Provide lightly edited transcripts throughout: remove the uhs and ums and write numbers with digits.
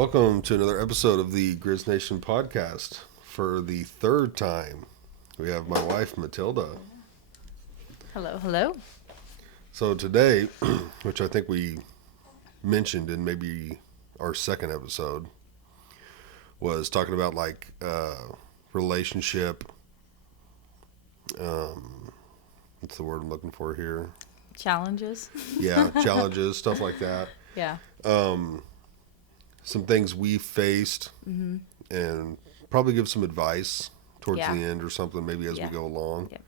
Welcome to another episode of the Grizz Nation podcast. For the third time, we have my wife, Matilda. Hello, hello. So today, which I think we mentioned in maybe our second episode, was talking about relationship, what's the word I'm looking for here? Challenges. Yeah, challenges, stuff like that. Yeah. Some things we faced, and probably give some advice towards the end or something, maybe as we go along. Yep.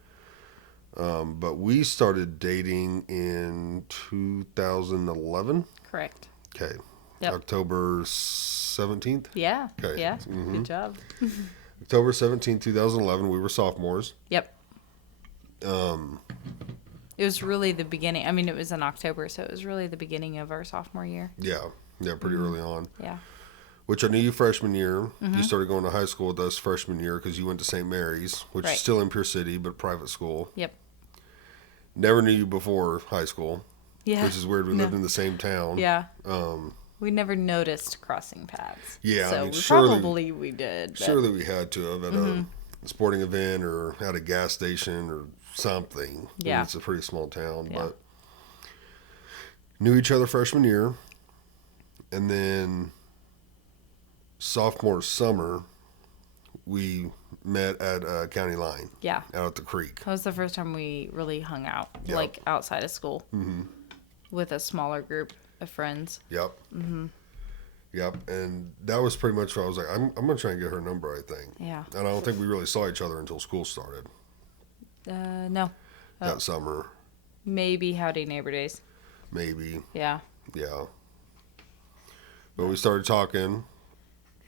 But we started dating in 2011. Correct. Okay. Yep. October 17th? Yeah. Okay. Yeah. Mm-hmm. Good job. October 17th, 2011. We were sophomores. Yep. It was really the beginning. I mean, it was in October, so it was really the beginning of our sophomore year. Yeah. Yeah, pretty early on. Yeah. Which I knew you freshman year. You started going to high school with us freshman year because you went to St. Mary's, which is still in Pure City, but private school. Yep. Never knew you before high school. Yeah. Which is weird. We lived in the same town. Yeah. We never noticed crossing paths. Yeah. So I mean, probably we did. But... Surely we had to have at a sporting event or at a gas station or something. Yeah. I mean, it's a pretty small town, Yeah. but knew each other freshman year. And then sophomore summer, we met at a county line. Yeah. Out at the creek. That was the first time we really hung out, Yep. like outside of school, with a smaller group of friends. Yep. Yep. And that was pretty much what I was like, I'm going to try and get her number, I think. Yeah. And I don't think we really saw each other until school started No. that summer. Maybe Howdy Neighbor Days. Maybe. Yeah. Yeah. But we started talking.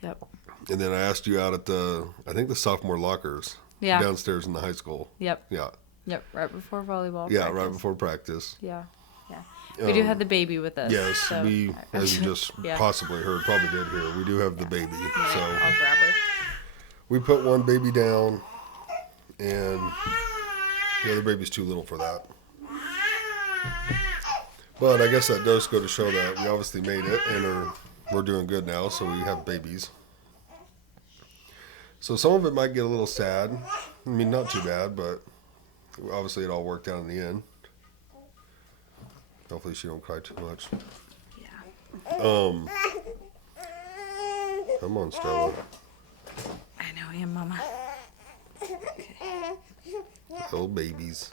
Yep. And then I asked you out at the sophomore lockers. Yeah. Downstairs in the high school. Yep. Yeah. Yep. Right before volleyball. Yeah, practice. right before practice. Yeah. Yeah. We do have the baby with us. Yes, so we, as you just possibly heard, probably did hear, we do have the baby. Yeah, So I'll grab her. we put one baby down, and the other baby's too little for that. But I guess that does go to show that we obviously made it, and we're doing good now, so we have babies. So some of it might get a little sad. I mean, not too bad, but obviously it all worked out in the end. Hopefully she don't cry too much. Yeah. Come on, Stella. I know, yeah, Mama. Little babies.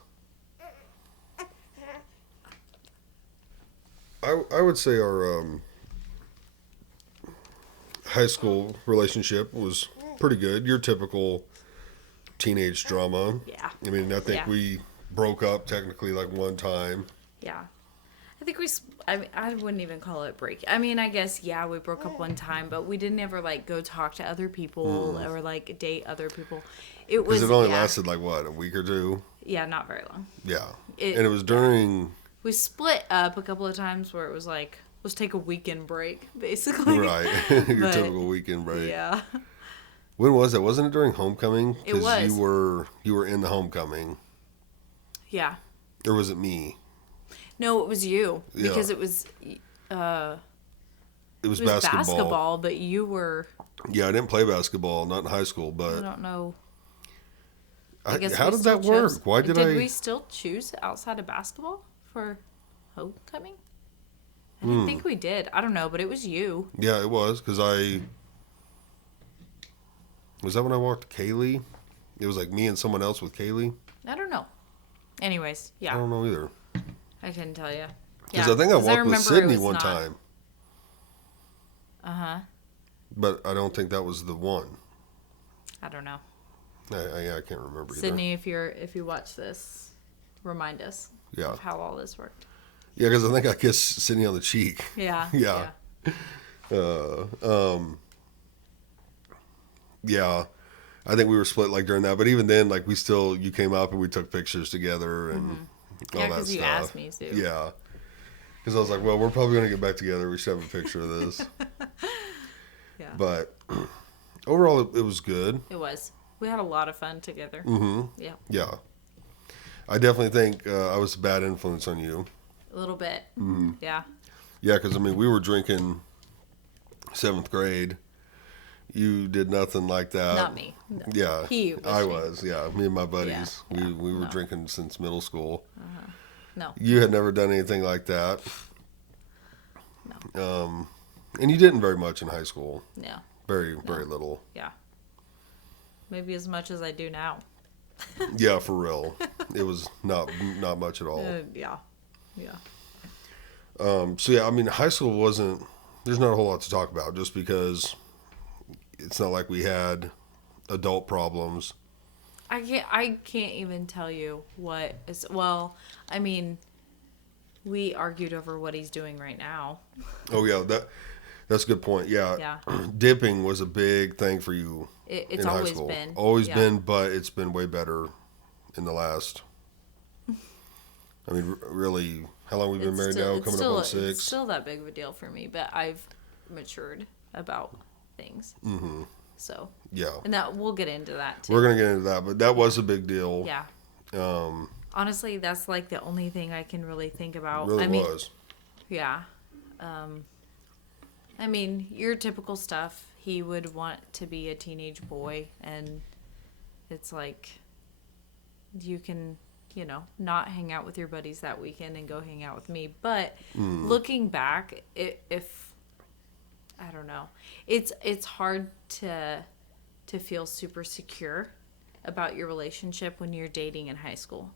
I would say our high school relationship was pretty good. Your typical teenage drama. Yeah. I mean, I think we broke up technically like one time. Yeah. I think I wouldn't even call it break. I mean, I guess, yeah, we broke up one time, but we didn't ever, like, go talk to other people or, like, date other people. It was... Because it only lasted, like, what, a week or two? Yeah, not very long. Yeah. And it was during... We split up a couple of times where it was like, let's take a weekend break, basically. Right. Your typical weekend break. Yeah. When was it? Wasn't it during homecoming? It was. Because you were in the homecoming. Yeah. Or was it me? No, it was you. Yeah. Because it was basketball, but you were... Yeah, I didn't play basketball, not in high school, but... I don't know. How did that work? Why did we still choose outside of basketball for homecoming? I didn't think we did. I don't know, but it was you. Yeah, it was, because Was that when I walked Kaylee? It was like me and someone else with Kaylee? I don't know. Anyways, yeah. I don't know either. I couldn't tell you. Because I think I walked with Sydney one time. Uh-huh. But I don't think that was the one. I don't know. I can't remember either. Sydney, if you watch this, remind us of how all this worked. Yeah, because I think I kissed Sydney on the cheek. Yeah. Yeah. Yeah. I think we were split like during that, but even then, like you came up and we took pictures together and all that stuff. because you asked me to. Yeah. Because I was like, well, we're probably going to get back together. We should have a picture of this. Yeah. But overall, it was good. It was. We had a lot of fun together. Mm-hmm. Yeah. Yeah. I definitely think I was a bad influence on you. A little bit. Mm-hmm. Yeah. Yeah, because, I mean, we were drinking 7th grade. You did nothing like that. Not me. No. Yeah, He was. I was. Yeah, me and my buddies. Yeah, We were no. drinking since middle school. No. You had never done anything like that. No. And you didn't very much in high school. Yeah. Very little. Yeah. Maybe as much as I do now. Yeah, for real. It was not much at all. Yeah. Yeah. So yeah, I mean, high school wasn't. There's not a whole lot to talk about, just because it's not like we had adult problems. I can't even tell you what is. Well, I mean, we argued over what he's doing right now. Oh yeah, that's a good point. Yeah, Yeah. Dipping was a big thing for you. It's in high always school. been. Always Yeah. been, but it's been way better in the last. I mean, really, how long we've been married now? Coming up on 6. It's still that big of a deal for me, but I've matured about things. Mm-hmm. So. Yeah. And that we'll get into that too. We're gonna get into that, but that was a big deal. Yeah. Um, Honestly, that's like the only thing I can really think about. really I mean, was. yeah. I mean, your typical stuff. He would want to be a teenage boy, and it's like you can, not hang out with your buddies that weekend and go hang out with me. But looking back, if I don't know, it's hard to feel super secure about your relationship when you're dating in high school,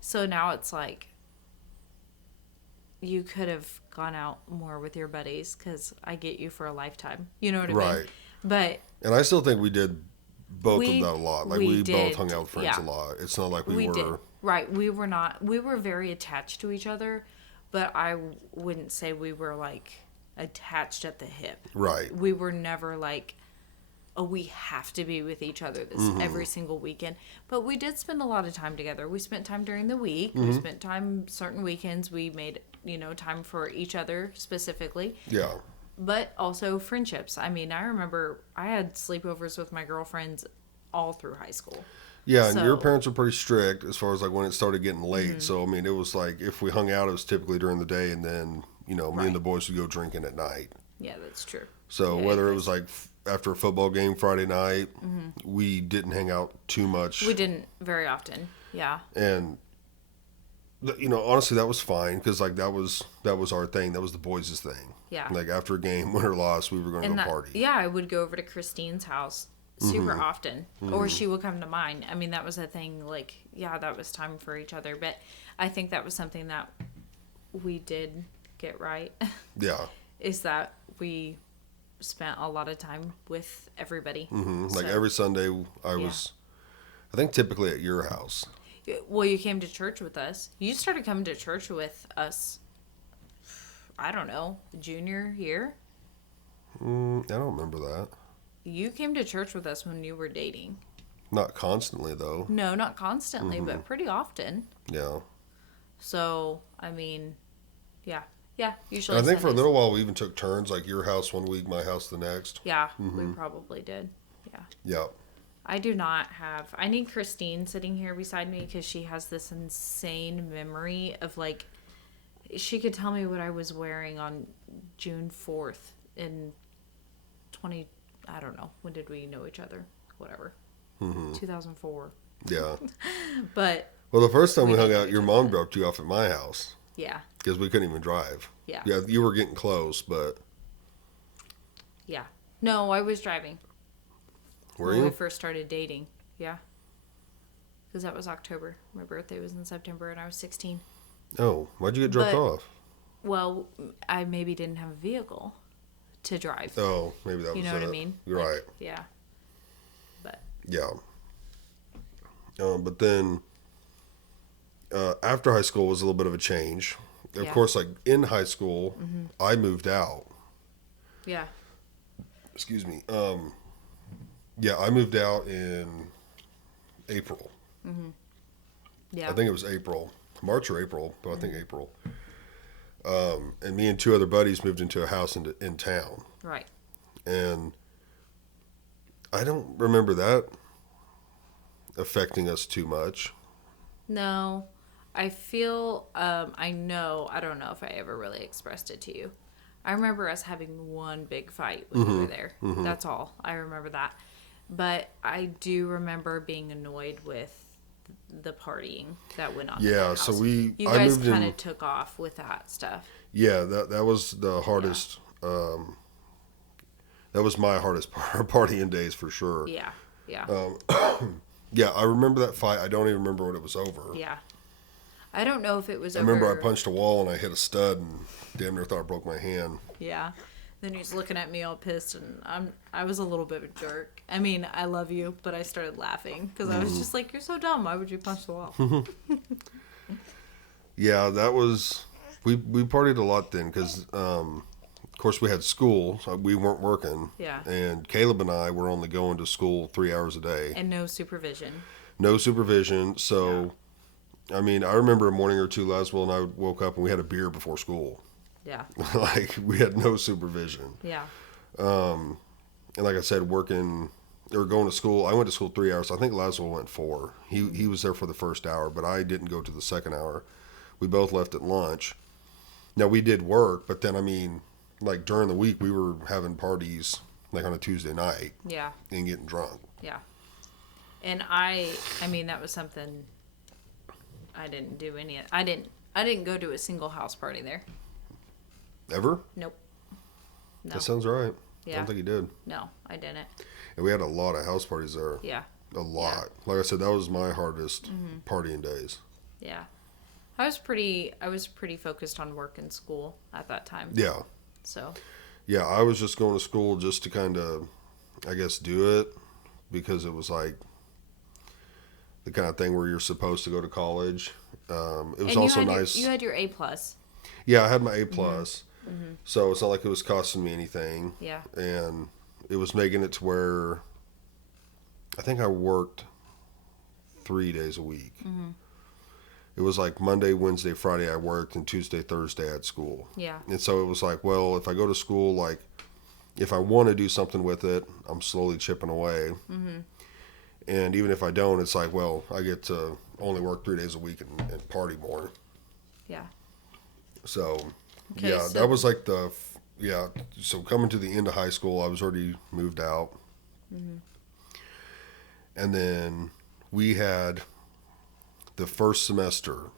So now it's like you could have gone out more with your buddies because I get you for a lifetime. You know what I mean? Right. But And I still think we did both of that a lot. Like we did, both hung out with friends a lot. It's not like we were. did. Right. We were not. We were very attached to each other, but I wouldn't say we were like attached at the hip. Right. We were never like, oh, we have to be with each other every single weekend. But we did spend a lot of time together. We spent time during the week. We spent time certain weekends. We made, time for each other specifically. Yeah. But also friendships. I mean, I remember I had sleepovers with my girlfriends all through high school. Yeah, and So- your parents were pretty strict as far as like when it started getting late. So I mean, it was like if we hung out, it was typically during the day, and then me Right. and the boys would go drinking at night. Yeah, that's true. So Yeah, whether it was like after a football game Friday night, we didn't hang out too much. We didn't very often. Yeah. And honestly, that was fine because like that was our thing. That was the boys' thing. Yeah. Like after a game, win or loss, we were going to go party. Yeah, I would go over to Christine's house super often, or she would come to mine. I mean, that was a thing. Like, yeah, that was time for each other. But I think that was something that we did get right. Yeah. Is that we spent a lot of time with everybody. Like So- every Sunday, I was, I think typically at your house. Well, you came to church with us. You started coming to church with us. I don't know, junior year. I don't remember that. You came to church with us when you were dating. Not constantly though. No, not constantly, but pretty often. Yeah. So, I mean, yeah, usually. And I think for a Sundays. little while we even took turns, like your house one week, my house the next. Yeah, we probably did. Yeah. Yeah. I do not have. I need Christine sitting here beside me because she has this insane memory of like. She could tell me what I was wearing on June 4th in 20. I don't know. When did we know each other? Whatever. 2004. Yeah. But Well, the first time we We hung didn't out, know your each mom other. dropped you off at my house yeah, because we couldn't even drive. Yeah. Yeah, you were getting close, but yeah. No, I was driving were when we you? first started dating. Yeah. Because that was October. My birthday was in September and I was 16. Oh, why'd you get dropped But- off? Well, I maybe didn't have a vehicle to drive. Oh, maybe that was You know what I it. mean? You're Like, right. Yeah. But Yeah. But then after high school was a little bit of a change. Of Yeah. course, like in high school, I moved out. yeah. Excuse me. Yeah, I moved out in April. Yeah. I think it was April, March or April, but I think April. And me and two other buddies moved into a house in town, Right. and I don't remember that affecting us too much. No, I feel, I don't know if I ever really expressed it to you. I remember us having one big fight when we were there. That's all. I remember that. But I do remember being annoyed with the partying that went on. In Yeah, that so house. you guys moved kind in. of took off with that stuff. Yeah, that was the hardest. That was my hardest partying days for sure. Yeah, yeah, Yeah, I remember that fight. I don't even remember what it was over. yeah. I don't know if it was I over. remember I punched a wall and I hit a stud and damn near thought I broke my hand. Yeah. Then he's looking at me all pissed, and I was a little bit of a jerk. I mean, I love you, but I started laughing because I was just like, "You're so dumb. Why would you punch the wall?" Yeah, that was we partied a lot then because of course we had school, so we weren't working. Yeah. And Caleb and I were only going to school 3 hours a day. And no supervision. No supervision. So, I mean, I remember a morning or two, Laswell and I woke up and we had a beer before school. Yeah. Like we had no supervision. Yeah. And like I said, working or going to school, I went to school 3 hours. I think Laswell went 4. He was there for the first hour, but I didn't go to the second hour. We both left at lunch. Now we did work, but then I mean, like during the week we were having parties like on a Tuesday night. Yeah. And getting drunk. Yeah. And I mean, that was something I didn't do any of. I didn't go to a single house party there. Ever? Nope. No. That sounds right. Yeah. I don't think you did. No, I didn't. And we had a lot of house parties there. Yeah. A lot. Like I said, that was my hardest partying days. Yeah. I was pretty focused on work and school at that time. Yeah. So. Yeah, I was just going to school just to kind of, I guess, do it because it was like the kind of thing where you're supposed to go to college. It was And also nice. You had your A plus. Yeah, I had my A plus, so it's not like it was costing me anything. Yeah. And it was making it to where I think I worked 3 days a week. It was like Monday, Wednesday, Friday I worked, and Tuesday, Thursday I had school. Yeah. And so it was like, well, if I go to school, like, if I want to do something with it, I'm slowly chipping away. And even if I don't, it's like, well, I get to only work 3 days a week and party more. Yeah. So, Okay, yeah, so- that was like so coming to the end of high school, I was already moved out. And then we had the first semester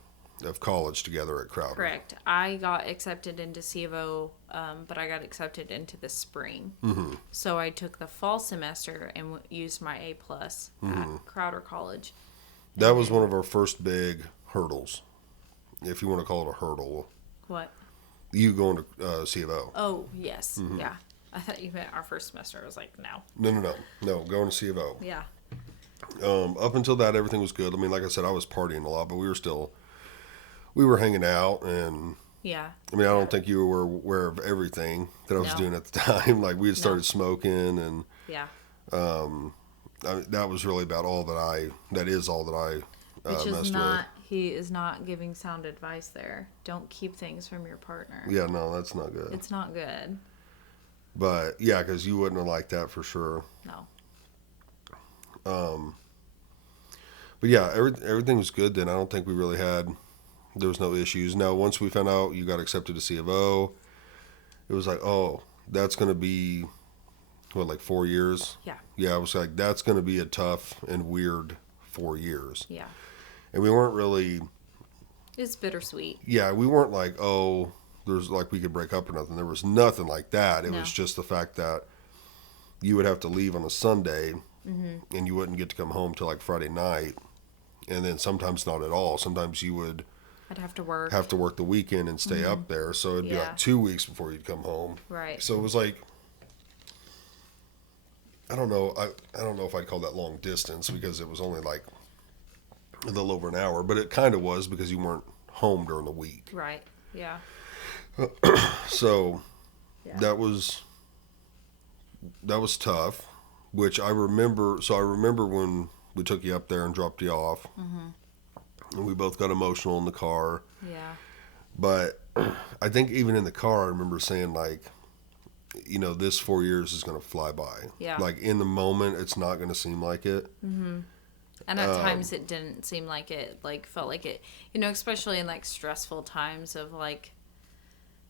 of college together at Crowder. Correct. I got accepted into C of O, but I got accepted into the spring. So I took the fall semester and used my A plus at Crowder College. That was one of our first big hurdles, if you want to call it a hurdle. What? You going to C of O. Oh, yes. Yeah. I thought you meant our first semester. I was like, no. No, going to C of O. Yeah. Up until that, everything was good. I mean, like I said, I was partying a lot, but we were hanging out, and Yeah. I mean, I don't think you were aware of everything that I was No. doing at the time. Like we had started smoking, and Yeah. that was really about all that is all that I Which messed is not, he is not giving sound advice there. Don't keep things from your partner. with. Yeah, no, that's not good. It's not good. But yeah, because you wouldn't have liked that for sure. No. But yeah, everything was good then. I don't think we really there was no issues. Now, once we found out you got accepted to C of O, it was like, oh, that's going to be, what, like 4 years? Yeah. Yeah, I was like, that's going to be a tough and weird 4 years. Yeah. And we weren't really, It's bittersweet. yeah, we weren't like, oh, there's like we could break up or nothing. There was nothing like that. It No. was just the fact that you would have to leave on a Sunday and you wouldn't get to come home till like Friday night. And then sometimes not at all. Sometimes you would I'd have to work. have to work the weekend and stay up there. So it'd be Yeah. like 2 weeks before you'd come home. Right. So it was like, I don't know. I don't know if I'd call that long distance because it was only like a little over an hour, but it kind of was because you weren't home during the week. Right. Yeah. So Yeah. that was tough, which I remember. So I remember when we took you up there and dropped you off, and we both got emotional in the car. Yeah. But I think even in the car, I remember saying like, you know, this 4 years is going to fly by. Yeah. Like in the moment, it's not going to seem like it. And at times it didn't seem like it, like felt like it, you know, especially in like stressful times of like,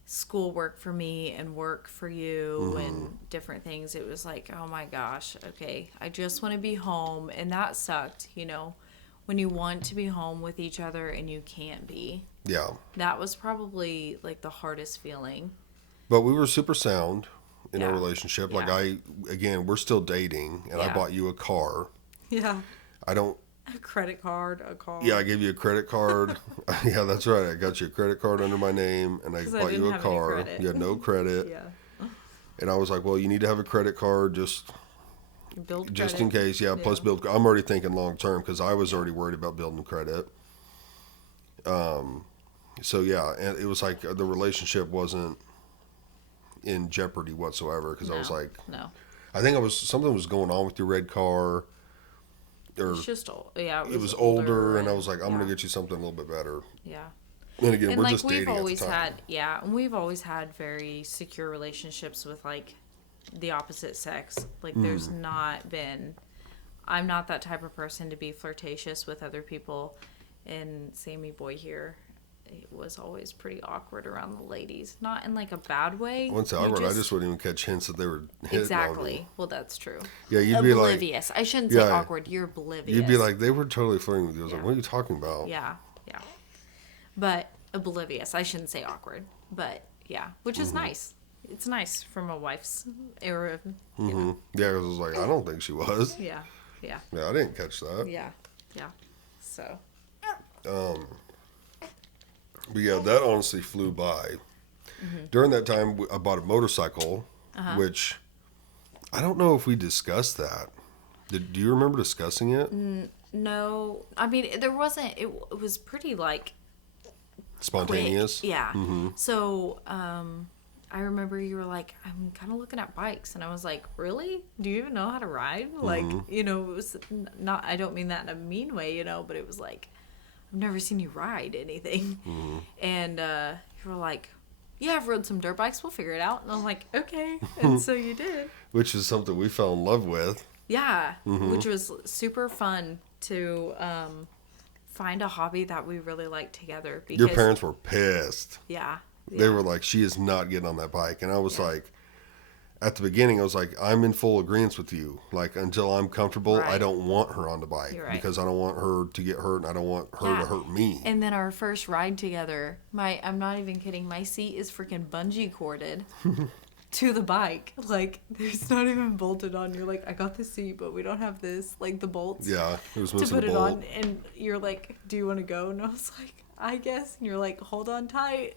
schoolwork for me and work for you and different things. It was like, oh my gosh, okay, I just want to be home. And that sucked, when you want to be home with each other and you can't be. Yeah. That was probably like the hardest feeling. But we were super sound in our Yeah. relationship. Yeah. Like again, we're still dating, and I Yeah. bought you a car. Yeah. I don't. A credit card, a car. Yeah, I gave you a credit card. Yeah, that's right. I got you a credit card under my name, and I 'Cause I bought you didn't a have any car. credit. You had no credit. Yeah. And I was like, well, you need to have a credit card just Build just credit. in case. Yeah, plus build. I'm already thinking long term because I was already worried about building credit. So yeah, and it was like the relationship wasn't in jeopardy whatsoever because I was like, No. I think something was going on with your red car, or It's just old. Yeah, it was older, and I and- was like, I'm yeah. gonna get you something a little bit better. Yeah. And again, And we're like just we've dating always at the time. had, and we've always had very secure relationships with like the opposite sex. Like there's not been, I'm not that type of person to be flirtatious with other people. And Sammy boy here, it was always pretty awkward around the ladies. Not in like a bad way. Once You awkward, I just wouldn't even catch hints that they were hitting on Exactly. me. Well, that's true. Yeah, you'd be like, Oblivious. I shouldn't say Yeah. awkward. You're oblivious. you'd be like, they were totally flirting with you. I was like, Yeah. what are you talking about? Yeah, yeah. But oblivious. I shouldn't say awkward. But yeah, which is nice. It's nice from a wife's era. Yeah, because I was like, I don't think she was. Yeah, yeah, Yeah, I didn't catch that. yeah, yeah. So, But yeah, that honestly flew by. During that time, I bought a motorcycle, which I don't know if we discussed that. Do you remember discussing it? no, I mean, there wasn't, it was pretty like Spontaneous? quick. Yeah. So, I remember you were like, I'm kind of looking at bikes. And I was like, really? Do you even know how to ride? Like, it was not, I don't mean that in a mean way, but it was like, I've never seen you ride anything. And you were like, yeah, I've rode some dirt bikes. We'll figure it out. And I'm like, okay. And so you did. Which is something we fell in love with. Yeah. Which was super fun to find a hobby that we really liked together. Because, Your parents were pissed. Yeah. They were like, she is not getting on that bike. And I was like, at the beginning, I was like, I'm in full agreement with you. Like, until I'm comfortable, I Right. don't want her on the bike. You're right. Because I don't want her to get hurt and I don't want her to hurt me. And then our first ride together, I'm not even kidding, my seat is freaking bungee corded to the bike. Like, there's not even bolted on. You're like, I got the seat, but we don't have this, like the bolts Yeah, it was to missing put a it bolt. on. And you're like, do you want to go? And I was like, I guess. And you're like, hold on tight.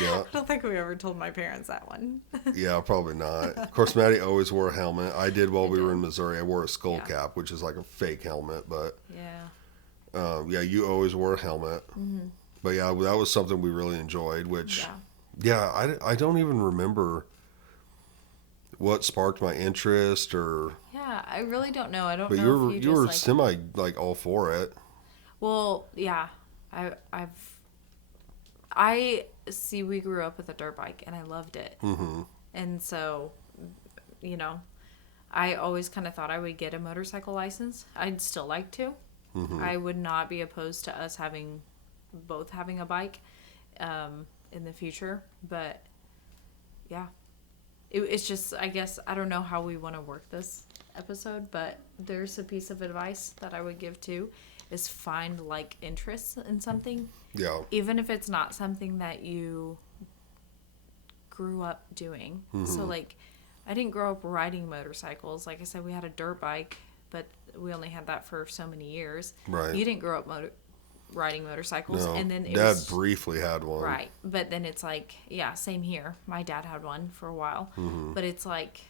Yeah, I don't think we ever told my parents that one. yeah, probably not. Of course, Mattie always wore a helmet. I did while we were in Missouri. I wore a skull Yeah. cap, which is like a fake helmet. But Yeah. yeah, you always wore a helmet. But yeah, that was something we really enjoyed. Which, Yeah. I don't even remember what sparked my interest or. Yeah, I really don't know. I don't But know if you you were just semi like all for it. Well, yeah, I see. We grew up with a dirt bike, and I loved it. And so, I always kind of thought I would get a motorcycle license. I'd still like to. I would not be opposed to us both having a bike in the future. But yeah, it's just, I guess, I don't know how we want to work this episode, but there's a piece of advice that I would give too, is find like interests in something, Yeah. even if it's not something that you grew up doing. So like, I didn't grow up riding motorcycles. Like I said, we had a dirt bike, but we only had that for so many years. Right. You didn't grow up riding motorcycles. No. And then it Dad was, briefly had one. right. But then it's like, yeah, same here. My dad had one for a while. But it's like,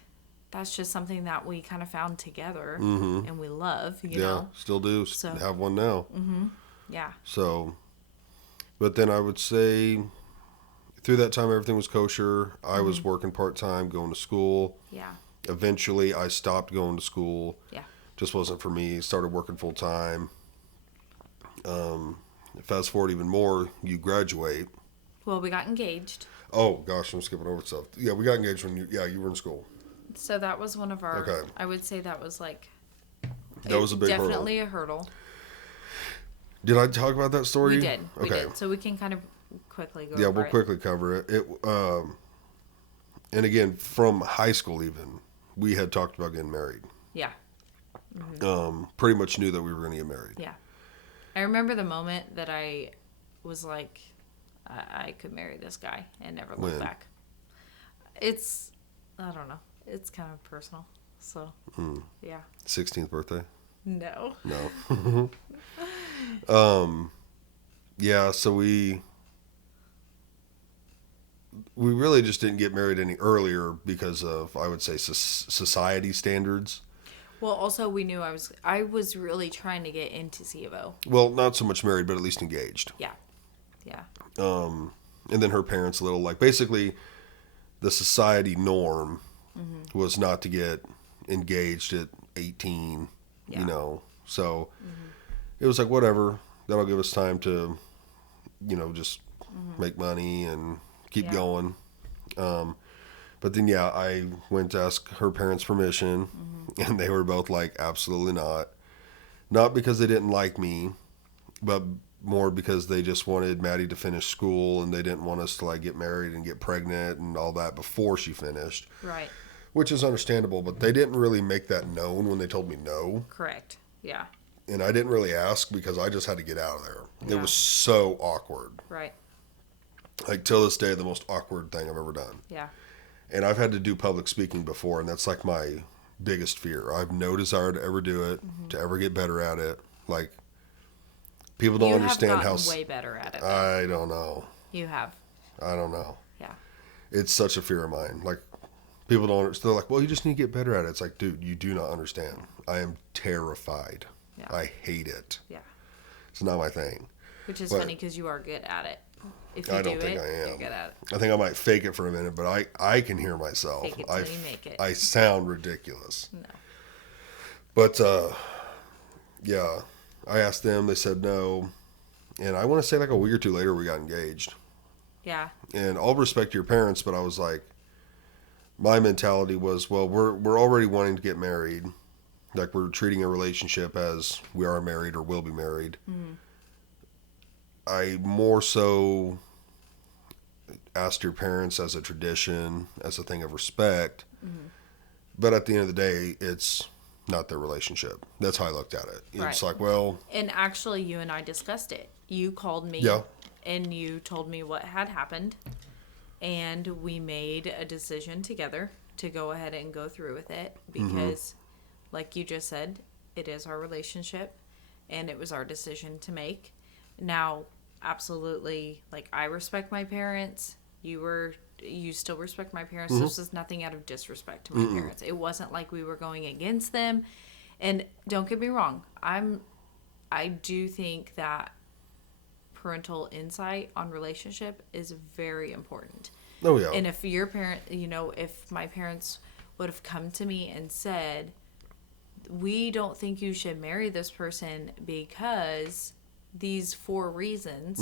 that's just something that we kind of found together and we love, you Yeah, know? still do. So- Have one now. Yeah. So, but then I would say through that time, everything was kosher. I was working part-time, going to school. Yeah. Eventually, I stopped going to school. Yeah. Just wasn't for me. Started working full-time. Fast forward even more, you graduate. Well, we got engaged. Oh, gosh, I'm skipping over stuff. Yeah, we got engaged when you were in school. So that was one of our, Okay. I would say that was like, That was a big definitely a hurdle. Did I talk about that story? We did. We Okay. did. So we can kind of quickly go Yeah, over we'll it. quickly cover it. And again, from high school even, we had talked about getting married. Yeah. Pretty much knew that we were going to get married. Yeah. I remember the moment that I was like, I could marry this guy and never look When? back. It's, I don't know. It's kind of personal. So, yeah. 16th birthday? No. No. Yeah, so we really just didn't get married any earlier because of, I would say, society standards. Well, also we knew I was really trying to get into C of O. Well, not so much married, but at least engaged. Yeah. Yeah. And then her parents, a little like, basically, the society norm was not to get engaged at 18, Yeah. you know. So it was like, whatever, that'll give us time to, just make money and keep going. But then, yeah, I went to ask her parents' permission, and they were both like, absolutely not. Not because they didn't like me, but more because they just wanted Mattie to finish school, and they didn't want us to like get married and get pregnant and all that before she finished. Right. Which is understandable, but they didn't really make that known when they told me no. Correct. Yeah. And I didn't really ask because I just had to get out of there. Yeah. It was so awkward. Right. Like, till this day, the most awkward thing I've ever done. Yeah. And I've had to do public speaking before, and that's like my biggest fear. I have no desire to ever do it, to ever get better at it. Like, people don't understand You how. have gotten way better at it. I don't know. You have. I don't know. Yeah. It's such a fear of mine. Like, people don't understand. They're like, well, you just need to get better at it. It's like, dude, you do not understand. I am terrified. Yeah. I hate it. Yeah. It's not my thing. Which is But- funny because you are good at it. If you I don't do think it, I am. you're good at it. I think I might fake it for a minute, but I can hear myself. Fake it till you make it. I sound ridiculous. No. But, yeah, I asked them. They said no. And I want to say like a week or two later, we got engaged. Yeah. And I'll respect your parents, but I was like, my mentality was, well, we're already wanting to get married. Like, we're treating a relationship as we are married or will be married. I more so asked your parents as a tradition, as a thing of respect. But at the end of the day, it's not their relationship. That's how I looked at it. It's Right. like, well, And actually, you and I discussed it. You called me. Yeah. And you told me what had happened. And we made a decision together to go ahead and go through with it because, like you just said, it is our relationship and it was our decision to make. Now, absolutely, like, I respect my parents. You still respect my parents. This is nothing out of disrespect to my parents. It wasn't like we were going against them. And don't get me wrong, I do think that parental insight on relationship is very important. oh yeah, And if your parent, if my parents would have come to me and said, we don't think you should marry this person because these 4 reasons,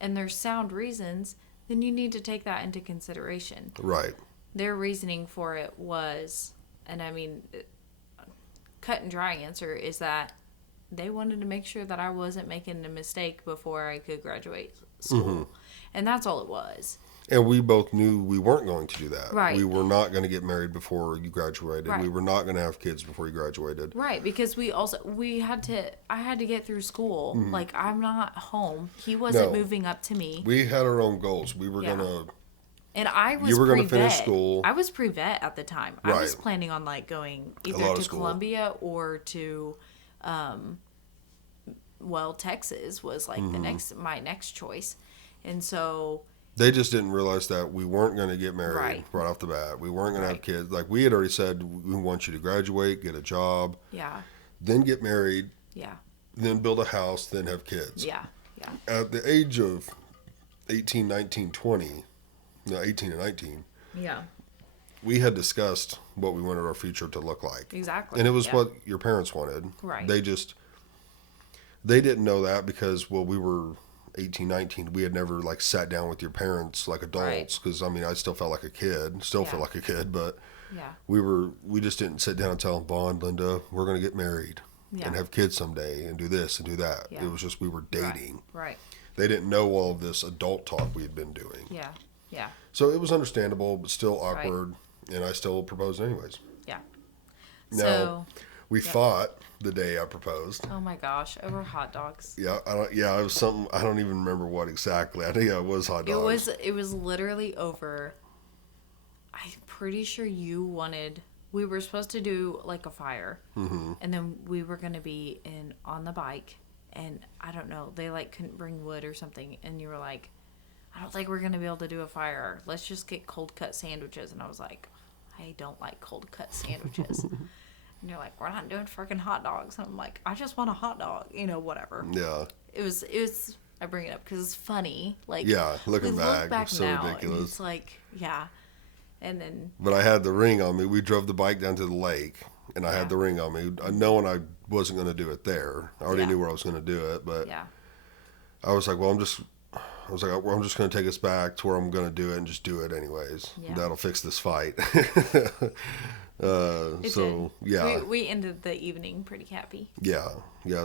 and they're sound reasons, then you need to take that into consideration. right. Their reasoning for it was, and I mean, cut and dry answer is that they wanted to make sure that I wasn't making a mistake before I could graduate school. And that's all it was. And we both knew we weren't going to do that. Right. We were not going to get married before you graduated. Right. We were not going to have kids before you graduated. Right, because I had to get through school. Like, I'm not home. He wasn't No. moving up to me. We had our own goals. We were Yeah. going to. And I was You were gonna pre-vet. finish school. I was pre-vet at the time. I was Right. planning on like going lot either of to school. Columbia or to Texas was like my next choice. And so They just didn't realize that we weren't going to get married Right. off the bat. We weren't going to have Right. kids. Like, we had already said, we want you to graduate, get a job, yeah, then get married, yeah, then build a house, then have kids. yeah, yeah, At the age of 18, 19, 20, no, 18 and 19, yeah, we had discussed what we wanted our future to look like. exactly. And it was Yeah. what your parents wanted. Right. They didn't know that because, well, we were 18, 19. We had never like sat down with your parents like adults. Because I mean, I still felt like a kid, still feel Yeah. like a kid, but Yeah, we just didn't sit down and tell them, Bond, Linda, we're going to get married Yeah. and have kids someday and do this and do that. Yeah. It was just, we were dating. Right. they didn't know all of this adult talk we had been doing. Yeah. Yeah. So it was understandable, but still awkward, and I still proposed anyways. Yeah. Now, So we fought the day I proposed. oh my gosh, over hot dogs. Yeah, it was something, I don't even remember what exactly. I think it was hot dogs. It was literally over. I'm pretty sure we were supposed to do like a fire, and then we were going to be on the bike, and I don't know, they like couldn't bring wood or something, and you were like, I don't think we're going to be able to do a fire. Let's just get cold cut sandwiches. And I was like, I don't like cold cut sandwiches. And you're like, we're not doing freaking hot dogs. And I'm like, I just want a hot dog, whatever. Yeah. It was, I bring it up because it's funny. Like, Yeah, looking we back, look back it's so now, ridiculous. and it's like, yeah. And then. But I had the ring on me. We drove the bike down to the lake, and I had the ring on me, knowing I wasn't going to do it there. I already knew where I was going to do it, but I was like, well, I'm just going to take us back to where I'm going to do it and just do it anyways. Yeah. That'll fix this fight. We ended the evening pretty happy. Yeah.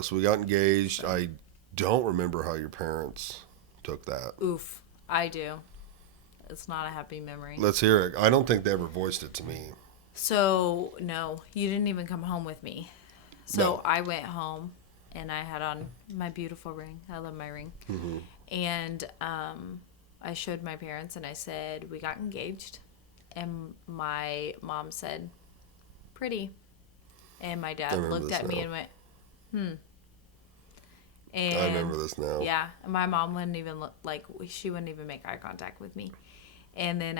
So we got engaged. I don't remember how your parents took that. Oof, I do. It's not a happy memory. Let's hear it. I don't think they ever voiced it to me. So, no, you didn't even come home with me. So No. I went home and I had on my beautiful ring. I love my ring. Mm-hmm. And I showed my parents and I said, we got engaged. And my mom said, pretty. And my dad looked at me and went, And I remember this now. Yeah. And my mom wouldn't even she wouldn't even make eye contact with me. And then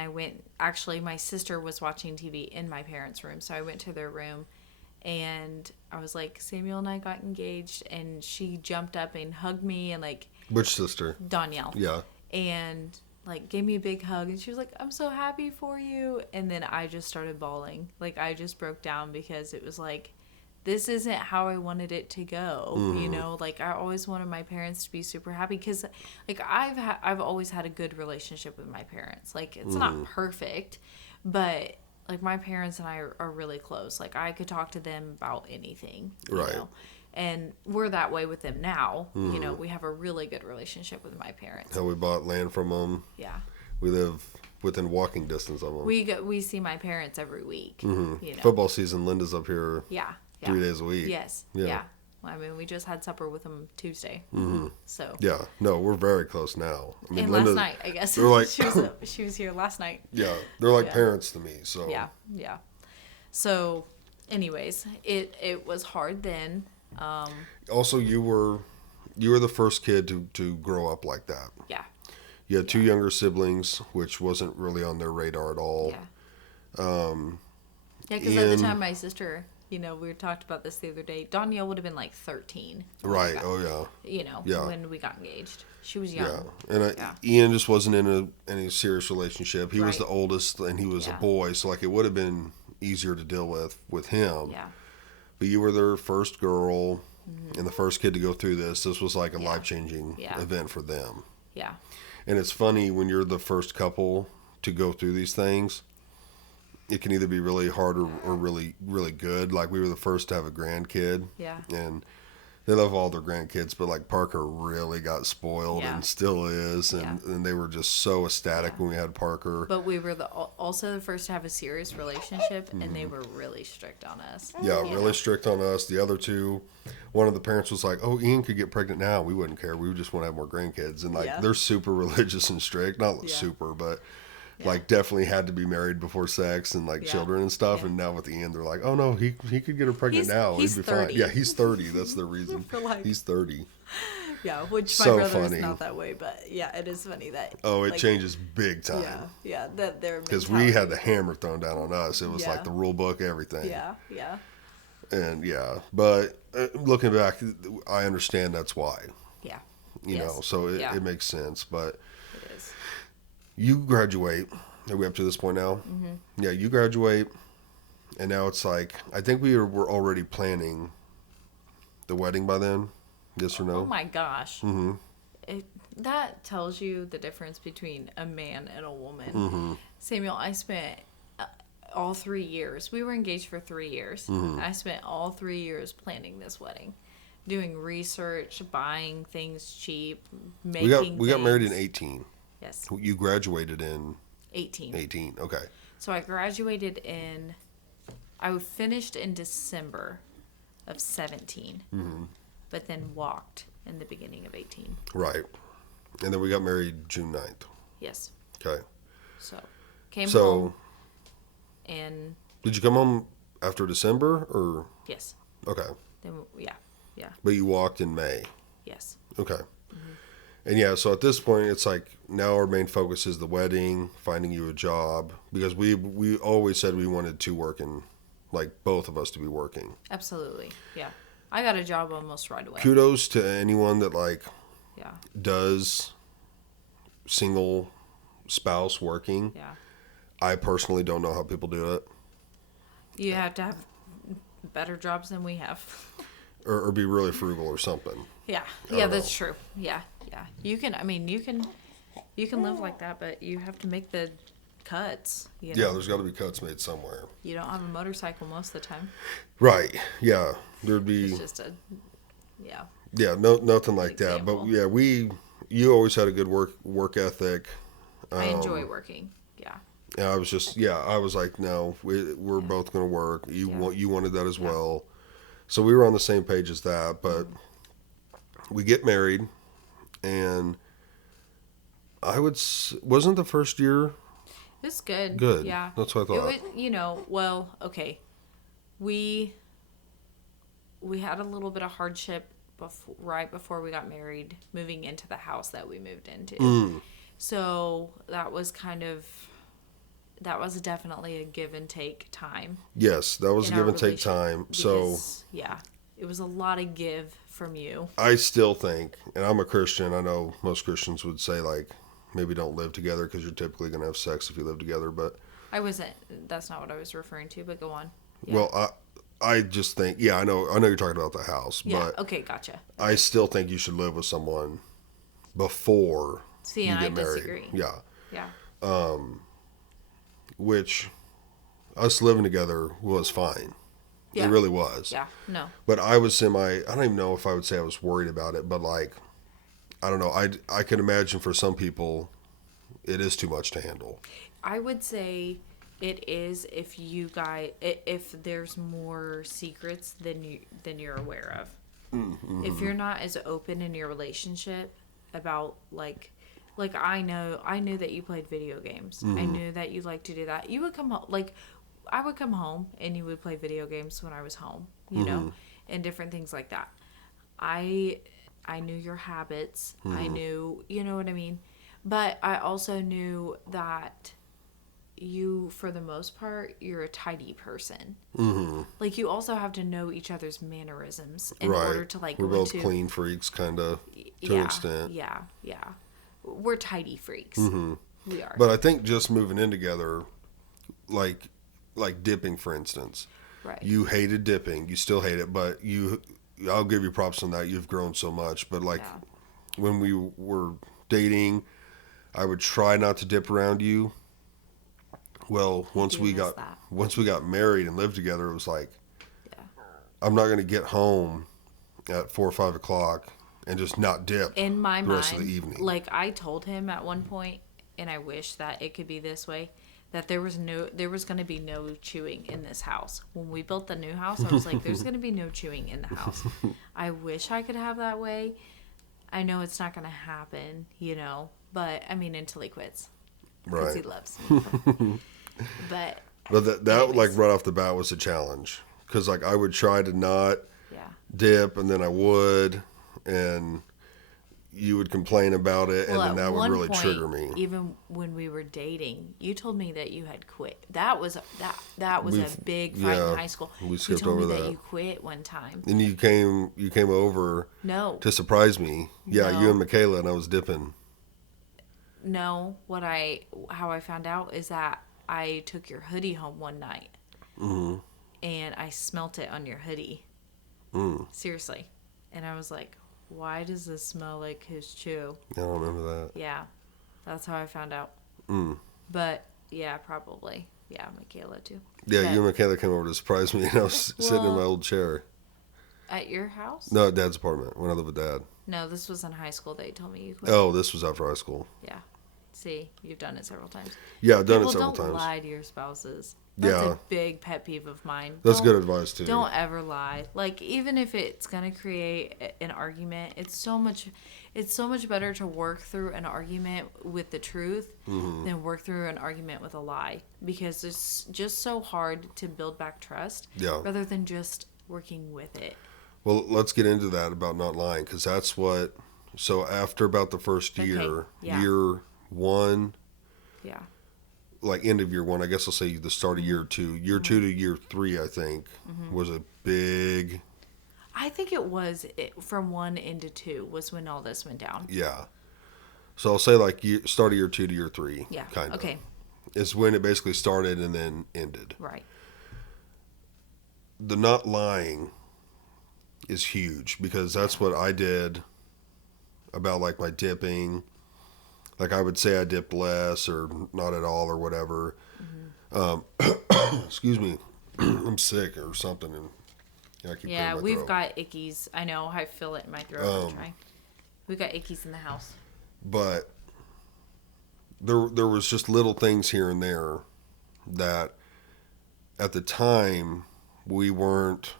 actually my sister was watching TV in my parents' room. So I went to their room and I was like, Samuel and I got engaged. And she jumped up and hugged me and Which sister? Danielle. Yeah. And gave me a big hug. And she was like, I'm so happy for you. And then I just started bawling. I just broke down because it was like, this isn't how I wanted it to go. I always wanted my parents to be super happy because I've always had a good relationship with my parents. It's not perfect, but my parents and I are really close. I could talk to them about anything, Right. And we're that way with them now. We have a really good relationship with my parents. How we bought land from them. Yeah. We live within walking distance of them. We see my parents every week. Football season, Linda's up here. Yeah. 3 days a week. Yes. Yeah. Well, I mean, we just had supper with them Tuesday. So. Yeah. No, we're very close now. I mean, And Linda, last night, I guess. They're like, she was here last night. Yeah. They're like parents to me. So. Yeah. Yeah. So, anyways, it was hard then. Also, you were the first kid to grow up like that. Yeah. You had 2 younger siblings, which wasn't really on their radar at all. Yeah. Because at the time, my sister, we talked about this the other day. Danielle would have been 13. Right. Oh yeah. When we got engaged, she was young. Yeah. And Ian just wasn't in any serious relationship. He was the oldest, and he was a boy, so it would have been easier to deal with him. Yeah. But you were their first girl and the first kid to go through this. This was a life-changing event for them. Yeah. And it's funny when you're the first couple to go through these things, it can either be really hard or really, really good. We were the first to have a grandkid. Yeah. And they love all their grandkids, but Parker really got spoiled and still is. And they were just so ecstatic when we had Parker. But we were also the first to have a serious relationship, and they were really strict on us. Yeah, really strict on us. The other 2, one of the parents was like, oh, Ian could get pregnant now. We wouldn't care. We would just want to have more grandkids. And they're super religious and strict. Not super, but definitely had to be married before sex and children and stuff. And now with Ian, they're like, oh no, he could get her pregnant now. He's He'd be 30. fine. Yeah, he's 30. That's the reason. He's 30. Yeah, which my So brother funny. is not that way, but yeah, it is funny that. Oh, it changes big time. Yeah, that they're because we had the hammer thrown down on us. It was the rule book, everything. Yeah. And but looking back, I understand that's why. Yeah. You know, so it makes sense. But it is. You graduate. Are we up to this point now? Mm-hmm. Yeah, you graduate, and now it's I think we were already planning the wedding by then. Yes or no? Oh my gosh. Mm-hmm. That tells you the difference between a man and a woman. Mm-hmm. Samuel, I spent all 3 years. We were engaged for 3 years. Mm-hmm. I spent all 3 years planning this wedding. doing research, buying things cheap, We making got married in things. 18. Yes, You graduated in 18. 18. Okay. So I graduated I finished in December of 17, but then walked in the beginning of 18. Right. And then we got married June 9th. Yes. Okay. So came So home and did you come home after December or? yes. Okay. Then yeah. But you walked in May. Yes. Okay. And yeah, so at this point, it's like now our main focus is the wedding, finding you a job, because we always said we wanted to work in, like both of us to be working. Absolutely. Yeah. I got a job almost right away. Kudos to anyone that like Yeah. does single spouse working. Yeah. I personally don't know how people do it, You have to have better jobs than we have. or be really frugal or something. Yeah. I Yeah, don't that's know. true. Yeah. Yeah. You can live like that, but you have to make the cuts, you know. Yeah, there's got to be cuts made somewhere. You don't have a motorcycle most of the time. Right. Yeah. There'd be. It's just yeah. Yeah. No. Nothing like that. Example. But yeah, you always had a good work ethic. I enjoy working. Yeah. And I was just, I was like, no, we're both going to work. You wanted that as well. So we were on the same page as that, but we get married, and wasn't the first year It's good. good? Yeah. That's what I thought. It was, well, okay. We had a little bit of hardship right before we got married, moving into the house that we moved into. So that was definitely a give and take time. Yes, that was a in our give and take relationship time. So because, yeah, it was a lot of give from you. I still think, and I'm a Christian, I know most Christians would say, like, maybe don't live together because you're typically going to have sex if you live together, but... That's not what I was referring to, but go on. Yeah. Well, I just think, I know you're talking about the house, Yeah, but okay, gotcha. I still think you should live with someone before See, you and get I married. disagree. Yeah. Yeah. Which us living together was fine. Yeah. It really was. Yeah, no. But I was I don't even know if I would say I was worried about it, but like, I don't know. I can imagine for some people it is too much to handle. I would say it is if there's more secrets than you're aware of. Mm-hmm. If you're not as open in your relationship about like I knew that you played video games. Mm-hmm. I knew that you like to do that. You would come home I would come home and you would play video games when I was home, you know, and different things like that. I knew your habits. I knew, you know what I mean? But I also knew that you, for the most part, you're a tidy person. Mm-hmm. Like, you also have to know each other's mannerisms in Right. order to, like, We're go both into... clean freaks, kind of, to an extent. Yeah. We're tidy freaks. We are. But I think just moving in together, like dipping, for instance. Right. You hated dipping. You still hate it, but I'll give you props on that. You've grown so much. But like when we were dating, I would try not to dip around you. Well, once we got married and lived together, it was like, I'm not going to get home at 4 or 5 o'clock and just not dip in my the mind, rest of the evening. Like, I told him at one point, and I wish that it could be this way, that there was going to be no chewing in this house. When we built the new house, I was like, there's going to be no chewing in the house. I wish I could have that way. I know it's not going to happen, you know, but I mean, until he quits. Because Right. he loves me. But that anyways. like right off the bat was a challenge. Because like I would try to not dip, and then I would, and you would complain about it, and then that would really trigger me. Even when we were dating, you told me that you had quit. That was a big fight in high school. We You skipped told me over that that. you quit one time. And you came over No, to surprise me. Yeah, No. you and Michaela, and I was dipping. no. How I found out is that I took your hoodie home one night, and I smelt it on your hoodie. Seriously, and I was like, why does this smell like his chew? I don't remember that. Yeah, that's how I found out. But yeah, probably. Yeah, Michaela too. Yeah, But- you and Michaela came over to surprise me, and I was sitting in my old chair. At your house? No, at Dad's apartment when I lived with Dad. No, this was in high school. They told me you quit. Oh, this was after high school. Yeah. See, you've done it several times. Yeah, I've done People it several don't times. lie to your spouses. That's Yeah. a big pet peeve of mine. That's good advice too. Don't ever lie. Like, even if it's gonna create an argument, it's so much better to work through an argument with the truth than work through an argument with a lie, because it's just so hard to build back trust Yeah. rather than just working with it. Well, let's get into that about not lying, because that's what. So after about the first Okay, year, yeah. year one, Yeah. like end of year one, I guess I'll say the start of year two. Year two to year three, I think, was a big. I think from 1 into 2 was when all this went down. Yeah. So I'll say like start of year two to year three. Yeah. Kind of. Okay. Is when it basically started and then ended. Right. The not lying is huge, because that's what I did about like my dipping. Like I would say I dipped less or not at all or whatever. Excuse me, I'm sick or something, and I keep clearing Yeah, my we've throat. got ickies. I know. I feel it in my throat. I'm trying. We've got ickies in the house. But there was just little things here and there that at the time we weren't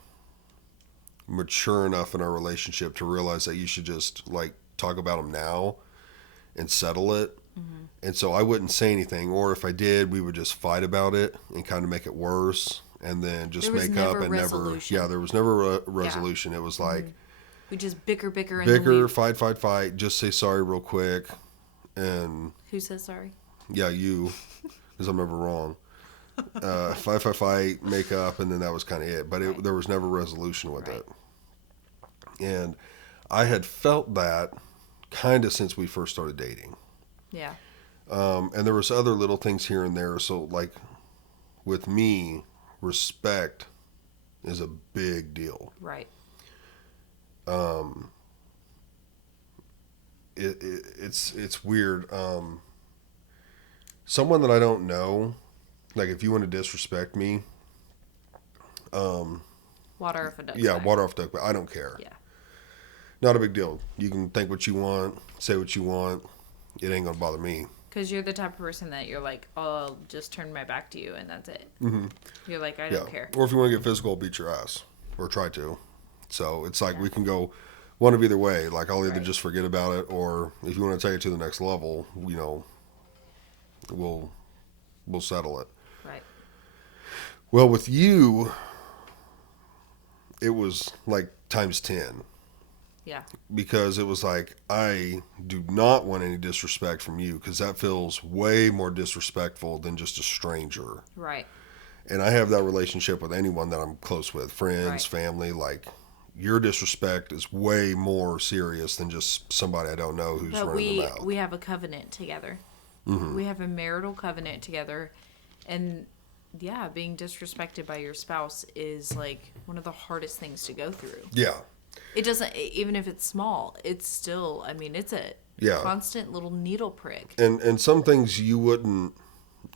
mature enough in our relationship to realize that you should just like talk about them now and settle it. And so I wouldn't say anything, or if I did, we would just fight about it and kind of make it worse, and then just There was make up never and resolution. never. Yeah, there was never a resolution. It was like We just bicker, and then bicker, fight. Just say sorry real quick, and Who says sorry? yeah, you, because I'm never wrong. Fight, make up, and then that was kind of it. But Right. there was never resolution with Right. it. And I had felt that kind of since we first started dating. Yeah. And there was other little things here and there. So like with me, respect is a big deal. Right. It's weird. Someone that I don't know, like if you want to disrespect me, Water off a duck's yeah, back. water off duck, but I don't care. Yeah. Not a big deal. You can think what you want, say what you want. It ain't gonna bother me. Because you're the type of person that you're like, oh, I'll just turn my back to you and that's it. You're like, I don't care. Or if you want to get physical, I'll beat your ass, or try to. So it's like we can go one of either way. Like I'll either Right. just forget about it, or if you want to take it to the next level, we'll settle it. Right. Well, with you, it was like times 10, Yeah. because it was like, I do not want any disrespect from you, because that feels way more disrespectful than just a stranger. Right. And I have that relationship with anyone that I'm close with, friends, Right. family. Like, your disrespect is way more serious than just somebody I don't know who's But running their mouth. we have a covenant together. We have a marital covenant together. And yeah, being disrespected by your spouse is like one of the hardest things to go through. Yeah. It doesn't, even if it's small, it's still, I mean, it's a Yeah. constant little needle prick. And some things you wouldn't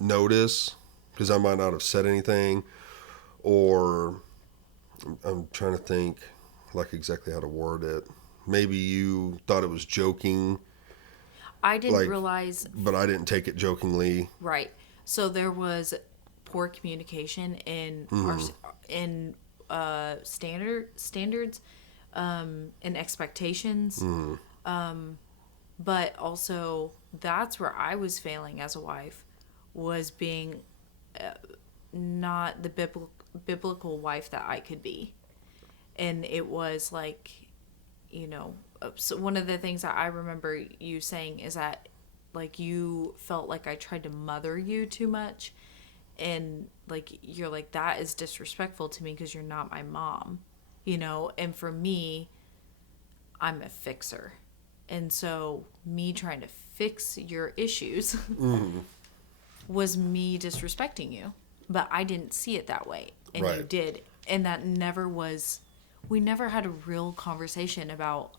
notice because I might not have said anything, or I'm trying to think like exactly how to word it. Maybe you thought it was joking, I didn't like- realize, but I didn't take it jokingly. right. So there was poor communication in standards and expectations. But also that's where I was failing as a wife, was being not the biblical wife that I could be. And it was like, so one of the things that I remember you saying is that like you felt like I tried to mother you too much, and like you're like, that is disrespectful to me because you're not my mom, and for me, I'm a fixer. And so me trying to fix your issues was me disrespecting you. But I didn't see it that way. And you Right. did. And that never was, we never had a real conversation about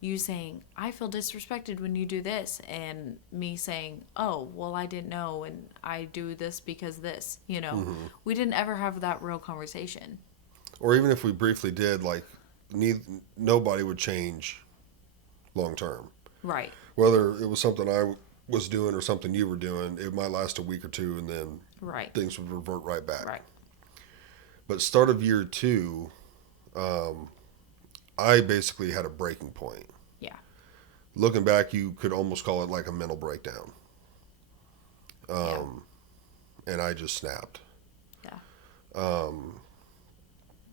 you saying, I feel disrespected when you do this. And me saying, oh, well, I didn't know. And I do this because this, We didn't ever have that real conversation. Or even if we briefly did, like, nobody would change long term. Right. Whether it was something I was doing or something you were doing, it might last a week or two, and then Right. things would revert right back. Right. But start of year 2, I basically had a breaking point. Yeah. Looking back, you could almost call it like a mental breakdown. Yeah. And I just snapped. Yeah. Um,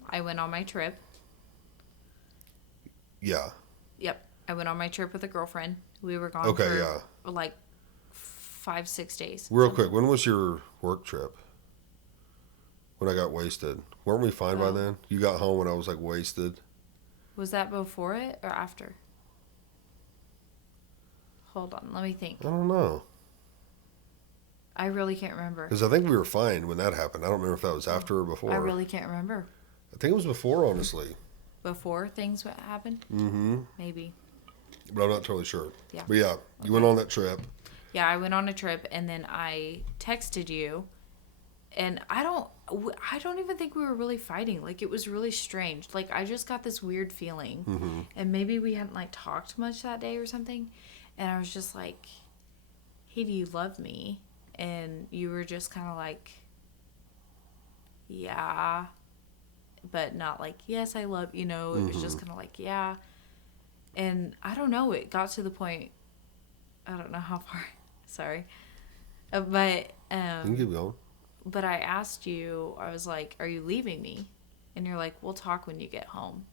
I went on my trip. yeah. Yep. I went on my trip with a girlfriend. We were gone Okay, for yeah. like 5-6 days. Real quick, when was your work trip? When I got wasted. Weren't we fine by Oh. then? You got home when I was like wasted. Was that before it or after? Hold on, let me think. I don't know. I really can't remember. Because I think we were fine when that happened. I don't remember if that was after or before. I really can't remember. I think it was before, honestly. Before things happened? Mm-hmm. Maybe. But I'm not totally sure. Yeah. But yeah, you went on that trip. Yeah, I went on a trip and then I texted you, and I don't even think we were really fighting. Like, it was really strange. Like, I just got this weird feeling, Mm-hmm. and maybe we hadn't like talked much that day or something, and I was just like, "Hey, do you love me?" And you were just kind of like, "Yeah," but not like, "Yes, I love," you know. It was just kind of like, "Yeah," and I don't know. It got to the point. I don't know how far. Sorry, but You can keep going. But I asked you, I was like, "Are you leaving me?" And you're like, "We'll talk when you get home."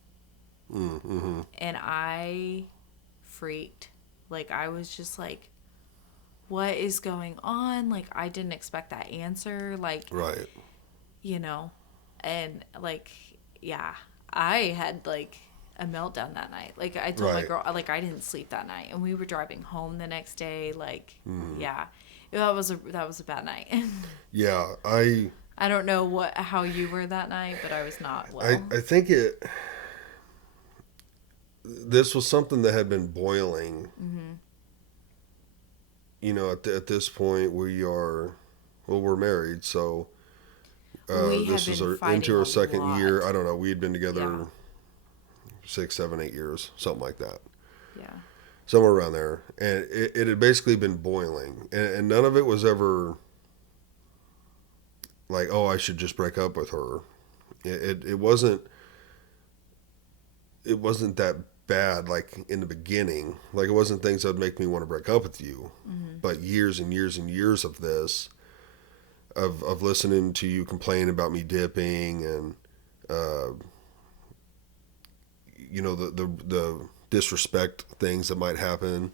Mm-hmm. And I freaked. Like, I was just like, what is going on? Like, I didn't expect that answer. Like, Right. you know, and like, yeah, I had like a meltdown that night. Like, I told my Right. girl, like, I didn't sleep that night, and we were driving home the next day. Like, Mm. yeah, that was a bad night. Yeah, I don't know how you were that night, but I was not well. I think this was something that had been boiling. Mm-hmm. You know, at this point we're married, so We this had is been fighting into our a second year. lot. I don't know. We had been together Yeah. 6, 7, 8 years, something like that. Yeah. Somewhere around there, and it had basically been boiling, and none of it was ever like, oh, I should just break up with her. It wasn't that bad, like in the beginning. Like, it wasn't things that would make me want to break up with you, but years and years and years of this, of listening to you complain about me dipping, and you know, the disrespect things that might happen,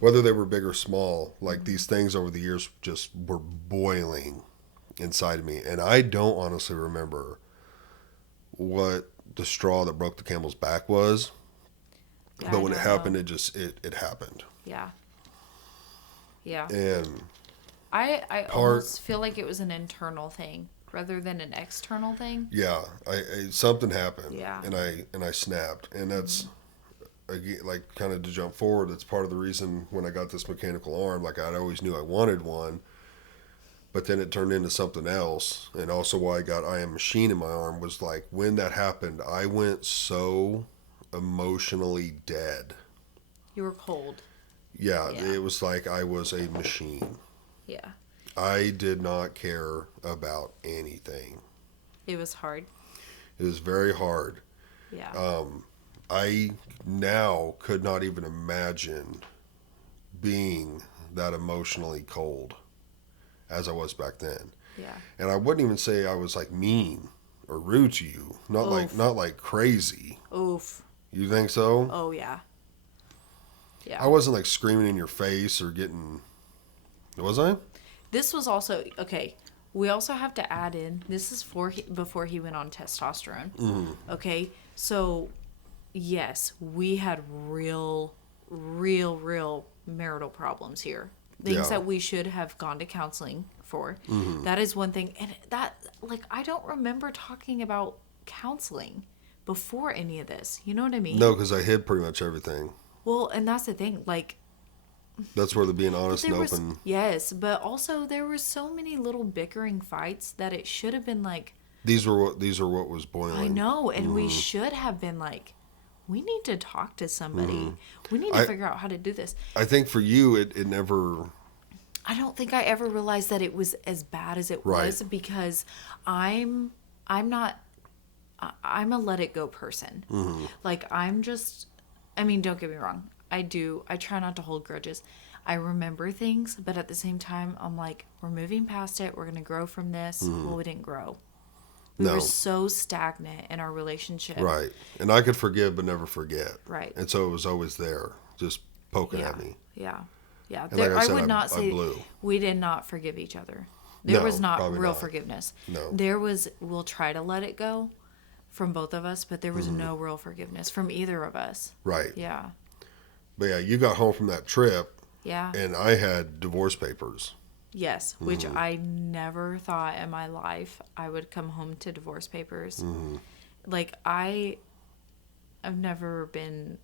whether they were big or small. Like, these things over the years just were boiling inside of me, and I don't honestly remember what the straw that broke the camel's back was. Yeah, But I when it don't happened, know. it happened. Yeah. Yeah. And I part almost feel like it was an internal thing rather than an external thing. yeah, I something happened. Yeah. And I snapped, and that's again, like, kind of to jump forward. That's part of the reason when I got this mechanical arm. Like, I always knew I wanted one, but then it turned into something else. And also why I got I Am Machine in my arm was like, when that happened, I went so emotionally dead. You were cold. Yeah, Yeah. it was like I was a machine. Yeah. I did not care about anything. It was hard. It was very hard. Yeah. I now could not even imagine being that emotionally cold as I was back then. Yeah. And I wouldn't even say I was like mean or rude to you. Not like crazy. Oof. You think so? Oh, yeah. Yeah. I wasn't like screaming in your face or getting. Was I? This was also okay. We also have to add in. This is before he went on testosterone. Okay, so yes, we had real marital problems here. Things Yeah. that we should have gone to counseling for. That is one thing, and that, like, I don't remember talking about counseling before any of this. You know what I mean? No, because I hid pretty much everything. Well, and that's the thing. Like, That's where the being honest and there was, open. yes, but also there were so many little bickering fights that it should have been like, these are what was boiling. I know, and we should have been like, we need to talk to somebody. We need to figure out how to do this. I think for you, it never. I don't think I ever realized that it was as bad as it Right. was because I'm not I'm a let it go person. Like I'm just I mean, don't get me wrong. I try not to hold grudges. I remember things, but at the same time I'm like, we're moving past it. We're going to grow from this. Well, we didn't grow. We No. were so stagnant in our relationship. Right. And I could forgive but never forget. Right. And so it was always there, just poking Yeah. at me. Yeah. Yeah. And like I I said, would I not say blew. we did not forgive each other. There No, was not probably real not. forgiveness. No. There was, we'll try to let it go from both of us, but there was no real forgiveness from either of us. Right. Yeah. But yeah, you got home from that trip Yeah. and I had divorce papers. Yes. Which I never thought in my life I would come home to divorce papers. Like, I've never been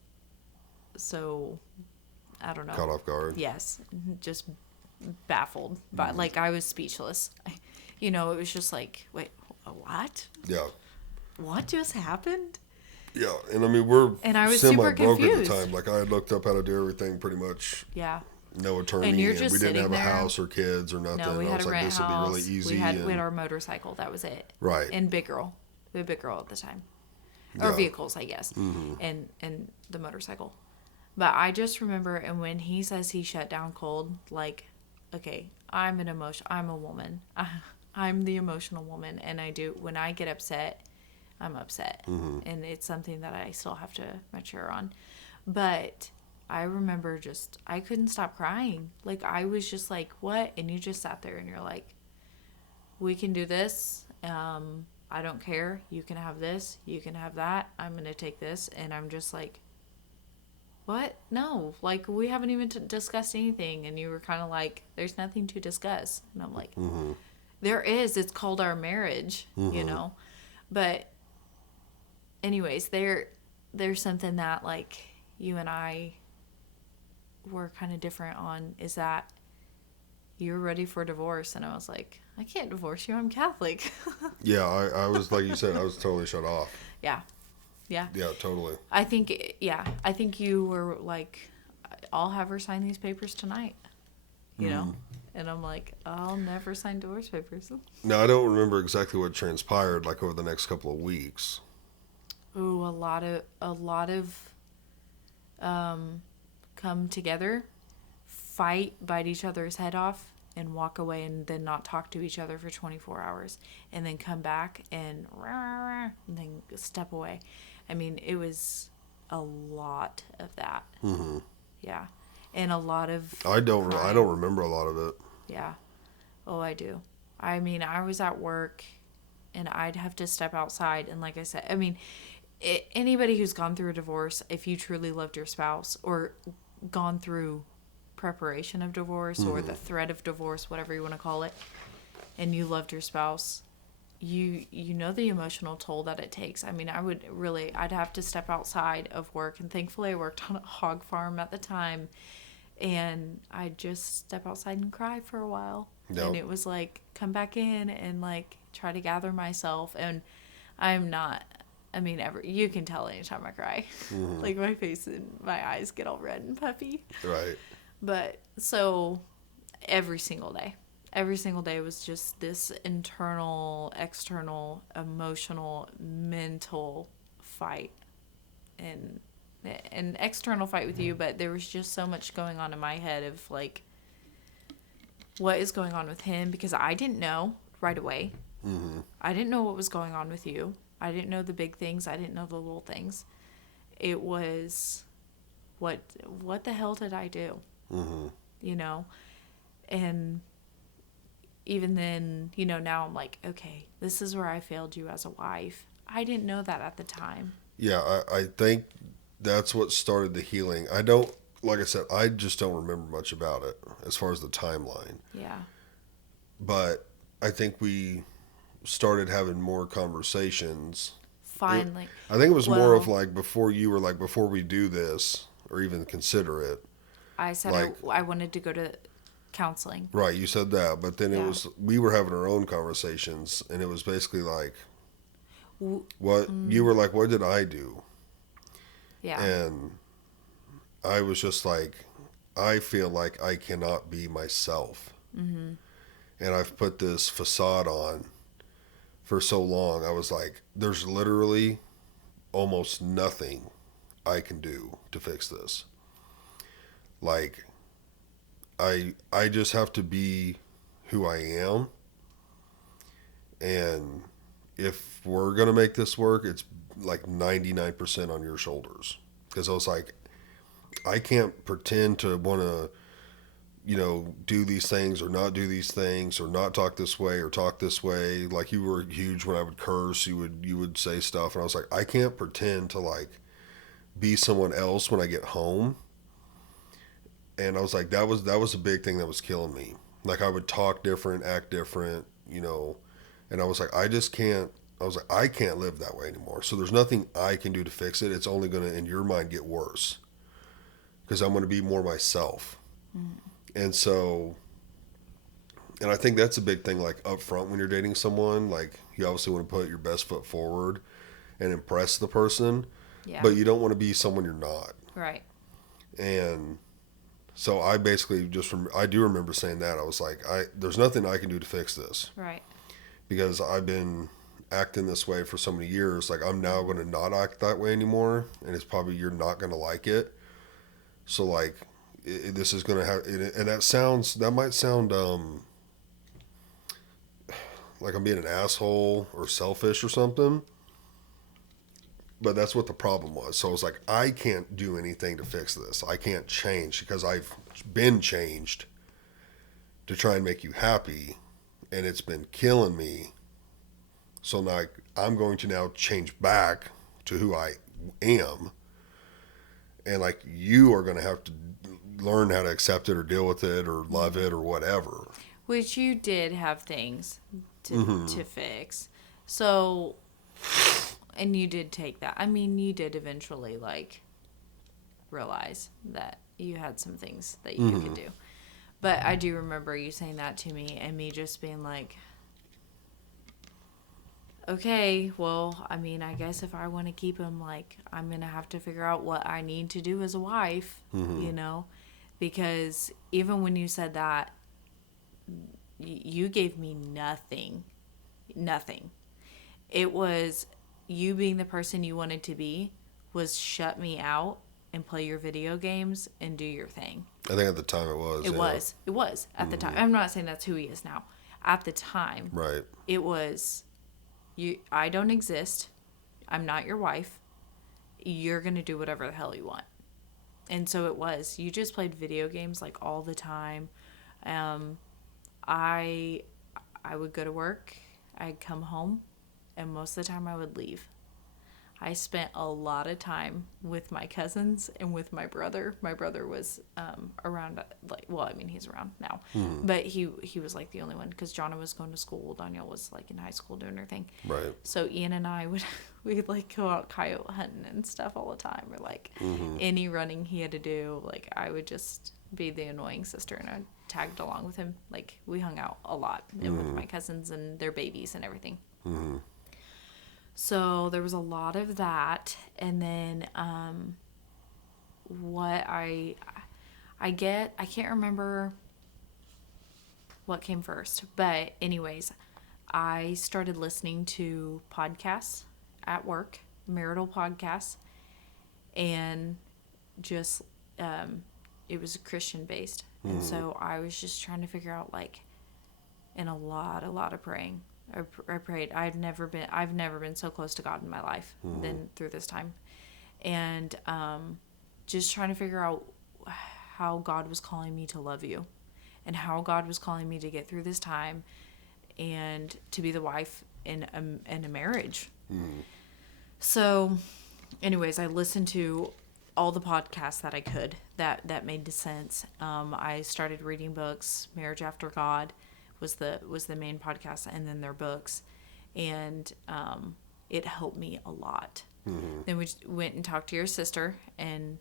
so, I don't know. Caught off guard. Yes, just baffled. But like I was speechless. It was just like, wait, what? Yeah. What just happened? Yeah. And I mean, we're And I was super semi-broke at the confused. time. Like I had looked up how to do everything pretty much. Yeah. No attorney. And you're we just didn't sitting have there. a house or kids or nothing. No, we I had was a like, rent this house. would be really easy. We had and, our motorcycle. That was it. Right. And Big Girl. We had Big Girl at the time. Or Yeah. vehicles, I guess. And the motorcycle. But I just remember, and when he says he shut down cold, like, okay, I'm a woman. I'm the emotional woman, and when I get upset, I'm upset. And it's something that I still have to mature on. But I remember I couldn't stop crying. Like, I was just like, what? And you just sat there and you're like, we can do this. I don't care. You can have this. You can have that. I'm going to take this. And I'm just like, what? No. Like, we haven't even discussed anything. And you were kind of like, there's nothing to discuss. And I'm like, there is. It's called our marriage, But anyways, there's something that, like, you and I were kind of different on, is that you're ready for divorce. And I was like, I can't divorce you. I'm Catholic. Yeah, I was, like you said, I was totally shut off. Yeah. Yeah. Yeah, totally. I think you were like, I'll have her sign these papers tonight, And I'm like, I'll never sign divorce papers. Now, I don't remember exactly what transpired, like, over the next couple of weeks. Ooh, a lot of come together, fight, bite each other's head off, and walk away, and then not talk to each other for 24 hours, and then come back and then step away. I mean, it was a lot of that. Yeah, and a lot of I don't crying. remember a lot of it. Yeah. Oh, I do. I mean, I was at work, and I'd have to step outside, and like I said, I mean, anybody who's gone through a divorce, if you truly loved your spouse or gone through preparation of divorce or the threat of divorce, whatever you want to call it, and you loved your spouse, you know the emotional toll that it takes. I mean, I'd have to step outside of work, and thankfully I worked on a hog farm at the time, and I'd just step outside and cry for a while. Yep. And it was like, come back in and like try to gather myself. And I'm not, I mean, you can tell anytime I cry. Like my face and my eyes get all red and puffy. Right. But so every single day was just this internal, external, emotional, mental fight, and an external fight with you. But there was just so much going on in my head of like, what is going on with him? Because I didn't know right away. I didn't know what was going on with you. I didn't know the big things. I didn't know the little things. It was, what the hell did I do? And even then, now I'm like, okay, this is where I failed you as a wife. I didn't know that at the time. Yeah, I think that's what started the healing. Like I said, I just don't remember much about it as far as the timeline. Yeah. But I think we started having more conversations. Finally. I think it was more of like before we do this or even consider it. I said like, I wanted to go to counseling. Right, you said that, but then Yeah. we were having our own conversations, and it was basically like, What you were like, what did I do? Yeah. And I was just like, I feel like I cannot be myself. Mm-hmm. And I've put this facade on for so long. I was like, there's literally almost nothing I can do to fix this. Like, I just have to be who I am. And if we're going to make this work, it's like 99% on your shoulders. Because I was like, I can't pretend to want to, do these things or not do these things or not talk this way or talk this way. Like you were huge when I would curse, you would say stuff, and I was like, I can't pretend to like be someone else when I get home. And I was like, that was a big thing that was killing me. Like I would talk different, act different. And I was like, I just can't. I was like, I can't live that way anymore. So there's nothing I can do to fix it. It's only going to, in your mind, get worse because I'm going to be more myself. And so, and I think that's a big thing, like up front when you're dating someone, like you obviously want to put your best foot forward and impress the person, Yeah. but you don't want to be someone you're not. Right. And so I basically I do remember saying that. I was like, there's nothing I can do to fix this Right. because I've been acting this way for so many years. Like I'm now going to not act that way anymore. And it's probably, you're not going to like it. So like, this is going to have, and that might sound, like I'm being an asshole or selfish or something. But that's what the problem was. So I was like, I can't do anything to fix this. I can't change because I've been changed to try and make you happy, and it's been killing me. So now I'm going to now change back to who I am, and like you are going to have to learn how to accept it or deal with it or love it or whatever. Which you did have things to Mm-hmm. to fix. So, and you did take that. I mean, you did eventually like realize that you had some things that you could do. But I do remember you saying that to me and me just being like, okay, well, I mean, I guess if I want to keep him, like, I'm going to have to figure out what I need to do as a wife, because even when you said that, you gave me nothing. Nothing. It was you being the person you wanted to be was shut me out and play your video games and do your thing. I think at the time it was. It was. It was at the time. I'm not saying that's who he is now. At the time, Right. it was you. I don't exist. I'm not your wife. You're gonna do whatever the hell you want. And so it was. You just played video games like all the time. I would go to work. I'd come home, and most of the time I would leave. I spent a lot of time with my cousins and with my brother. My brother was around, like, well, I mean, he's around now, but he was like the only one because Jonna was going to school. Danielle was like in high school doing her thing. Right. So Ian and I we'd like go out coyote hunting and stuff all the time, or like any running he had to do. Like I would just be the annoying sister and I tagged along with him. Like we hung out a lot and with my cousins and their babies and everything. So there was a lot of that, and then what I can't remember what came first, but anyways, I started listening to podcasts at work, marital podcasts, and just it was Christian based, and so I was just trying to figure out, like, and a lot of praying. I prayed. I've never been so close to God in my life than through this time, and just trying to figure out how God was calling me to love you, and how God was calling me to get through this time, and to be the wife in a marriage. So, anyways, I listened to all the podcasts that I could that made sense. I started reading books. Marriage After God was the main podcast, and then their books, and it helped me a lot. Then we went and talked to your sister and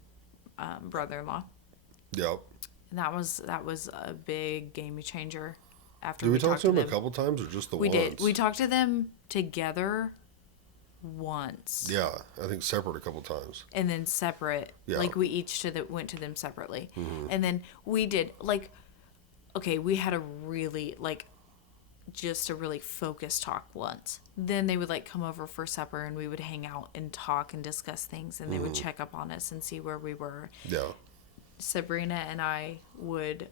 brother-in-law. Yep. And that was a big game changer. After Did we talk talked to them them a couple times or just the we once? did. We talked to them together once. Yeah, I think separate a couple times. And then separate. Yeah. Like, we each went to them separately. Mm-hmm. And then we did, like, okay, we had a really, like, just a really focused talk once. Then they would, like, come over for supper and we would hang out and talk and discuss things. And they would check up on us and see where we were. Yeah. Sabrina and I would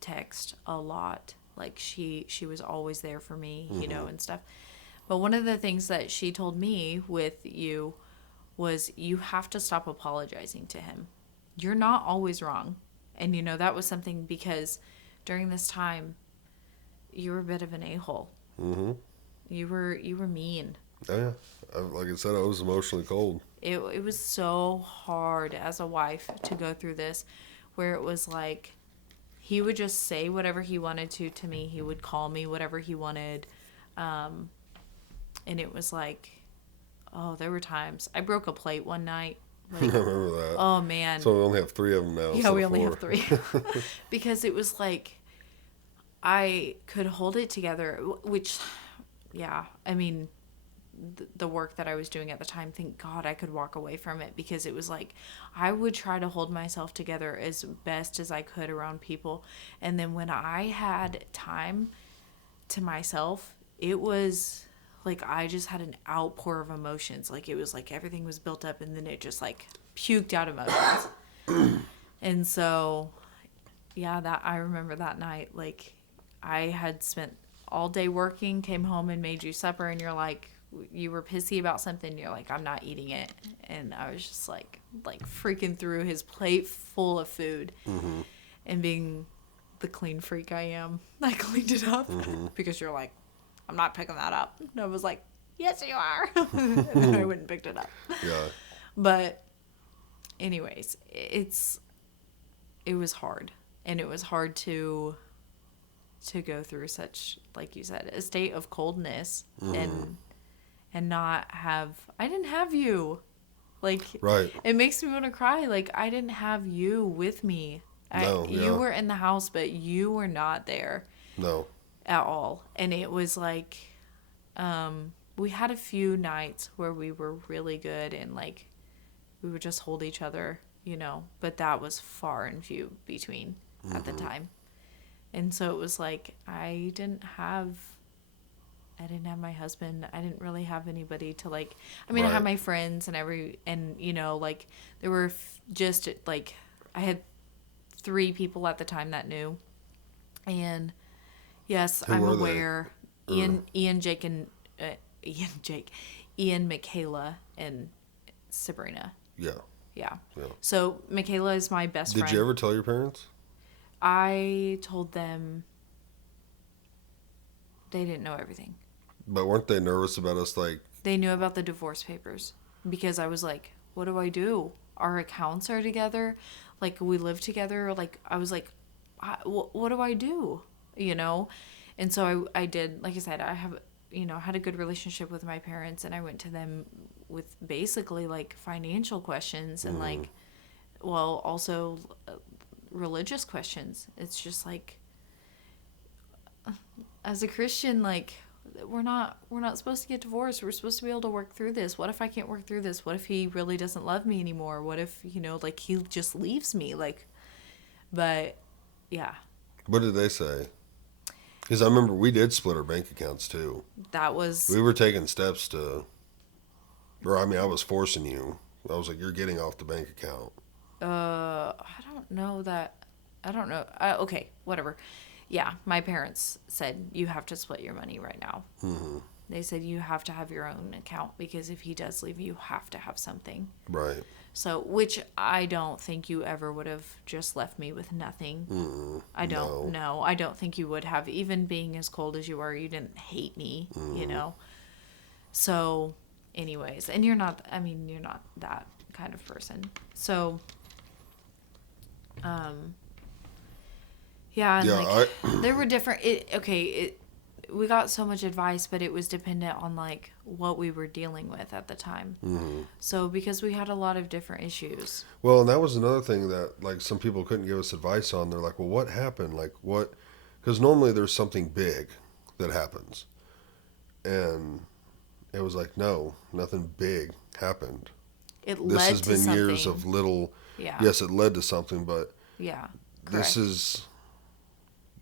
text a lot. Like, she was always there for me, you know, and stuff. But one of the things that she told me with you was, you have to stop apologizing to him. You're not always wrong. And, you know, that was something, because during this time, you were a bit of an a-hole. Mm-hmm. You were mean. Oh, yeah. Like I said, I was emotionally cold. It was so hard as a wife to go through this, where it was like, he would just say whatever he wanted to me. He would call me whatever he wanted. And it was like, oh, there were times. I broke a plate one night. I remember that. Oh, man. So we only have 3 of them now. Yeah, we only have 3. Because it was like, I could hold it together, which, yeah, I mean, the work that I was doing at the time, thank God I could walk away from it, because it was like, I would try to hold myself together as best as I could around people. And then when I had time to myself, it was like, I just had an outpour of emotions. Like, it was like everything was built up and then it just like puked out emotions. And so, yeah, that I remember that night, like, I had spent all day working, came home and made you supper, and you're like, you were pissy about something, you're like, I'm not eating it. And I was just like freaking through his plate full of food. Mm-hmm. And being the clean freak I am, I cleaned it up. Mm-hmm. Because you're like, I'm not picking that up. And I was like, yes you are. And then I went and picked it up. Yeah. But anyways, it was hard. And it was hard to go through such, like you said, a state of coldness. And not have, I didn't have you. Like, right. It makes me want to cry. Like, I didn't have you with me. You were in the house, but you were not there. No. At all. And it was like, we had a few nights where we were really good and, like, we would just hold each other, you know, but that was far and few between at the time. And so it was like, I didn't have my husband. I didn't really have anybody to, like, I mean, right. I had my friends and you know, like, there were just, like, I had 3 people at the time that knew. And yes, I'm aware. Ian, Jake, and Ian, Michaela, and Sabrina. Yeah. Yeah. So Michaela is my best friend. Did you ever tell your parents? I told them. They didn't know everything. But weren't they nervous about us, like... They knew about the divorce papers. Because I was like, what do I do? Our accounts are together. Like, we live together. Like, I was like, what do I do? You know? And so I did, like I said, I have, you know, had a good relationship with my parents. And I went to them with basically, like, financial questions. And, like, well, also religious questions. It's just like... As a Christian, like, we're not supposed to get divorced. We're supposed to be able to work through this. What if I can't work through this? What if he really doesn't love me anymore? What if, you know, like, he just leaves me? Like, but yeah. What did they say? Because I remember we did split our bank accounts too. We were taking steps to, or I mean, I was forcing you. I was like, you're getting off the bank account. I don't know that. I don't know. Okay, whatever. Yeah, my parents said, you have to split your money right now. Mm-hmm. They said, you have to have your own account because if he does leave, you have to have something. Right. So, which I don't think you ever would have just left me with nothing. Mm-mm. I don't know. I don't think you would have. Even being as cold as you are, you didn't hate me, you know. So, anyways, and you're not that kind of person. So, yeah, and like, there were different. We got so much advice, but it was dependent on, like, what we were dealing with at the time. Mm-hmm. So because we had a lot of different issues. Well, and that was another thing that, like, some people couldn't give us advice on. They're like, well, what happened? Like, what? Because normally there's something big that happens, and it was like, no, nothing big happened. It This led has to been something. years of little. Yeah. Yes, it led to something, but Yeah. this Correct. is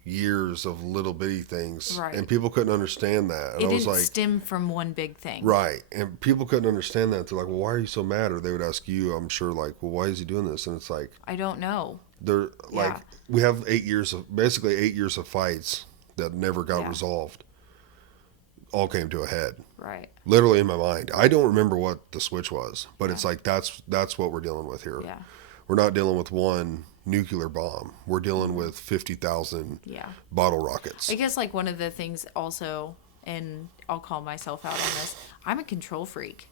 years of little bitty things, Right. and people couldn't understand that. And It I was didn't like, stem from one big thing. right. And people couldn't understand that. They're like, well, why are you so mad? Or they would ask you, I'm sure, like, well, why is he doing this? And it's like, I don't know. they're like, Yeah. we have basically 8 years of fights that never got Yeah. resolved, all came to a head. Right. Literally in my mind. I don't remember what the switch was, but Yeah. it's like, that's what we're dealing with here. Yeah. We're not dealing with one nuclear bomb. We're dealing with 50,000 Yeah. bottle rockets. I guess like one of the things also, and I'll call myself out on this, I'm a control freak.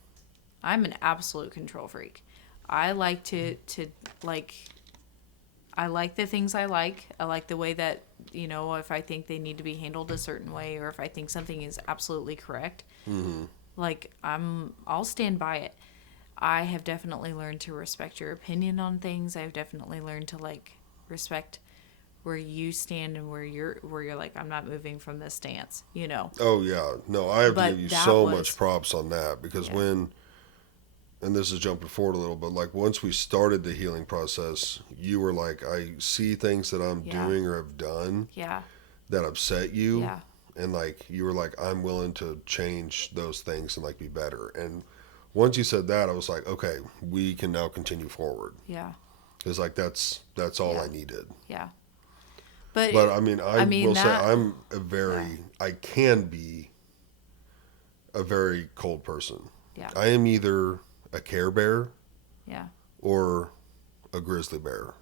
I'm an absolute control freak. I like to like, I like the things I like. I like the way that, you know, if I think they need to be handled a certain way, or if I think something is absolutely correct, like I'll stand by it. I have definitely learned to respect your opinion on things. I've definitely learned to like respect where you stand and where you're like, I'm not moving from this stance, you know. Oh yeah, no, I have But to give you that so was- much props on that because Yeah. and this is jumping forward a little, but like once we started the healing process, you were like, I see things that I'm Yeah. doing or have done Yeah. that upset you, Yeah. and like you were like, I'm willing to change those things and like be better. And once you said that, I was like, okay, we can now continue forward. Yeah. It's like that's all Yeah. I needed. Yeah. But But I mean, I will say that- I'm I can be a very cold person. Yeah. I am either a Care Bear Yeah. or a grizzly bear.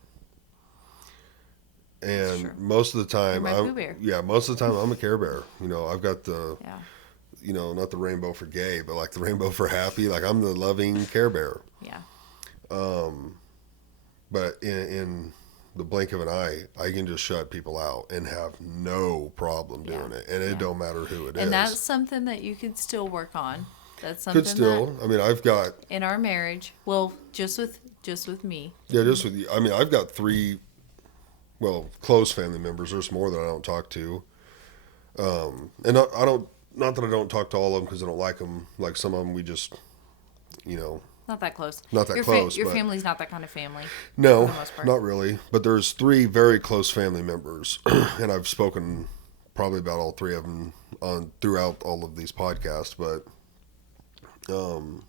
And true. most of the time, You're my Pooh Bear. most of the time I'm a Care Bear. You know, I've got the, Yeah. you know, not the rainbow for gay, but like the rainbow for happy. Like I'm the loving Care Bear. Yeah. But in the blink of an eye, I can just shut people out and have no problem doing Yeah. it, and it Yeah. don't matter who it is. And that's something that you could still work on. That's something Could still. I mean, I've got that in our marriage, well, just with me. just with you. I mean, I've got 3, well, close family members. There's more that I don't talk to, and I don't. Not that I don't talk to all of them because I don't like them. Like some of them, we just, you know, Not that close. Not that your close, Your but- family's not that kind of family. no, For the most part. not really. But there's 3 very close family members, and I've spoken probably about all 3 of them on throughout all of these podcasts. But, and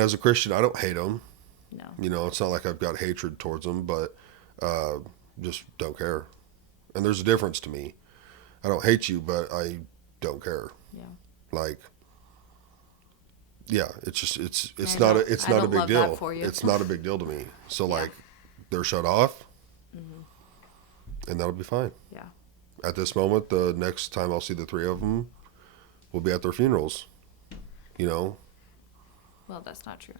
as a Christian, I don't hate them. No. You know, it's not like I've got hatred towards them, but just don't care. And there's a difference to me. I don't hate you, but I don't care. Yeah. Like, yeah, it's just it's I not don't- a it's I not a don't big love that deal. for you. It's not a big deal to me. So like, they're shut off, and that'll be fine. Yeah. At this moment, the next time I'll see the 3 of them, will be at their funerals. You know, Well, that's not true.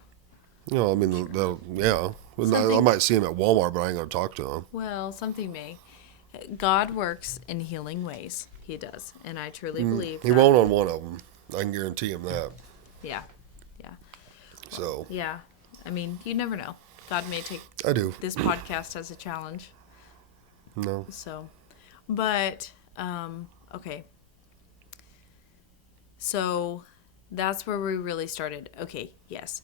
I mean, yeah. Well, I Something- might see them at Walmart, but I ain't gonna talk to them. Well, something may. God works in healing ways. He does, and I truly believe He that. won't on one of them. I can guarantee him that. Yeah. Yeah. So Yeah. I mean, you never know. God may take I do. this podcast as a challenge. No. So, but, okay. So that's where we really started. Okay, yes.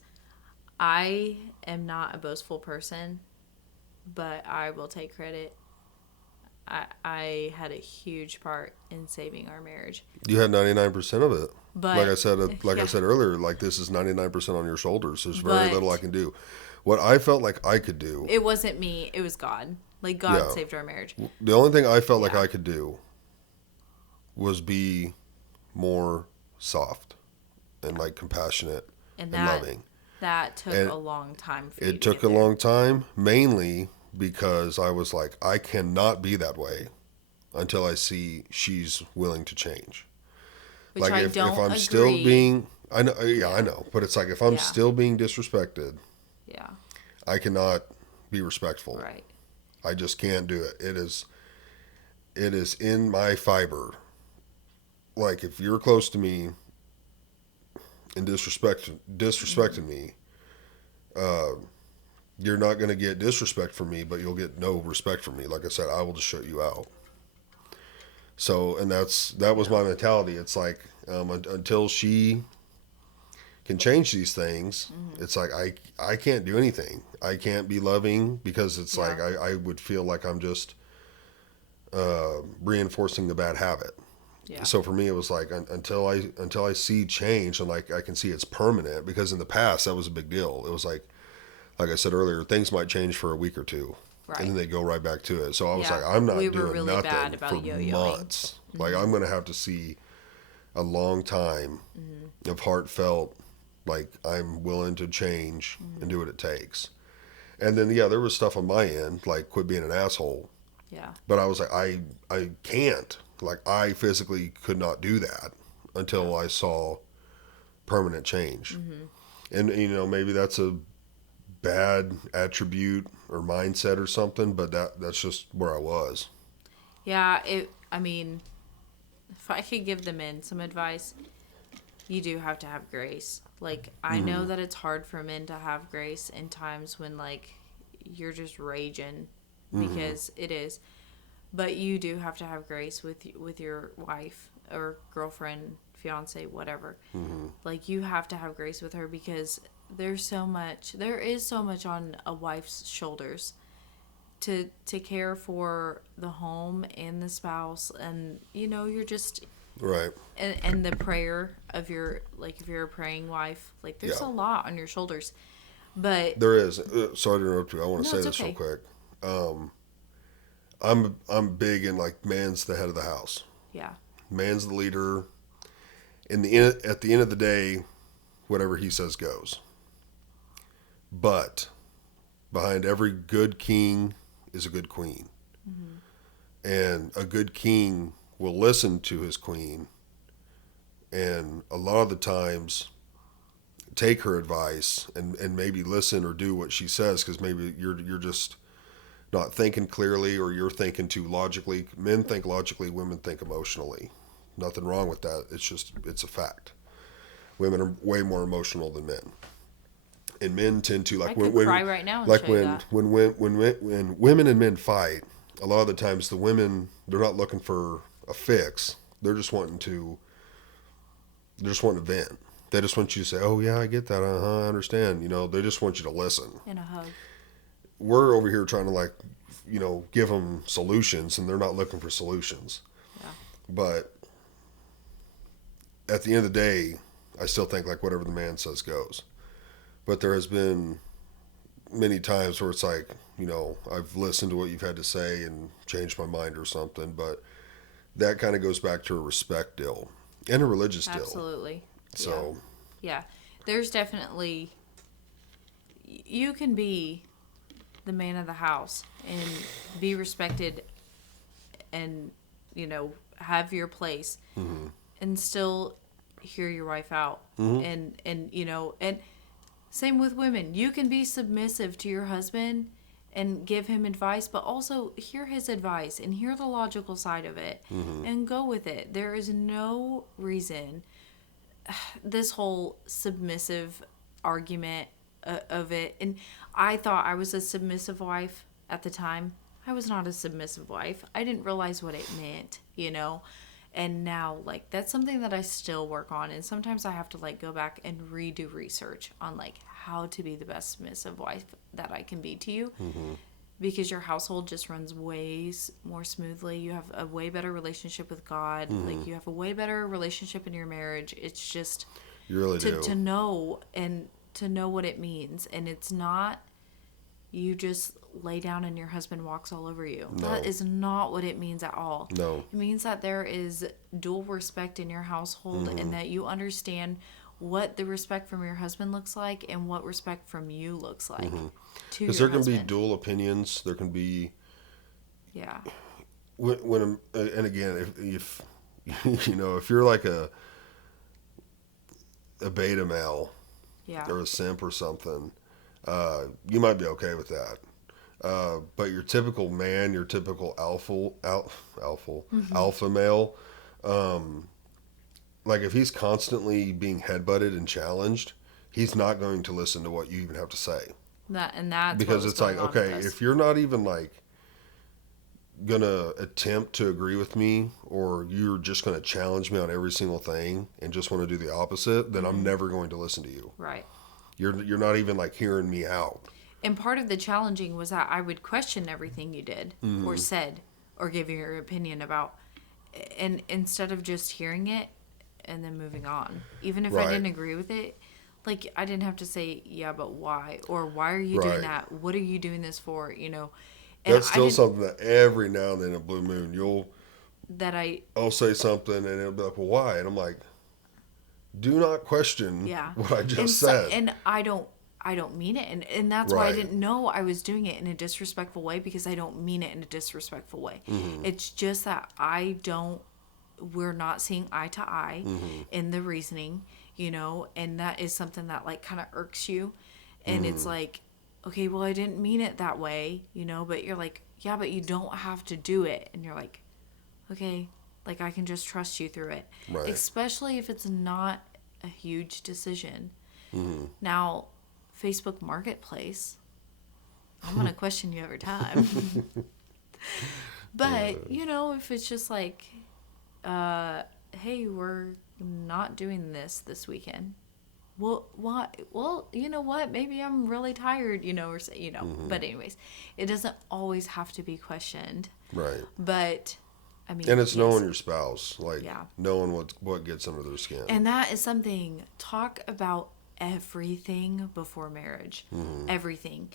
I am not a boastful person, but I will take credit. I had a huge part in saving our marriage. You had 99% of it. But Like I said yeah. earlier, like this is 99% on your shoulders. There's very But- little I can do. What I felt like I could do, It wasn't me, it was God. Like God Yeah. saved our marriage. the only thing I felt like Yeah. I could do was be more soft and like compassionate And and that loving. that took And a long time for you It to took get a there. long time, mainly because I was like, I cannot be that way until I see she's willing to change. Which Like I if don't I'm agree. still being, I know, I know, but it's like if I'm Yeah. still being disrespected, Yeah, I cannot be respectful. right. I just can't do it. It is in my fiber. Like if you're close to me and disrespecting me, you're not going to get disrespect from me, but you'll get no respect from me. Like I said, I will just shut you out. So, and that was my mentality. It's like, until she can change these things, it's like I can't do anything. I can't be loving because it's like I would feel like I'm just reinforcing the bad habit. Yeah. So for me, it was like until I see change and like I can see it's permanent. Because in the past that was a big deal. It was like I said earlier, things might change for a week or two, Right. and then they go right back to it. So I was Yeah. like, I'm not We were doing really nothing bad about for yo-yoing. months. Like I'm going to have to see a long time of heartfelt, like I'm willing to change and do what it takes. And then there was stuff on my end, like quit being an asshole. Yeah. But I was like, I can't. Like I physically could not do that until I saw permanent change. And maybe that's a bad attribute or mindset or something, but that's just where I was. Yeah. I mean, if I could give the men some advice, you do have to have grace. Like, I know that it's hard for men to have grace in times when, like, you're just raging, because it is. But you do have to have grace with your wife or girlfriend, fiance, whatever. Like, you have to have grace with her, because there is so much on a wife's shoulders to care for the home and the spouse, and you're just Right. and the prayer of your, like, if you're a praying wife, like, there's Yeah. a lot on your shoulders. But There is. Sorry to interrupt you. I want to No, say it's this okay. real quick. I'm big in like man's the head of the house. yeah, Man's the leader. At the end of the day, whatever he says goes. But behind every good king is a good queen. And a good king will listen to his queen, and a lot of the times take her advice and maybe listen or do what she says, because maybe you're just not thinking clearly, or you're thinking too logically. Men think logically, women think emotionally. Nothing wrong with that. It's a fact. Women are way more emotional than men, and men tend to, like, I could cry right now and like show you that. when women and men fight. A lot of the times, the women, they're not looking for a fix. They're just wanting to vent. They just want you to say, "Oh yeah, I get that. I understand." They just want you to listen. In a hug. We're over here trying to, like, give them solutions, and they're not looking for solutions. Yeah. But at the end of the day, I still think like whatever the man says goes. But there has been many times where it's like, I've listened to what you've had to say and changed my mind or something. But that kind of goes back to a respect deal and a religious deal. Absolutely. So Yeah. There's definitely, you can be the man of the house and be respected and, have your place, and still hear your wife out. And same with women. You can be submissive to your husband and give him advice, but also hear his advice and hear the logical side of it and go with it. There is no reason, this whole submissive argument of it. And I thought I was a submissive wife at the time. I was not a submissive wife. I didn't realize what it meant, And now, like, that's something that I still work on. And sometimes I have to, like, go back and redo research on, like, how to be the best submissive wife that I can be to you. Because your household just runs way more smoothly. You have a way better relationship with God. Like, you have a way better relationship in your marriage. It's just you really do. to know, and to know what it means. And it's not you just lay down and your husband walks all over you. No. That is not what it means at all. No. It means that there is dual respect in your household, and that you understand what the respect from your husband looks like and what respect from you looks like to your Because there can husband. be dual opinions. There can be, Yeah. when and again, if if you're like a beta male, Yeah. or a simp or something, you might be okay with that. But your typical man, your typical alpha male, like if he's constantly being headbutted and challenged, he's not going to listen to what you even have to say. That's Because what was it's like, going on okay, with us. if you're not even like gonna attempt to agree with me, or you're just gonna challenge me on every single thing and just want to do the opposite, then I'm never going to listen to you. Right. You're not even like hearing me out. And part of the challenging was that I would question everything you did or said or give your opinion about. And instead of just hearing it and then moving on, even if I Right. didn't agree with it, like I didn't have to say, yeah, but why? Or why are you Right. doing that? What are you doing this for? You know, and That's still something that every now and then, a blue moon, I'll say something and it'll be like, well, why? And I'm like, do not question yeah. what I And just so, said. and I don't mean it. And that's why I Right. didn't know I was doing it in a disrespectful way, because I don't mean it in a disrespectful way. It's just that we're not seeing eye to eye in the reasoning, you know, and that is something that like kind of irks you. And it's like, okay, well, I didn't mean it that way, you know, but you're like, yeah, but you don't have to do it. And you're like, okay, like I can just trust you through it. Right. Especially if it's not a huge decision. Now, Facebook Marketplace, I'm going to question you every time. But, you know, if it's just like, hey, we're not doing this weekend. Well, why? Well, you know what? Maybe I'm really tired, you know, or you know. But anyways, it doesn't always have to be questioned. Right. But I mean, And it's yes. knowing your spouse, like Yeah. knowing what gets under their skin. And that is something. Talk about everything before marriage. Everything.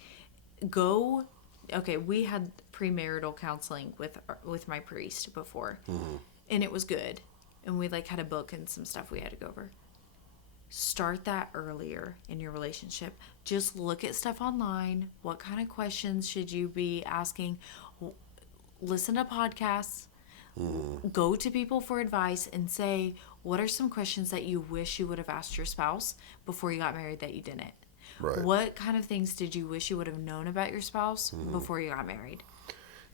Go. Okay, we had premarital counseling with my priest before, and it was good. And we like had a book and some stuff we had to go over. Start that earlier in your relationship. Just look at stuff online. What kind of questions should you be asking? Listen to podcasts. Go to people for advice and say, what are some questions that you wish you would have asked your spouse before you got married that you didn't? Right. What kind of things did you wish you would have known about your spouse before you got married?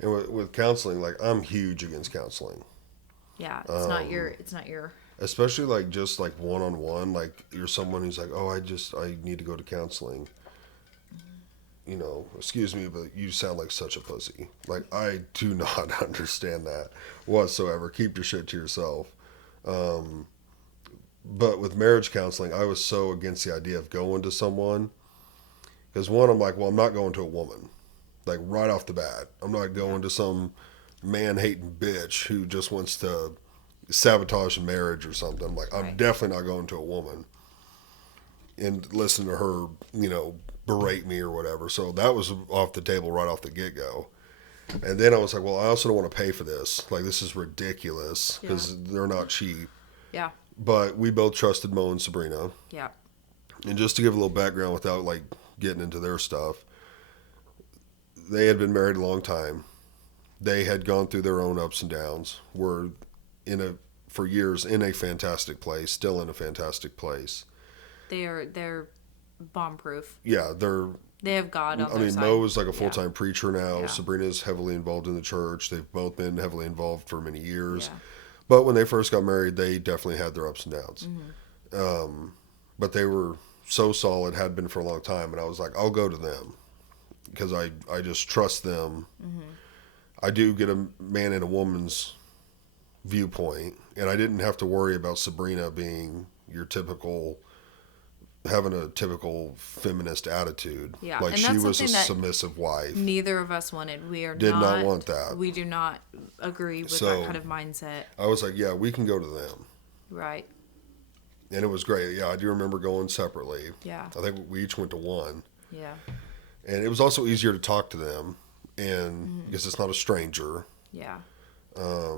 And with counseling, like I'm huge against counseling. Yeah, it's not your Especially like just like one-on-one, like you're someone who's like, oh, I need to go to counseling. You know, excuse me, but you sound like such a pussy. Like, I do not understand that whatsoever. Keep your shit to yourself. But with marriage counseling, I was so against the idea of going to someone. Because one, I'm like, well, I'm not going to a woman. Like, right off the bat. I'm not going to some man-hating bitch who just wants to sabotage a marriage or something. I'm like, I'm Right. definitely not going to a woman and listen to her, you know, berate me or whatever. So that was off the table right off the get-go. And then I was like, well, I also don't want to pay for this. Like, this is ridiculous because they're not cheap. Yeah. But we both trusted Mo and Sabrina. Yeah. And just to give a little background without, like, getting into their stuff, they had been married a long time. They had gone through their own ups and downs, were for years in a fantastic place, still in a fantastic place. They're bomb proof. Yeah, They have God on I their mean, side. Mo is like a full-time preacher now. Yeah. Sabrina's heavily involved in the church. They've both been heavily involved for many years. Yeah. But when they first got married, they definitely had their ups and downs. But they were so solid, had been for a long time. And I was like, I'll go to them because I just trust them. I do get a man and a woman's viewpoint. And I didn't have to worry about Sabrina being having a typical feminist attitude. Yeah, Like and she that's was a something that submissive wife. Neither of us wanted. We are Did not want that. We do not agree with So- that kind of mindset. I was like, yeah, we can go to them. Right. And it was great. Yeah, I do remember going separately. Yeah. I think we each went to one. Yeah. And it was also easier to talk to them and because it's not a stranger. Yeah. I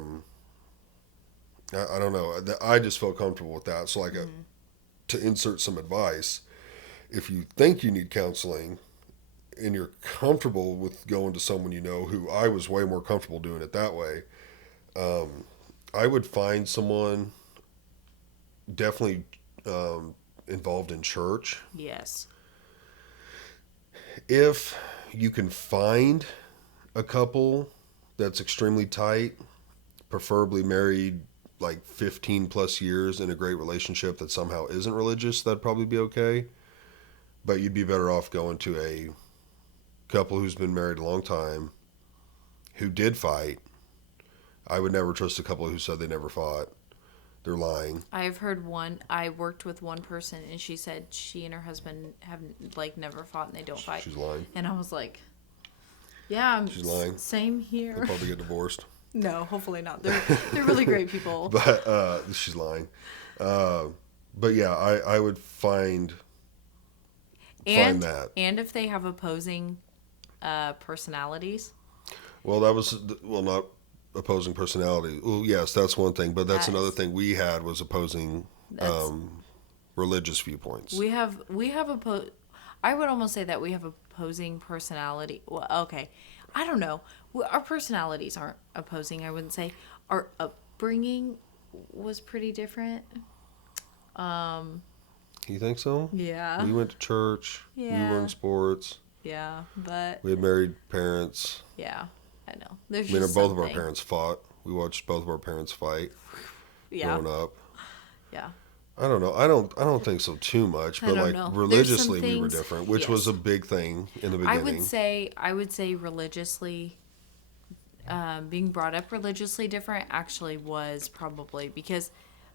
don't know. I just felt comfortable with that. So like to insert some advice, if you think you need counseling and you're comfortable with going to someone you know, who I was way more comfortable doing it that way, I would find someone definitely involved in church. Yes. If you can find a couple that's extremely tight, preferably married like 15 plus years in a great relationship that somehow isn't religious, that'd probably be okay. But you'd be better off going to a couple who's been married a long time who did fight. I would never trust a couple who said they never fought. They're lying. I've heard one. I worked with one person, and she said she and her husband have like never fought, and they don't fight. She's lying. And I was like, "Yeah, She's lying. Same here." They'll probably get divorced. No, hopefully not. They're really great people. But she's lying. But yeah, I would find that. And if they have opposing personalities. Well, not opposing personality. Well, yes, that's one thing, but that's another thing we had was opposing religious viewpoints. We have I would almost say that we have opposing personality. Well, okay, I don't know. Our personalities aren't opposing. I wouldn't say our upbringing was pretty different. You think so? Yeah. We went to church. Yeah. We were in sports. Yeah, but we had married parents. Yeah, I know. There's both of our parents fought. We watched both of our parents fight. Yeah. Growing up. Yeah. I don't know. I don't think so too much, but like religiously we were different, which was a big thing in the beginning. I would say religiously, being brought up religiously different actually was probably because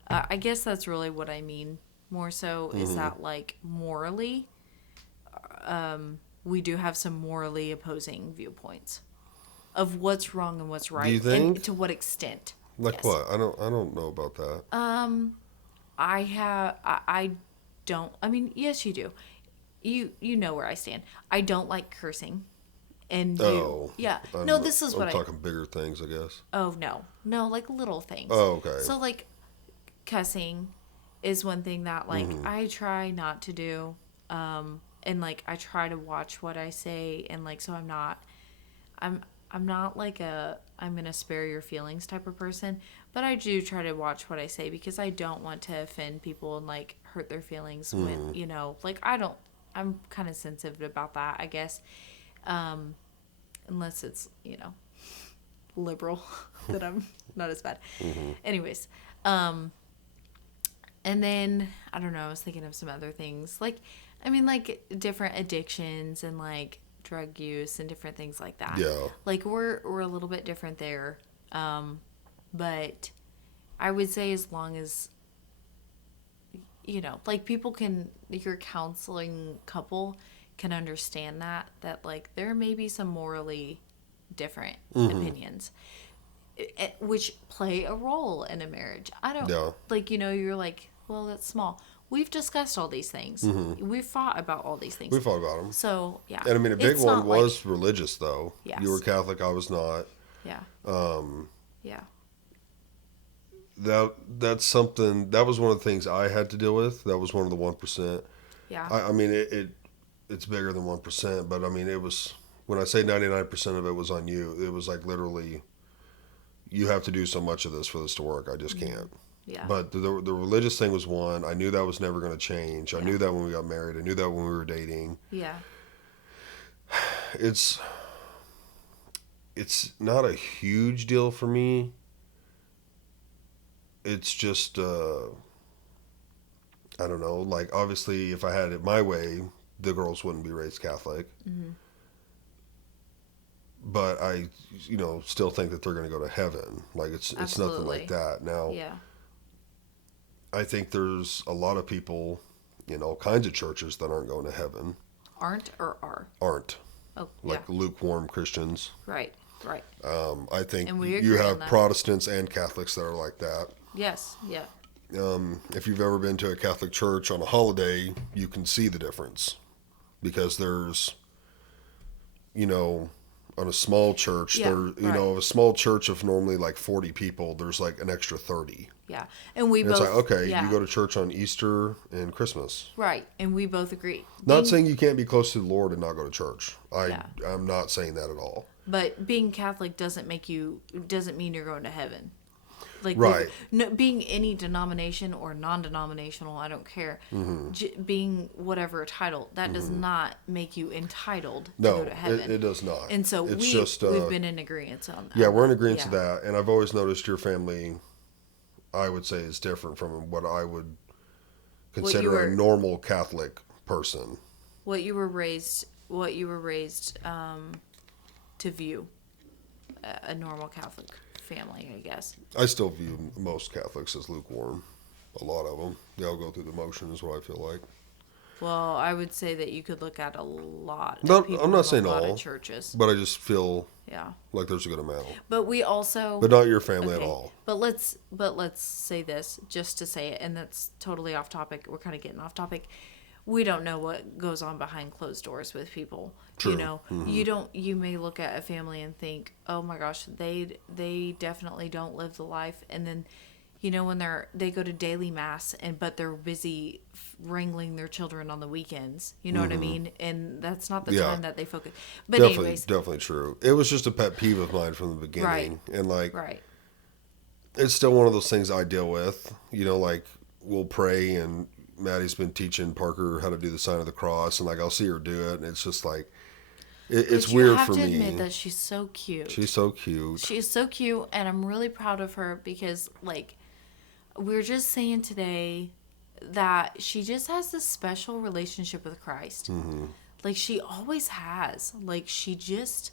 I guess that's really what I mean more so is that like morally, we do have some morally opposing viewpoints of what's wrong and what's right. Do you think? And to what extent? Like yes. what? I don't know about that. I don't. I mean, yes, you do. You know where I stand. I don't like cursing. And yeah. No, this is what I'm talking bigger things, I guess. Oh no, like little things. Oh, okay. So like, cussing is one thing that like I try not to do. And like I try to watch what I say, and like so I'm not like I'm gonna spare your feelings type of person, but I do try to watch what I say because I don't want to offend people and like hurt their feelings when like I'm kind of sensitive about that, I guess, unless it's liberal that I'm not as bad. Anyways, and then I don't know, I was thinking of some other things like different addictions and like drug use and different things like that. Yeah. Like we're a little bit different there. But I would say as long as like people your counseling couple can understand that like there may be some morally different opinions which play a role in a marriage. I don't like you're like, well, that's small. We've discussed all these things. We've fought about all these things. We fought about them. So, yeah. And I mean, a big one was religious, though. Yes. You were Catholic, I was not. Yeah. Yeah. That's something, that was one of the things I had to deal with. That was one of the 1%. Yeah. I mean, it's bigger than 1%, but I mean, it was, when I say 99% of it was on you, it was like literally, you have to do so much of this for this to work. I just can't. Yeah. But the religious thing was one. I knew that was never going to change. I knew that when we got married. I knew that when we were dating. Yeah. It's not a huge deal for me. It's just, I don't know. Like, obviously, if I had it my way, the girls wouldn't be raised Catholic. But I, still think that they're going to go to heaven. Like, it's nothing like that. Now, yeah. I think there's a lot of people in all kinds of churches that aren't going to heaven. Aren't or are? Aren't. Oh, like lukewarm Christians. Right. I think we you have Protestants and Catholics that are like that. Yes, yeah. If you've ever been to a Catholic church on a holiday, you can see the difference. Because there's, on a small church, a small church of normally like 40 people, there's like an extra 30. Yeah. And both... It's like, okay, you go to church on Easter and Christmas. Right. And we both agree. Not saying you can't be close to the Lord and not go to church. I'm not saying that at all. But being Catholic doesn't mean you're going to heaven. Like, right. Being any denomination or non-denominational, I don't care. Being whatever title, that does not make you entitled to go to heaven. It does not. And so we've been in agreement on that. Yeah, we're in agreement to that. And I've always noticed your family, I would say, is different from what I would consider a normal Catholic person. What you were raised to view a normal Catholic family, I guess. I still view most Catholics as lukewarm. A lot of them. They all go through the motion, is what I feel like. Well, I would say that you could look at a lot of Not, people I'm not in saying a lot all, of churches. but I just feel Yeah. like there's a good amount. But we also But not your family at okay. all. But let's say this just to say it, and that's totally off topic. We're kind of getting off topic. We don't know what goes on behind closed doors with people. True. You know, you may look at a family and think, "Oh my gosh, they definitely don't live the life." And then, you know, when they go to daily mass but they're busy wrangling their children on the weekends. You know what I mean? And that's not the Yeah. time that they focus. But Definitely, anyways, definitely true. It was just a pet peeve of mine from the beginning. Right. And like, right. it's still one of those things I deal with. You know, like we'll pray, and Maddie's been teaching Parker how to do the sign of the cross, and like I'll see her do it, and it's just like it's But weird you have for to me. admit that she's so cute. She's so cute. She is so cute, and I'm really proud of her because, like, we are just saying today that she just has this special relationship with Christ. Mm-hmm. Like, she always has. Like, she just,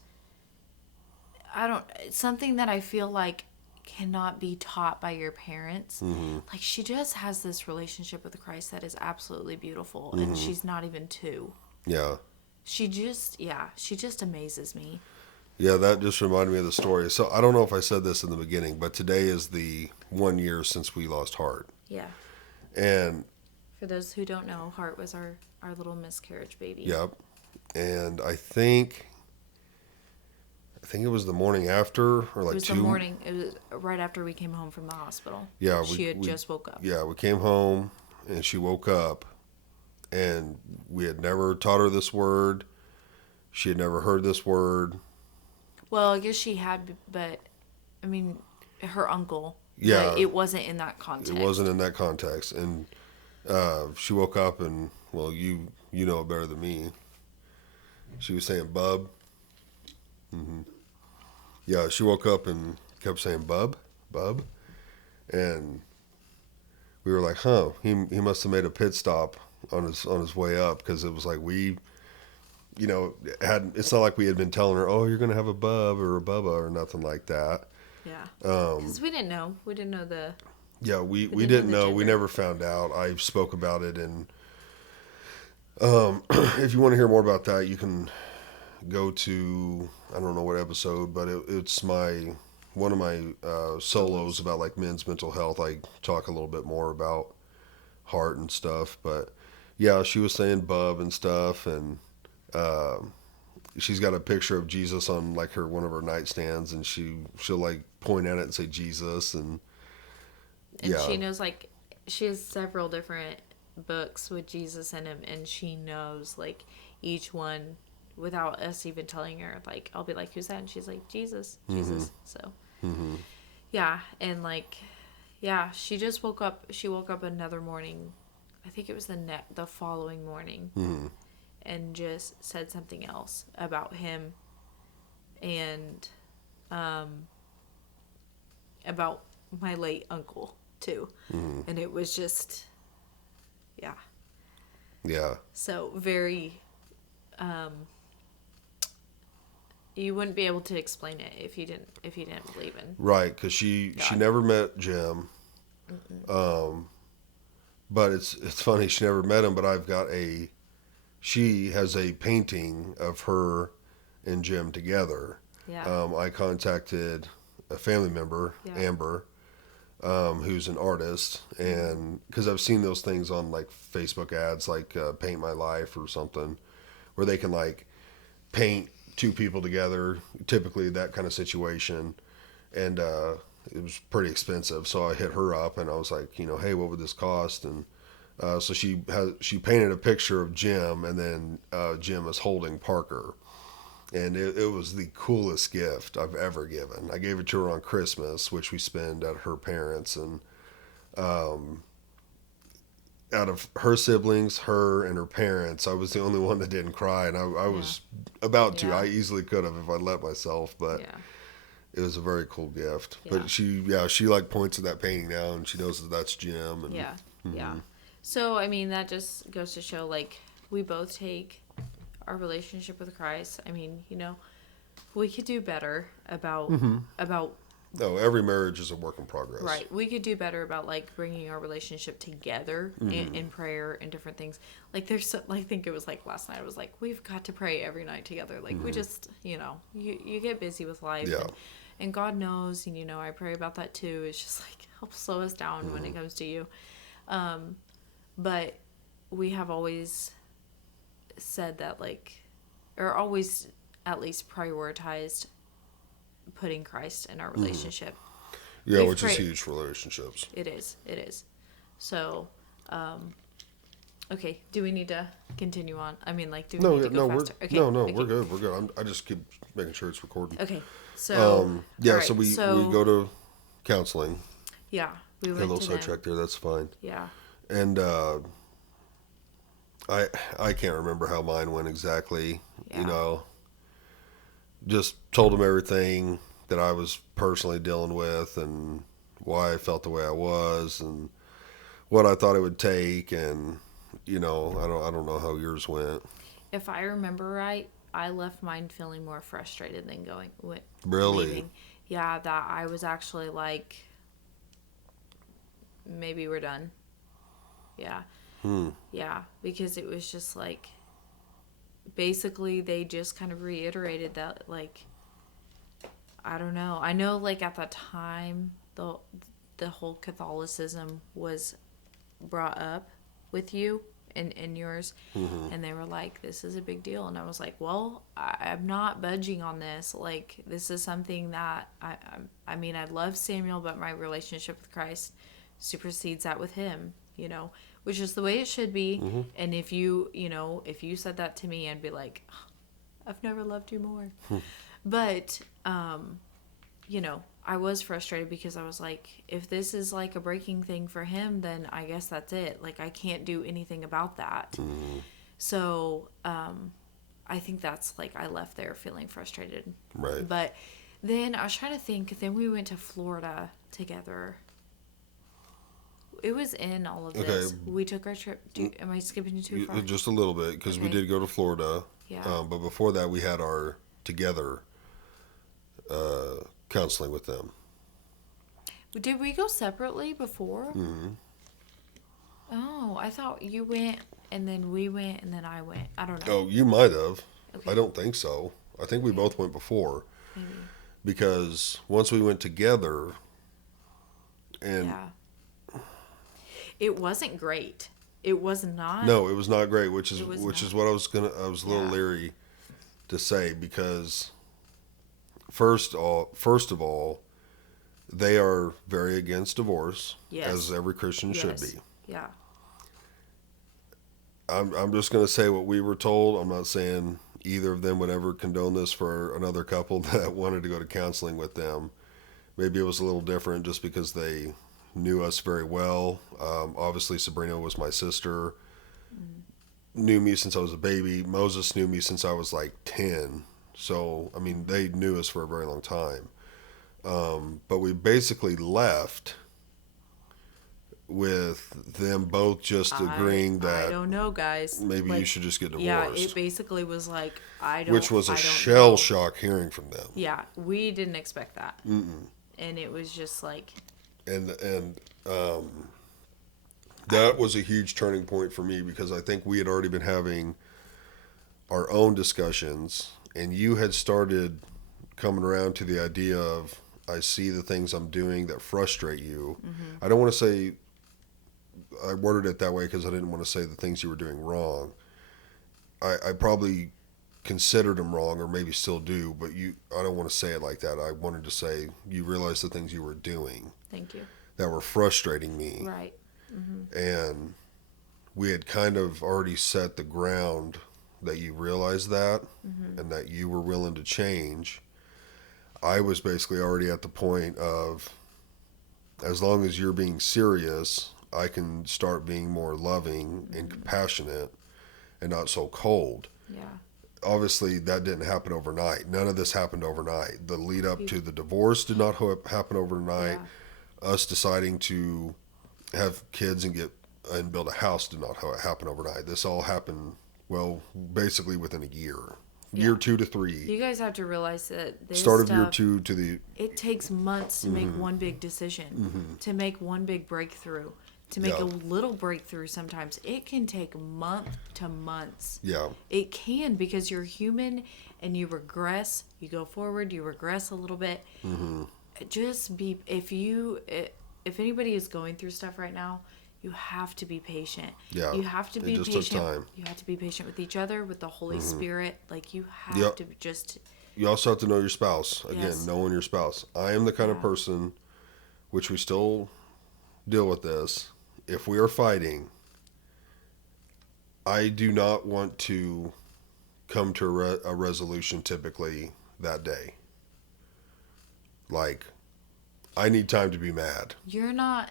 I don't, it's something that I feel like cannot be taught by your parents. Mm-hmm. Like, she just has this relationship with Christ that is absolutely beautiful, Mm-hmm. and she's not even 2. Yeah. She just amazes me. Yeah, that just reminded me of the story. So I don't know if I said this in the beginning, but today is the 1 year since we lost Hart. Yeah. And For those who don't know, Hart was our little miscarriage baby. yep. And I think it was the morning after, or like It was two. the morning. It was right after we came home from the hospital. Yeah, She had just woke up. Yeah, we came home and she woke up, and we had never taught her this word. She had never heard this word. Well, I guess she had, but I mean, her uncle. Yeah. But it wasn't in that context. It wasn't in that context. And she woke up, and, well, you know it better than me. She was saying, bub. Mm-hmm. Yeah, she woke up and kept saying, bub. And we were like, huh, he must have made a pit stop on his way up, because it was like we, you know, it's not like we had been telling her, oh, you're going to have a bub or a bubba or nothing like that. Yeah. Because we didn't know. We didn't know the. Yeah, we didn't didn't know the know. We gender. never found out. I spoke about it, and if you want to hear more about that, you can go to, I don't know what episode, but it's one of my solos about like men's mental health. I talk a little bit more about heart and stuff, but yeah, she was saying bub and stuff, and she's got a picture of Jesus on like one of her nightstands, and she'll like point at it and say Jesus, and yeah, she knows, like, she has several different books with Jesus in them, and she knows, like, each one without us even telling her. Like, I'll be like, who's that? And she's like, Jesus. So, yeah. And, like, yeah, she just woke up. She woke up another morning. I think it was the following morning. And just said something else about him and about my late uncle, too. And it was just, yeah. yeah. So very, you wouldn't be able to explain it if you didn't believe in. Right, because she never met Jim. But it's funny, she never met him, but she has a painting of her and Jim together. Yeah. I contacted a family member, Amber, who's an artist, and because I've seen those things on like Facebook ads, like Paint My Life or something, where they can like paint two people together, typically that kind of situation, and it was pretty expensive. So I hit her up and I was like, you know, hey, what would this cost? And so she painted a picture of Jim, and then Jim is holding Parker. And it was the coolest gift I've ever given. I gave it to her on Christmas, which we spend at her parents'. And out of her siblings, her and her parents, I was the only one that didn't cry. And I was about to. Yeah. I easily could have if I let myself. But it was a very cool gift. Yeah. But she like points at that painting now, and she knows that that's Jim. And, Yeah. So, I mean, that just goes to show, like, we both take our relationship with Christ. I mean, you know, We could do better about about No, every marriage is a work in progress. right. We could do better about like bringing our relationship together in prayer and different things. Like there's so, like, I think it was like last night. I was like, we've got to pray every night together. Like we just, you get busy with life, Yeah. and God knows, and I pray about that too. It's just like help slow us down when it comes to you. But we have always said that or always at least prioritized putting Christ in our relationship. Yeah, We've which is prayed- huge for relationships. It is. It is. So, okay. Do we need to continue on? I mean, like, do we No, need to go no, faster? Okay. no, okay. we're good. We're good. I just keep making sure it's recording. Okay. So, Yeah, all right, so we go to counseling. Yeah, we A went little to them. sidetrack there. That's fine. Yeah. And I can't remember how mine went exactly. Yeah. Just told them everything that I was personally dealing with and why I felt the way I was and what I thought it would take, and I don't know how yours went. If I remember right, I left mine feeling more frustrated than Really? leaving. Yeah, that I was actually like, maybe we're done. Yeah. Yeah, because it was just like, basically they just kind of reiterated that, like, I don't know. I know, like, at that time, the whole Catholicism was brought up with you and yours, and they were like, this is a big deal. And I was like, well, I'm not budging on this. Like, this is something that I mean, I love Samuel, but my relationship with Christ supersedes that with him, which is the way it should be. And if you said that to me, I'd be like, "Oh, I've never loved you more." But I was frustrated because I was like, if this is like a breaking thing for him, then I guess that's it. Like, I can't do anything about that. So I think that's, like, I left there feeling frustrated. Right. But then I was trying to think. Then we went to Florida together. It was in all of this. Okay. We took our trip. Am I skipping too far? Just a little bit, because we Okay. did go to Florida. Yeah. But before that, we had our together counseling with them. Did we go separately before? Mm-hmm. Oh, I thought you went and then we went and then I went. I don't know. Oh, you might have. Okay. I don't think so. I think we both went before. Maybe. Because once we went together, and Yeah. It wasn't great. It was not. no, it was not great. Which is It was which not. is what I was a little Yeah. leery to say, because first of all, they are very against divorce, Yes. as every Christian should Yes. be. Yeah. I'm just going to say what we were told. I'm not saying either of them would ever condone this for another couple that wanted to go to counseling with them. Maybe it was a little different just because they knew us very well. Obviously, Sabrina was my sister, knew me since I was a baby. Moses knew me since I was like 10. So, I mean, they knew us for a very long time. But we basically left with them both just agreeing I that don't know, guys. maybe you Like, should just get divorced. Yeah, it basically was like, I don't. Which was I a don't shell know. shock hearing from them. Yeah, we didn't expect that. And it was just like, And that was a huge turning point for me, because I think we had already been having our own discussions, and you had started coming around to the idea of, I see the things I'm doing that frustrate you. I don't want to say, I worded it that way because I didn't want to say the things you were doing wrong. I probably considered them wrong, or maybe still do, but I don't want to say it like that. I wanted to say you realized the things you were doing thank you. that were frustrating me. Right. And we had kind of already set the ground that you realized that, and that you were willing to change. I was basically already at the point of, as long as you're being serious, I can start being more loving and compassionate and not so cold. Yeah. Obviously, that didn't happen overnight. None of this happened overnight. The lead up to the divorce did not happen overnight. Yeah. Us deciding to have kids and build a house did not happen overnight. This all happened, well, basically within a year. year 2 to 3. You guys have to realize that this Start of year stuff, 2 to the... it takes months to make one big decision, to make one big breakthrough, to make a little breakthrough. Sometimes it can take month to months. Yeah. It can, because you're human and you regress. You go forward, you regress a little bit. Just be, if anybody is going through stuff right now, you have to be patient. Yeah. You have to be it just patient. took time. You have to be patient with each other, with the Holy Spirit. Like, you have to just... You also have to know your spouse. Again, Yes. knowing your spouse. I am the kind of person, which we still deal with this, if we are fighting, I do not want to come to a resolution typically that day. Like, I need time to be mad. You're not...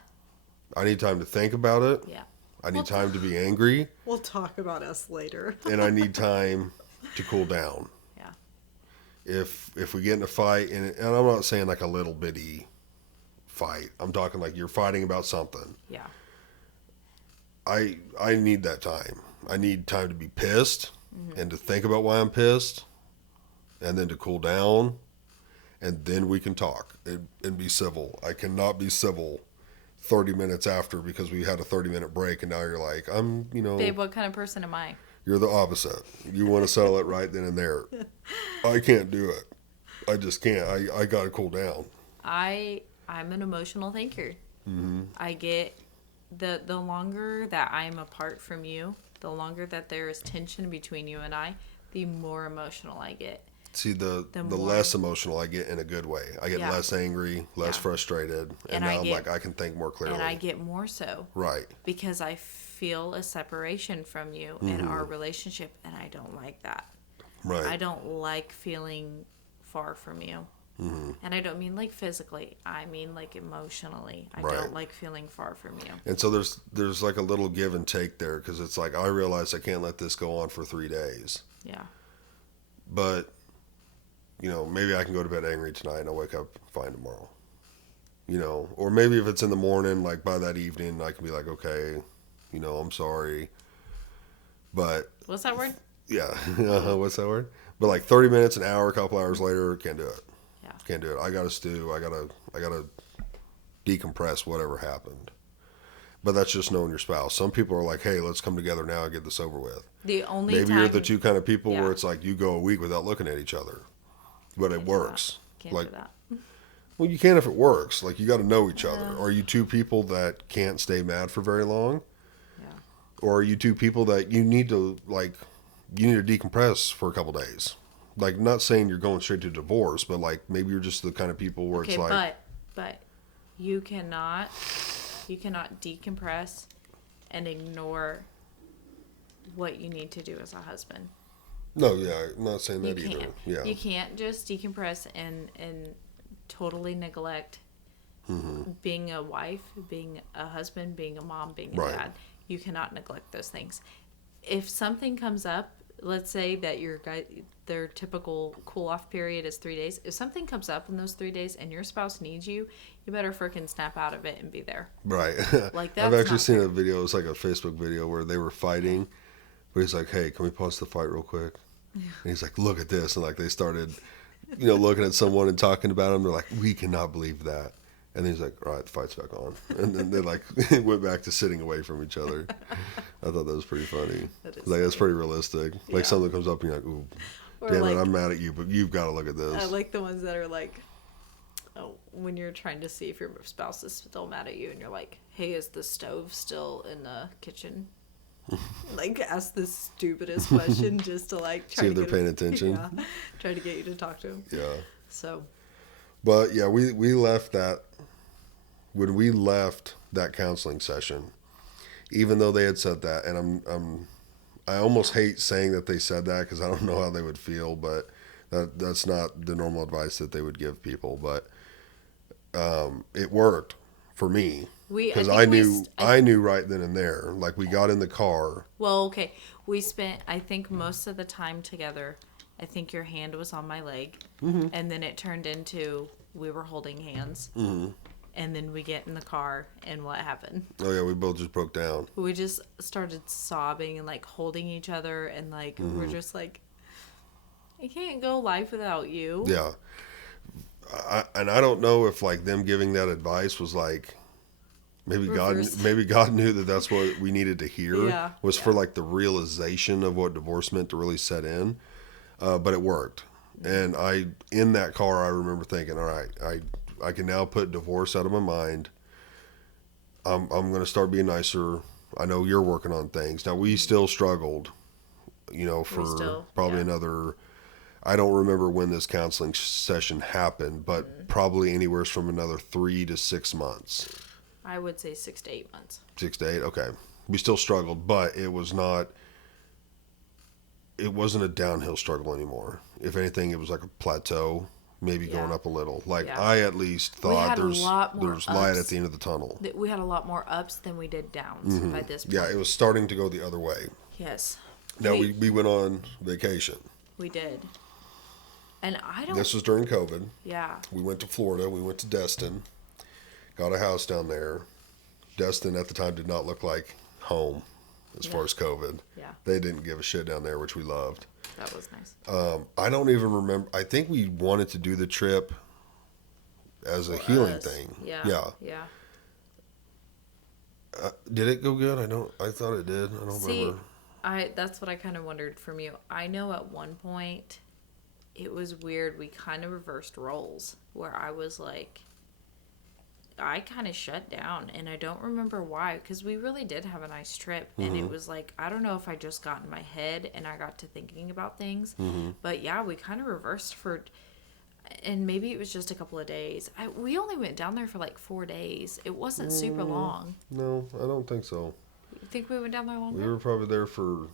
I need time to think about it. Yeah. I need time to be angry. We'll talk about us later. And I need time to cool down. Yeah. If we get in a fight, and I'm not saying like a little bitty fight. I'm talking like you're fighting about something. Yeah. I need that time. I need time to be pissed and to think about why I'm pissed, and then to cool down, and then we can talk and be civil. I cannot be civil 30 minutes after because we had a 30-minute break, and now you're like, Babe, what kind of person am I? You're the opposite. You want to settle it right then and there. I can't do it. I just can't. I got to cool down. I'm an emotional thinker. I get the longer that I'm apart from you, the longer that there is tension between you and I, the more emotional I get. See, the more, less emotional I get in a good way. I get less angry, less frustrated, and now I'm like, I can think more clearly. And I get more so. Right. Because I feel a separation from you in our relationship, and I don't like that. Right. I don't like feeling far from you. And I don't mean like physically. I mean like emotionally. I don't like feeling far from you. And so there's like a little give and take there, because it's like, I realize I can't let this go on for 3 days. Yeah. But, maybe I can go to bed angry tonight and I'll wake up fine tomorrow. Or maybe if it's in the morning, like by that evening, I can be like, okay, I'm sorry. But... What's that word? Yeah. What's that word? But like 30 minutes, an hour, a couple hours later, can't do it. Yeah. Can't do it. I gotta stew. I gotta decompress whatever happened. But that's just knowing your spouse. Some people are like, hey, let's come together now and get this over with. The only Maybe time... you're the two kind of people Yeah. where it's like you go a week without looking at each other. But it works. Can't like, do that. Well, you can if it works. Like, you got to know each other. Are you two people that can't stay mad for very long? Yeah. Or are you two people that you need to decompress for a couple days? Like, not saying you're going straight to divorce, but like maybe you're just the kind of people where it's like... But you cannot decompress and ignore what you need to do as a husband. No, yeah, I'm not saying that either. Can't. Yeah. You can't just decompress and totally neglect being a wife, being a husband, being a mom, being a dad. You cannot neglect those things. If something comes up, let's say that their typical cool-off period is 3 days. If something comes up in those 3 days and your spouse needs you, you better freaking snap out of it and be there. Right. Like, I've that's actually not seen fair. a video. It's like a Facebook video where they were fighting, but he's like, hey, can we pause the fight real quick? And he's like, look at this. And like they started, looking at someone and talking about him. They're like, we cannot believe that. And then he's like, all right, the fight's back on. And then they like went back to sitting away from each other. I thought that was pretty funny. That's pretty realistic. Like something comes up and you're like, ooh, damn it, I'm mad at you, but you've got to look at this. I like the ones that are like, when you're trying to see if your spouse is still mad at you and you're like, hey, is the stove still in the kitchen? Like, ask the stupidest question just to like try see if to they're paying attention. Yeah, try to get you to talk to them. Yeah. So. But yeah, we left that, when we left that counseling session, even though they had said that, and I almost hate saying that they said that because I don't know how they would feel, but that's not the normal advice that they would give people. But it worked for me because I knew right then and there. Like, we got in the car. Well, okay, we spent, I think, most of the time together. I think your hand was on my leg, and then it turned into we were holding hands, and then we get in the car, and what happened? Oh yeah, we both just broke down. We just started sobbing and like holding each other, and like we're just like, I can't go life without you. Yeah. And I don't know if like them giving that advice was like Reversed. maybe God knew that that's what we needed to hear Yeah, was yeah. for like the realization of what divorce meant to really set in. But it worked. And in that car, I remember thinking, all right, I can now put divorce out of my mind. I'm going to start being nicer. I know you're working on things. Now, we still struggled, for probably yeah. another, I don't remember when this counseling session happened, but probably anywhere from another 3 to 6 months. I would say 6 to 8 months. 6 to 8, okay. We still struggled, but it wasn't a downhill struggle anymore. If anything, it was like a plateau, maybe going Yeah. up a little. Like Yeah. I at least thought had a there's lot more light ups. at the end of the tunnel. We had a lot more ups than we did downs by this point. Yeah, it was starting to go the other way. Yes. Now we went on vacation. We did. And I don't... This was during COVID. Yeah. We went to Florida. We went to Destin. Got a house down there. Destin at the time did not look like home as far as COVID. Yeah. They didn't give a shit down there, which we loved. That was nice. I don't even remember. I think we wanted to do the trip as a healing thing. Yeah. Yeah. Yeah. Did it go good? I thought it did. I don't See, remember. that's what I kind of wondered from you. I know at one point it was weird. We kind of reversed roles where I was like, I kind of shut down, and I don't remember why, because we really did have a nice trip, and it was like, I don't know if I just got in my head and I got to thinking about things, but yeah, we kind of reversed and maybe it was just a couple of days. We only went down there for like 4 days. It wasn't super long. No, I don't think so. You think we went down there longer? We were probably there for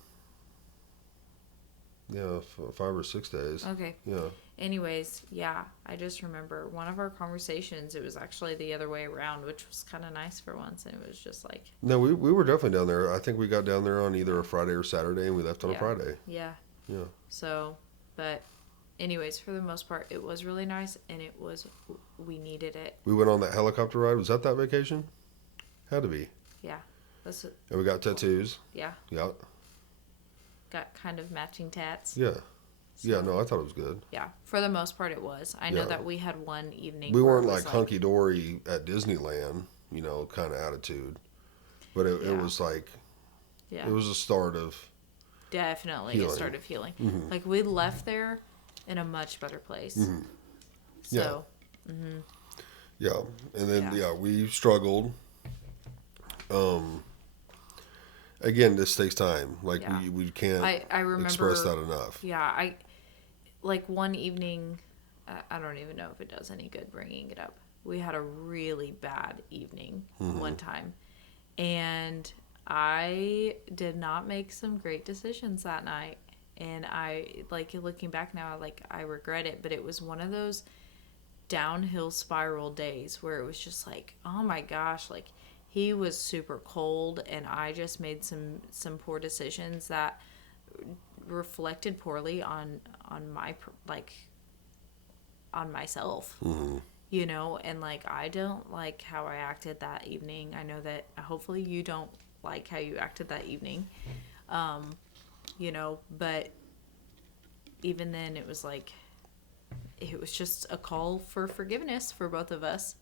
5 or 6 days. Okay. Yeah. Anyways, yeah, I just remember one of our conversations, it was actually the other way around, which was kind of nice for once, and it was just like... No, we were definitely down there. I think we got down there on either a Friday or Saturday, and we left on a Friday. Yeah. Yeah. So, but anyways, for the most part, it was really nice, and we needed it. We went on that helicopter ride. Was that vacation? Had to be. Yeah. That's it. And we got tattoos. Yeah. Yeah. Got kind of matching tats. Yeah. Yeah, no, I thought it was good. Yeah, for the most part it was. I know Yeah. that we had one evening. We where weren't it was like hunky-dory at Disneyland, kind of attitude. But it Yeah. was like, Yeah, it was a start of, definitely healing. a start of healing. Like we left there in a much better place. So, yeah. And then, Yeah. we struggled. Again, this takes time. Like, Yeah. we can't I remember express that enough. Yeah, like one evening, I don't even know if it does any good bringing it up. We had a really bad evening one time, and I did not make some great decisions that night. And I, like, looking back now, I regret it, but it was one of those downhill spiral days where it was just like, oh my gosh, like, he was super cold, and I just made some poor decisions that reflected poorly on my on myself. And like, I don't like how I acted that evening. I know that hopefully you don't like how you acted that evening. But even then it was like, it was just a call for forgiveness for both of us.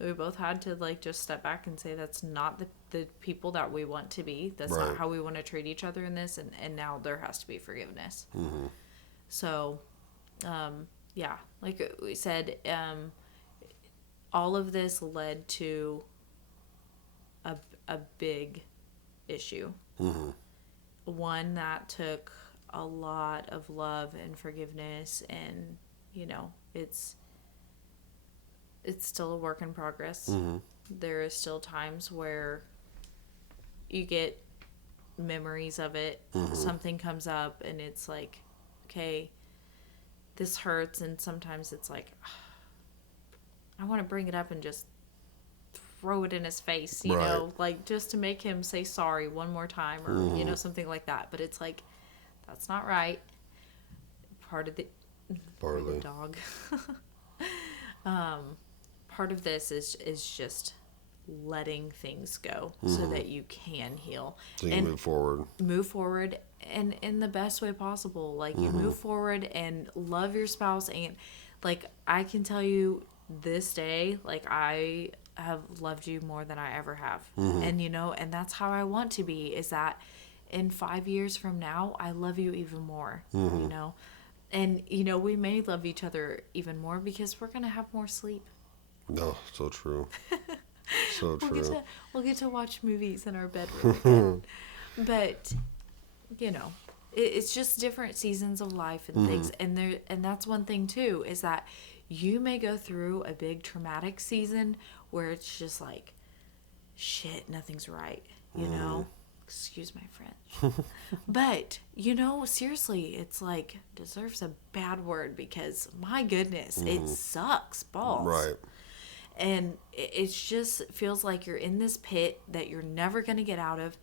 We both had to like just step back and say that's not the people that we want to be. That's Right. not how we want to treat each other in this, and now there has to be forgiveness. So yeah, like we said, all of this led to a big issue. One that took a lot of love and forgiveness, and it's still a work in progress. There is still times where you get memories of it. Something comes up and it's like, okay, this hurts, and sometimes it's like, I want to bring it up and just throw it in his face, you Right. know, like just to make him say sorry one more time, or something like that. But it's like, that's not right. Part of the dog. Part of this is just letting things go so that you can heal So you and move forward. move forward and in the best way possible. Like, you move forward and love your spouse. And like, I can tell you this day, like, I have loved you more than I ever have. And and that's how I want to be, is that in 5 years from now, I love you even more. And we may love each other even more because we're gonna have more sleep. No, so true. So We'll true. we'll get to watch movies in our bedroom again. But it's just different seasons of life and things. And that's one thing too, is that you may go through a big traumatic season where it's just like, shit, nothing's right. Excuse my French. But seriously, it's like, deserves a bad word, because my goodness, it sucks balls. Right. And it's just feels like you're in this pit that you're never going to get out of,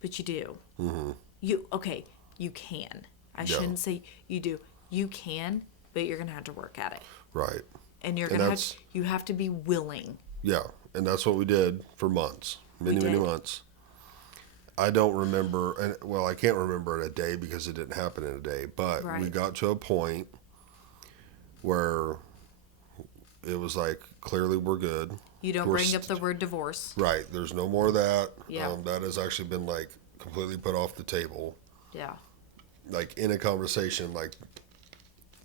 but you do. You can. I shouldn't say you do. You can, but you're going to have to work at it. Right. And you have to be willing. Yeah, and that's what we did for months, many months. I don't remember, I can't remember in a day because it didn't happen in a day, but we got to a point where it was like, clearly we're good. You don't bring up the word divorce. Right. There's no more of that. Yeah. That has actually been like completely put off the table. Yeah. Like in a conversation, like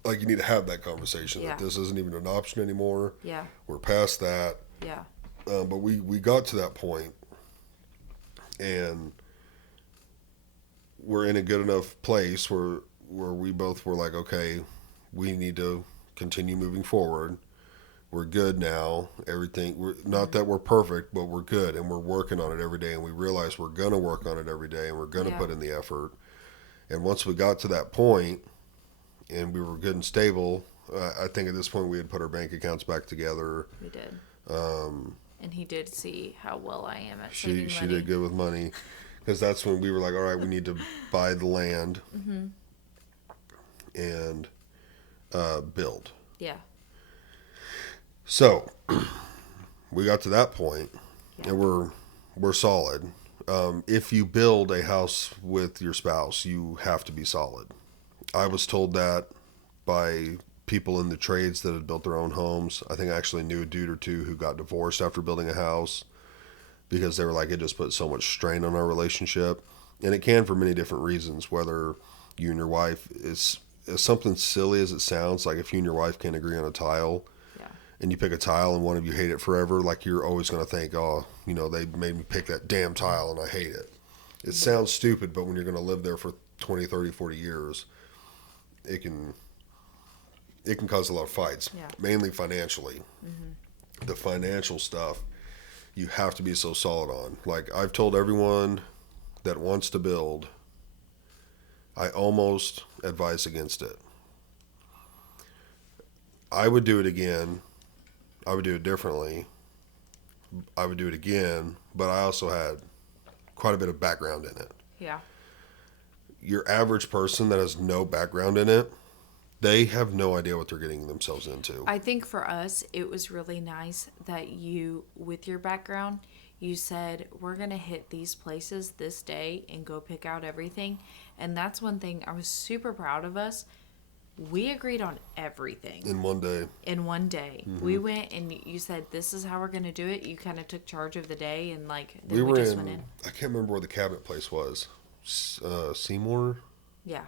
you need to have that conversation. Yeah. That this isn't even an option anymore. Yeah. We're past that. Yeah. But we got to that point, and we're in a good enough place where we both were like, okay, we need to continue moving forward. We're good now. Everything, we're not that we're perfect, but we're good, and we're working on it every day. And we realize we're going to work on it every day, and we're going to put in the effort. And once we got to that point, and we were good and stable, I think at this point we had put our bank accounts back together. We did. And he did see how well I am at saving money. She did good with money, because that's when we were like, all right, we need to buy the land and build. Yeah. So we got to that point, and we're solid. If you build a house with your spouse, you have to be solid. I was told that by people in the trades that had built their own homes. I think I actually knew a dude or two who got divorced after building a house because they were like, it just put so much strain on our relationship. And it can for many different reasons, whether you and your wife, is something silly as it sounds, like if you and your wife can't agree on a tile, and you pick a tile and one of you hate it forever, like you're always going to think, oh, they made me pick that damn tile and I hate it. It sounds stupid, but when you're going to live there for 20, 30, 40 years, it can cause a lot of fights, mainly financially. The financial stuff, you have to be so solid on. Like, I've told everyone that wants to build, I almost advise against it. I would do it again. I would do it differently. I would do it again, but I also had quite a bit of background in it. Yeah. Your average person that has no background in it, they have no idea what they're getting themselves into. I think for us, it was really nice that you, with your background, you said, we're going to hit these places this day and go pick out everything. And that's one thing I was super proud of us. We agreed on everything. In one day. Mm-hmm. We went and you said, this is how we're going to do it. You kind of took charge of the day, and then we were just went in. I can't remember where the cabinet place was. Seymour? Yeah,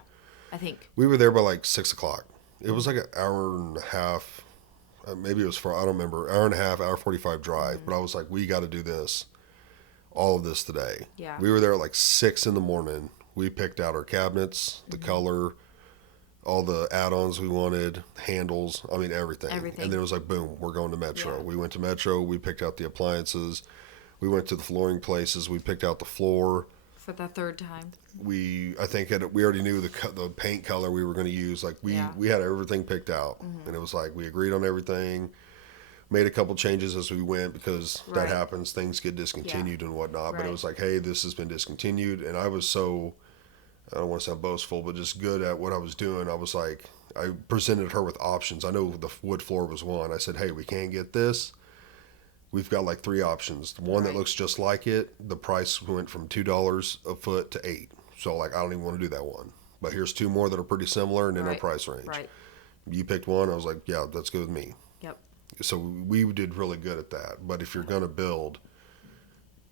I think. We were there by like 6 o'clock. It was like an hour and a half. Maybe it was I don't remember. Hour and a half, hour 45 drive. But I was like, we got to do this. All of this today. Yeah. We were there at like 6 in the morning. We picked out our cabinets, the color, all the add-ons we wanted, handles, everything. And then it was like, boom, we're going to Metro. Yeah. We went to Metro. We picked out the appliances. We went to the flooring places. We picked out the floor. For the third time. We already knew the paint color we were going to use. Like we had everything picked out. And it was like, we agreed on everything. Made a couple changes as we went because that happens. Things get discontinued and whatnot. But it was like, hey, this has been discontinued. And I was so, I don't want to sound boastful, but just good at what I was doing. I was like, I presented her with options. I know the wood floor was one. I said, hey, we can't get this. We've got like 3 options. The one that looks just like it, the price went from $2 a foot to $8. So like, I don't even want to do that one. But here's two more that are pretty similar and in our Right. price range. Right. You picked one. I was like, yeah, that's good with me. Yep. So we did really good at that. But if you're going to build,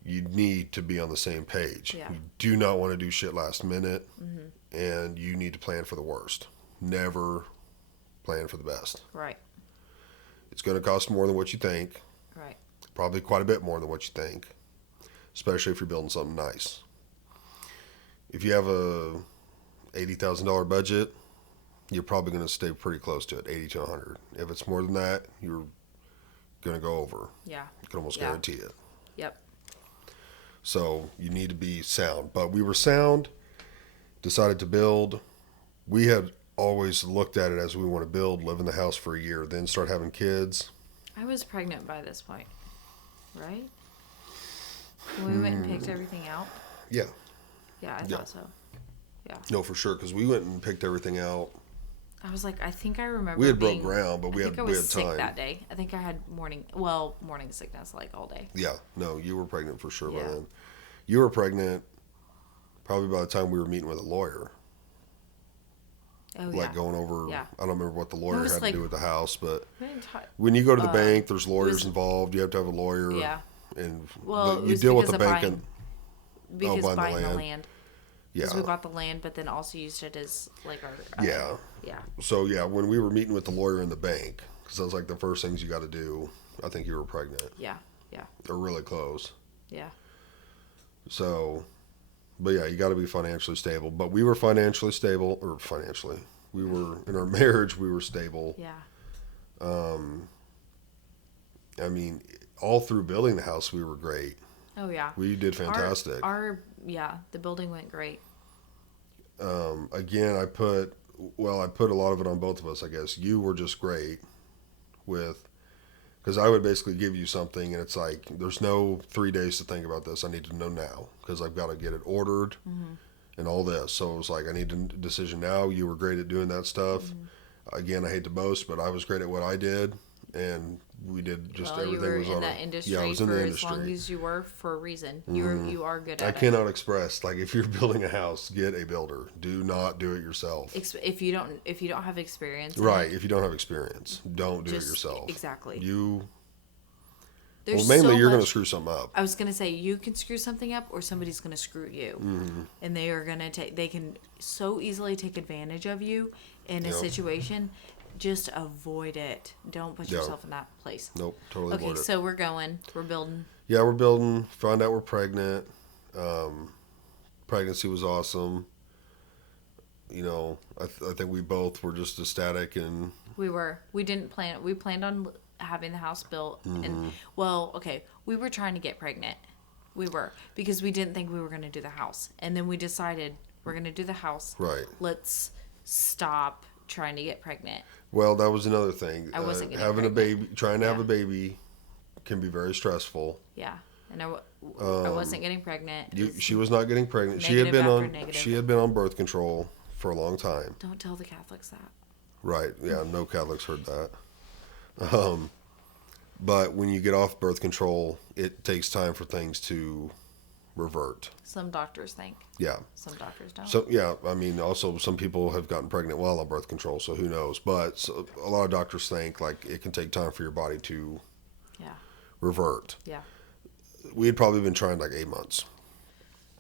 you need to be on the same page. Yeah. You do not want to do shit last minute, and you need to plan for the worst. Never plan for the best. Right. It's going to cost more than what you think. Right. Probably quite a bit more than what you think, especially if you're building something nice. If you have a $80,000 budget, you're probably going to stay pretty close to it, 80 to 100. If it's more than that, you're going to go over. Yeah. You can almost Yeah. guarantee it. Yep. So you need to be sound. But we were sound, decided to build. We had always looked at it as we want to build, live in the house for a year, then start having kids. I was pregnant by this point, right? When we went and picked everything out. Yeah. Yeah, I Yeah. thought so. Yeah. No, for sure, because we went and picked everything out. I was like, I think I remember. We had broke being, ground, but we I had think I we was had sick time. that day. I think I had morning sickness like all day. Yeah, no, you were pregnant for sure by Yeah. then. You were pregnant probably by the time we were meeting with a lawyer. Oh Like yeah. going over, Yeah. I don't remember what the lawyer was had like- to do with the house, but We didn't talk- when you go to the bank, there's lawyers was- involved. You have to have a lawyer. Yeah. And Well, it you was deal with because the of bank buying- and Because buying the buying the land. land. yeah, Because we bought the land, but then also used it as like our. yeah. Yeah. So yeah, when we were meeting with the lawyer in the bank, because that was like the first things you got to do. I think you were pregnant Yeah. Yeah. or really close. Yeah. So, but yeah, you got to be financially stable. But we were financially stable, or financially, we were in our marriage. We were stable. Yeah. I mean, all through building the house, we were great. Oh yeah. We did fantastic. The building went great. Again, I put a lot of it on both of us. I guess you were just great with, because I would basically give you something, and it's like there's no 3 days to think about this. I need to know now because I've got to get it ordered and all this. So it was like I need a decision now. You were great at doing that stuff. Again, I hate to boast, but I was great at what I did, and we did just Well, you everything were was in on. that industry Yeah, I was in for the as long industry. as you were for a reason. You are good I at it. cannot express, like, if you're building a house, get a builder. Do not do it yourself. If you don't have experience, in Right. it, If you don't have experience, don't do it just- yourself. exactly. Well, mainly you're going to screw something up. I was gonna say you can screw something up, or somebody's gonna screw you, Mm-hmm. and they are gonna take. They can so easily take advantage of you in a Yep. situation. Just avoid it. Don't put Yeah. yourself in that place. Nope. Totally Okay, avoid it. so we're building. Yeah, we're building. Found out we're pregnant. Pregnancy was awesome. You know, I think we both were just ecstatic, and We didn't plan. We planned on having the house built, Mm-hmm. and we were trying to get pregnant. We were, because we didn't think we were going to do the house, and then we decided we're going to do the house. right. Let's stop trying to get pregnant. Well, that was another thing. I wasn't getting having pregnant. a baby, trying to have Yeah. a baby, can be very stressful. Yeah, and I wasn't getting pregnant. She was not getting pregnant. She had Negative been after on. negative. She had been on birth control for a long time. Don't tell the Catholics that. Right. Yeah. No Catholics heard that. But when you get off birth control, it takes time for things to revert. Some doctors think. Yeah. Some doctors don't. So yeah, I mean, also some people have gotten pregnant while on birth control, so who knows? But a lot of doctors think like it can take time for your body to yeah. revert. Yeah. We had probably been trying like 8 months,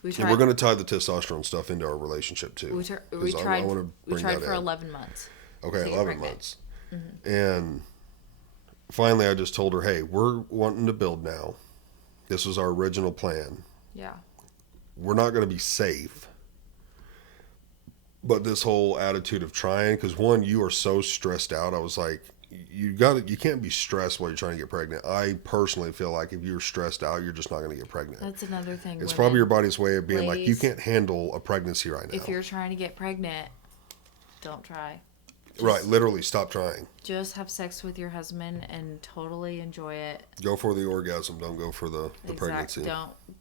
We and tried. we're going to tie the testosterone stuff into our relationship too. We 'cause I tried. wanna We bring tried that for in. 11 months. Okay, to get 11 pregnant. months. And finally, I just told her, hey, we're wanting to build now. This was our original plan. Yeah. We're not going to be safe. But this whole attitude of trying, because one, you are so stressed out. I was like, you can't be stressed while you're trying to get pregnant. I personally feel like if you're stressed out, you're just not going to get pregnant. That's another thing. It's women, probably your body's way of being like, you ladies, can't handle a pregnancy right now. If you're trying to get pregnant, don't try. Right, literally, stop trying. Just have sex with your husband and totally enjoy it. Go for the orgasm. Don't go for the pregnancy.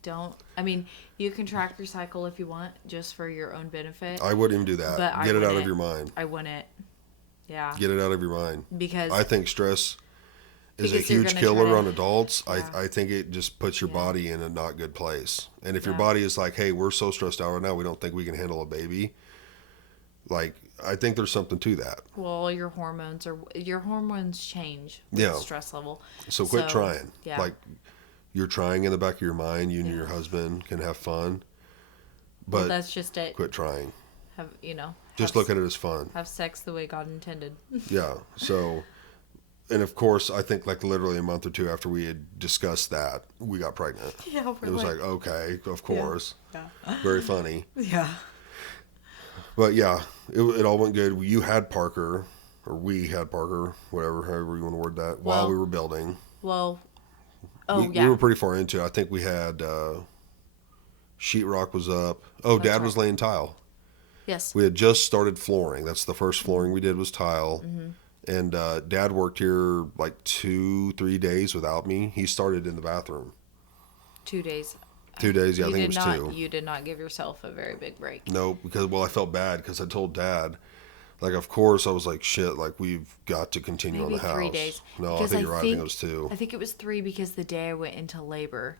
Don't. I mean, you can track your cycle if you want, just for your own benefit. I wouldn't even do that. But I Get it out of wouldn't. your mind. I wouldn't. Yeah. Get it out of your mind. Because I think stress is a Because you're huge gonna killer try to- on adults, Yeah. I think it just puts your Yeah. body in a not good place. And if your Yeah. body is like, hey, we're so stressed out right now, we don't think we can handle a baby. Like, I think there's something to that. Well, your hormones change with Yeah. the stress level. So quit trying. Yeah. Like, you're trying in the back of your mind. You and Yeah. your husband can have fun, Well, but that's just it. quit trying. Have Just look at it as fun. have sex the way God intended. Yeah. So, and of course, I think like literally a month or two after we had discussed that, we got pregnant. Yeah, It was like, okay, of course. Yeah. Very funny. Yeah. But yeah, it all went good. You had Parker, or we had Parker, whatever, however you want to word that, while Well- we were building. Well, We were pretty far into it. I think we had sheetrock was up. Oh, That's Dad was right. laying tile. Yes. We had just started flooring. That's the first flooring we did was tile. Mm-hmm. And Dad worked here like 2-3 days without me. He started in the bathroom. 2 days. 2 days, yeah, I think it was not, 2. You did not give yourself a very big break. No, because, well, I felt bad because I told Dad, like, of course, I was like, shit, like, we've got to continue Maybe on the house. 3 days. No, I Because think you're right. I think it was 2. I think it was 3 because the day I went into labor,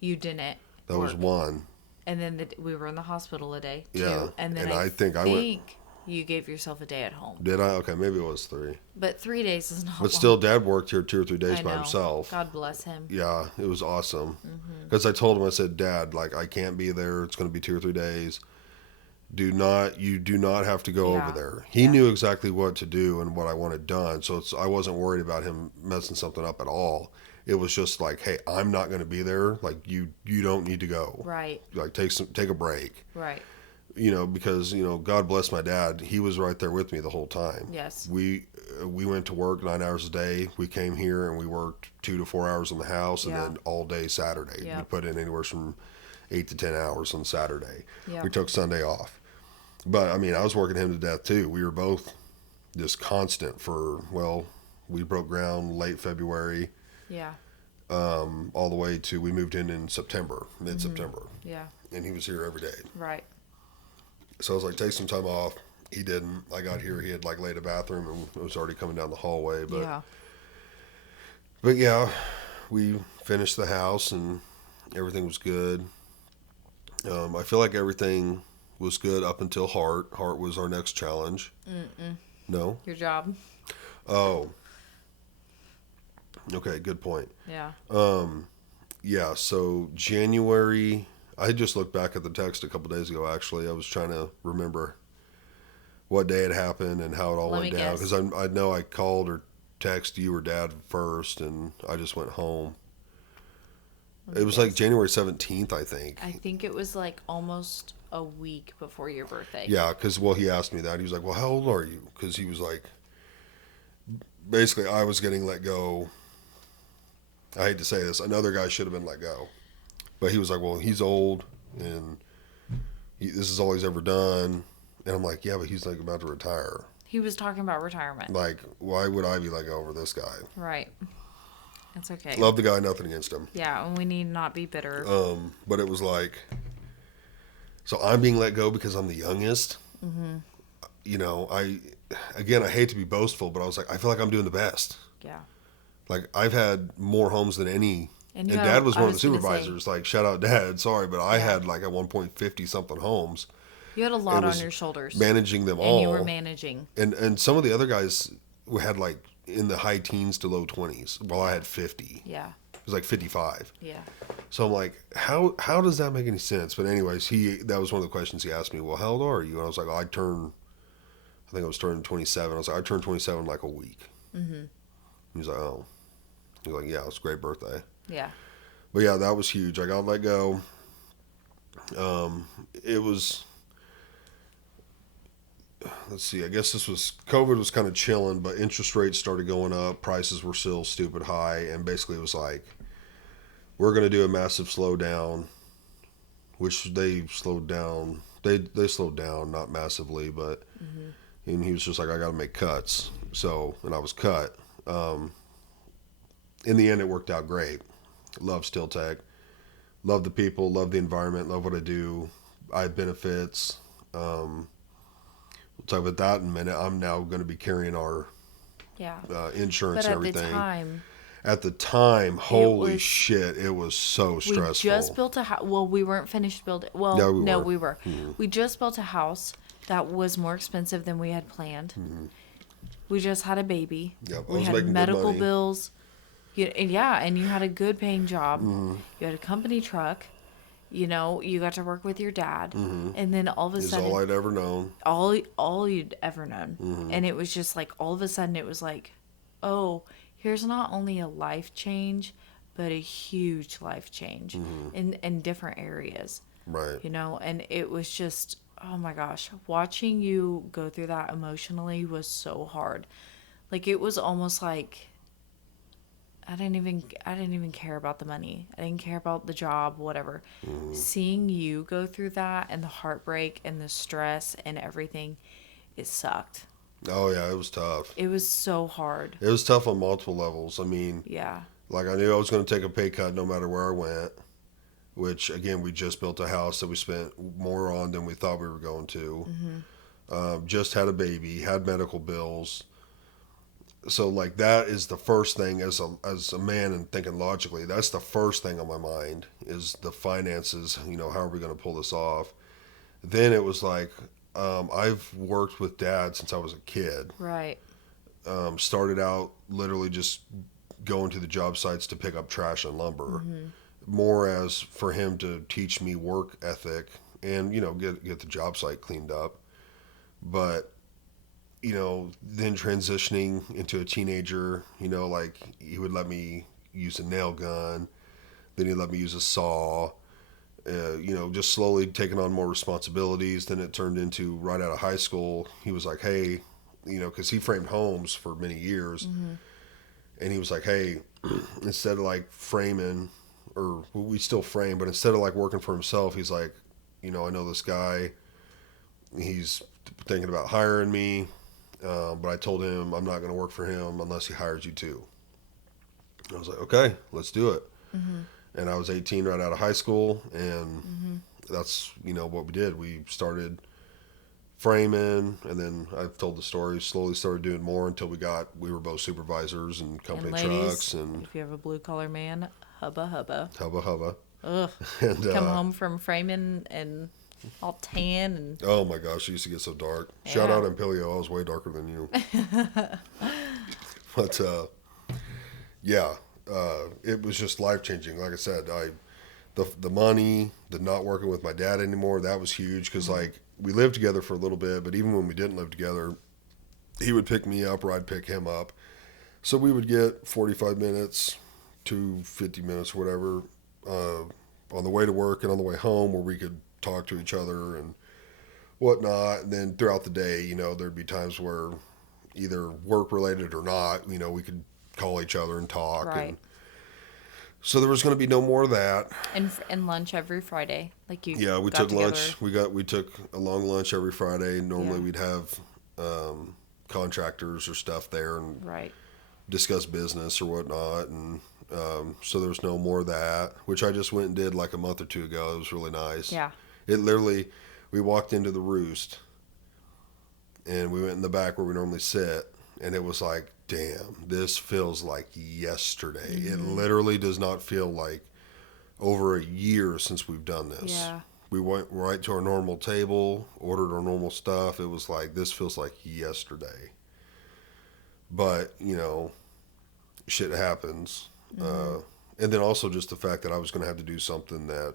you didn't. That was work. 1. And then we were in the hospital a day, too. Yeah, And then and I I think I went- you gave yourself a day at home. Did I? Okay, maybe it was 3. But 3 days is not But long. still, Dad worked here 2 or 3 days I by know. himself. God bless him. Yeah, it was awesome. Mm-hmm. Because I told him, I said, Dad, like, I can't be there. It's going to be 2 or 3 days. You do not have to go Yeah. over there. He knew exactly what to do and what I wanted done. So I wasn't worried about him messing something up at all. It was just like, hey, I'm not going to be there. Like, you don't need to go. Right, Like, take a break. right. Because God bless my dad. He was right there with me the whole time. Yes. We went to work 9 hours a day. We came here and we worked 2 to 4 hours in the house, and Yeah. then all day Saturday. Yeah. We put in anywhere from 8 to 10 hours on Saturday. Yeah. We took Sunday off. But I mean, I was working him to death too. We were both just constant we broke ground late February, Yeah, all the way to we moved in September, mid-September, yeah, and he was here every day. right. So I was like, take some time off. He didn't. I got here, he had like laid a bathroom and it was already coming down the hallway. But yeah, we finished the house and everything was good. I feel like everything was good up until Hart. Hart was our next challenge. No? Your job. Oh. Okay, good point. Yeah. Yeah, so January, I just looked back at the text a couple days ago, actually. I was trying to remember what day it happened and how it all Let went me down. guess. Because I know I called or texted you or Dad first, and I just went home. It was like January 17th, I think. I think it was like almost a week before your birthday. Yeah, because, he asked me that. He was like, well, how old are you? Because he was like, basically, I was getting let go. I hate to say this. Another guy should have been let go. But he was like, well, he's old, and this is all he's ever done. And I'm like, yeah, but he's like about to retire. He was talking about retirement. Like, why would I be let go over this guy? Right. It's okay. Love the guy, nothing against him. Yeah, and we need not be bitter. But it was like, so I'm being let go because I'm the youngest. Mm-hmm. I hate to be boastful, but I was like, I feel like I'm doing the best. Yeah. Like, I've had more homes than any. And And you Dad have- was I one of the was gonna say- supervisors. Like, shout out Dad. Sorry, but I Yeah. had like at one point 50 something homes, You had a lot It on was your shoulders. managing them and all. you were managing. And some of the other guys had like in the high teens to low 20s, while I had 50. Yeah. It was like 55. Yeah. So I'm like, how does that make any sense? But anyways, that was one of the questions he asked me. Well, how old are you? And I was like, I think I was turning 27. I was like, I turned 27 in like a week. Mm-hmm. He was like, oh. He was like, yeah, it's a great birthday. Yeah. But yeah, that was huge. I got let go. It was, let's see, I guess COVID was kind of chilling, but interest rates started going up. Prices were still stupid high. And basically it was like, we're going to do a massive slowdown, which they slowed down. They slowed down, not massively, but, and he was just like, I got to make cuts. So, and I was cut. In the end, it worked out great. Love Steel Tech. Love the people, love the environment, love what I do. I have benefits. We'll talk about that in a minute. I'm now going to be carrying our Yeah. insurance But and everything. At the time, At the time, holy was- shit, it was so stressful. we just built a house. Well, we weren't finished building. Well, No, no, we we were. were. We just built a house that was more expensive than we had planned. We just had a baby. Yep, I We was had making good medical money. bills. And you had a good paying job. You had a company truck. You know, you got to work with your dad. And then all of a Is sudden, all I'd ever known. all you'd ever known. And it was just like all of a sudden it was like, oh, here's not only a life change, but a huge life change in different areas. Right. You know, and it was just, oh my gosh, watching you go through that emotionally was so hard. Like it was almost like I didn't even care about the money. I didn't care about the job, whatever. Seeing you go through that and the heartbreak and the stress and everything, it sucked. Oh, yeah, it was tough. It was so hard. It was tough on multiple levels. I mean, Yeah. like I knew I was going to take a pay cut no matter where I went, which, again, we just built a house that we spent more on than we thought we were going to. Just had a baby, had medical bills. So, like, that is the first thing as a man and thinking logically, that's the first thing on my mind is the finances, you know, how are we going to pull this off? Then it was like, I've worked with Dad since I was a kid. Right. Started out literally just going to the job sites to pick up trash and lumber, more as for him to teach me work ethic and, you know, get the job site cleaned up. But, you know, then transitioning into a teenager, you know, like he would let me use a nail gun, then he'd let me use a saw, you know, just slowly taking on more responsibilities. Then it turned into right out of high school, he was like, hey, you know, because he framed homes for many years. And he was like, hey, instead of like framing, or we still frame, but instead of like working for himself, he's like, you know, I know this guy, he's thinking about hiring me. But I told him I'm not going to work for him unless he hires you too. I was like, okay, let's do it. And I was 18 right out of high school, and that's, you know, what we did. We started framing, and then I've told the story, slowly started doing more until we were both supervisors and company And ladies, trucks and if you have a blue collar man, hubba hubba. hubba. Ugh. And, Come home from framing and all tan and oh my gosh, it used to get so dark. Shout Yeah. out Empilio, I was way darker than you. But yeah, it was just life changing. Like I said, the money, the not working with my dad anymore, that was huge because like we lived together for a little bit, but even when we didn't live together, he would pick me up or I'd pick him up. So we would get 45 minutes to 50 minutes, whatever, on the way to work and on the way home where we could talk to each other and whatnot. And then throughout the day, you know, there'd be times where either work related or not, you know, we could call each other and talk. Right. And so there was going to be no more of that. and lunch every Friday, like you. Yeah, we got took together. lunch. We took a long lunch every Friday. Normally Yeah. we'd have contractors or stuff there and Right. discuss business or whatnot. And so there was no more of that, which I just went and did like a month or two ago. It was really nice. Yeah. It literally, we walked into the roost and we went in the back where we normally sit, and it was like, damn, this feels like yesterday. It literally does not feel like over a year since we've done this. Yeah. We went right to our normal table, ordered our normal stuff. It was like, this feels like yesterday. But, you know, shit happens. And then also just the fact that I was going to have to do something that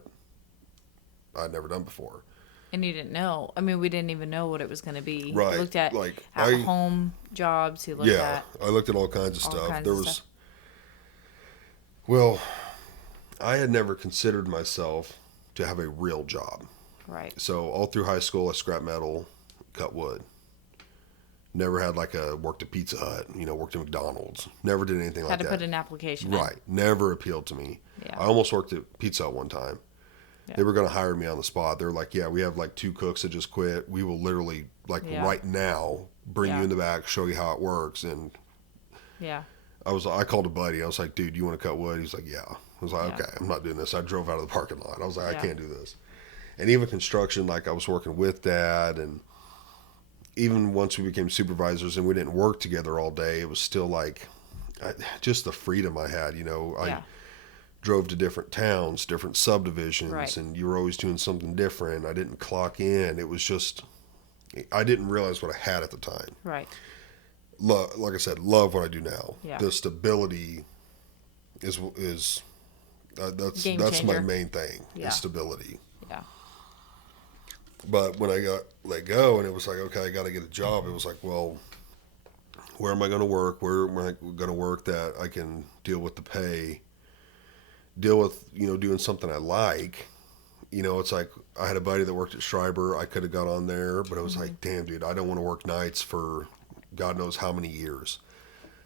I'd never done before. And you didn't know. I mean, we didn't even know what it was going to be. Right. He looked at Like, home jobs. He looked Yeah, at. I looked at all kinds of all stuff. kinds There of was, stuff. well, I had never considered myself to have a real job. Right. So all through high school, I scrap metal, cut wood. Never had like worked at Pizza Hut, you know, worked at McDonald's. Never did anything like Had to that. put an application in. Right. Never appealed to me. Yeah. I almost worked at Pizza Hut one time. Yeah. They were going to hire me on the spot. They were like, yeah, we have like 2 cooks that just quit. We will literally, like Yeah. right now, bring Yeah. you in the back, show you how it works. And Yeah. I called a buddy. I was like, dude, you want to cut wood? He's like, yeah. I was like, Yeah. okay, I'm not doing this. I drove out of the parking lot. I was like, Yeah. I can't do this. And even construction, like I was working with Dad, and even once we became supervisors and we didn't work together all day, it was still like just the freedom I had. I drove to different towns, different subdivisions, Right. and you were always doing something different. I didn't clock in. It was just, I didn't realize what I had at the time. Right. Like I said, love what I do now. Yeah. The stability is Game that's my changer. main thing. Yeah. Is stability. Yeah. But when I got let go and it was like, okay, I got to get a job, it was like, well, where am I going to work? Where am I going to work that I can deal with the pay, deal with, doing something I like. It's like I had a buddy that worked at Schreiber. I could have got on there, but I was like, damn, dude, I don't want to work nights for God knows how many years.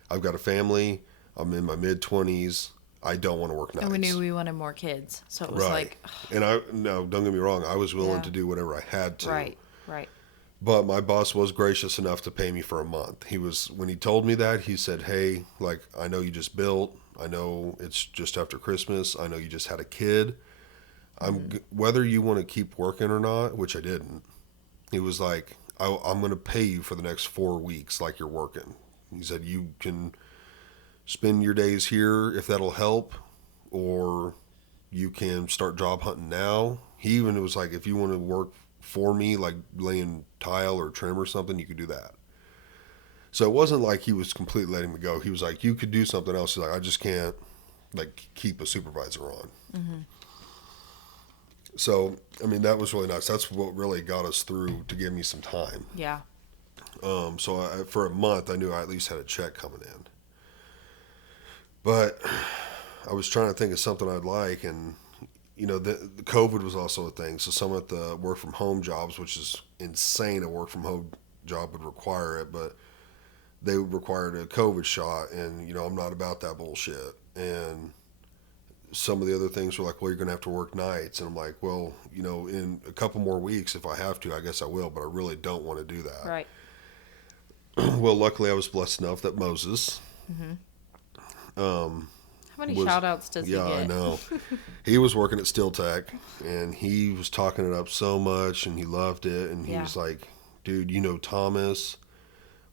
I've got a family. I'm in my mid-20s. I don't want to work nights. And we knew we wanted more kids. So it was Right. like, And don't get me wrong, I was willing Yeah. to do whatever I had to. right. Right. But my boss was gracious enough to pay me for a month. When he told me that, he said, hey, like, I know you just built. I know it's just after Christmas. I know you just had a kid. Whether you want to keep working or not, which I didn't, he was like, I'm going to pay you for the next 4 weeks like you're working. He said, you can spend your days here if that'll help, or you can start job hunting now. He even was like, if you want to work for me, like laying tile or trim or something, you could do that. So it wasn't like he was completely letting me go. He was like, you could do something else. He's like, I just can't like keep a supervisor on. Mm-hmm. So, I mean, that was really nice. That's what really got us through to give me some time. Yeah. So for a month, I knew I at least had a check coming in. But I was trying to think of something I'd like, and the COVID was also a thing. So some of the work from home jobs, which is insane, a work from home job would require it, but they required a COVID shot, and I'm not about that bullshit. And some of the other things were like, well, you're going to have to work nights. And I'm like, well, in a couple more weeks, if I have to, I guess I will, but I really don't want to do that. Right. Well, luckily I was blessed enough that Moses, How many was- shout outs does he yeah, get? I know. He was working at Steel Tech, and he was talking it up so much, and he loved it. And he Yeah. was like, dude, Thomas,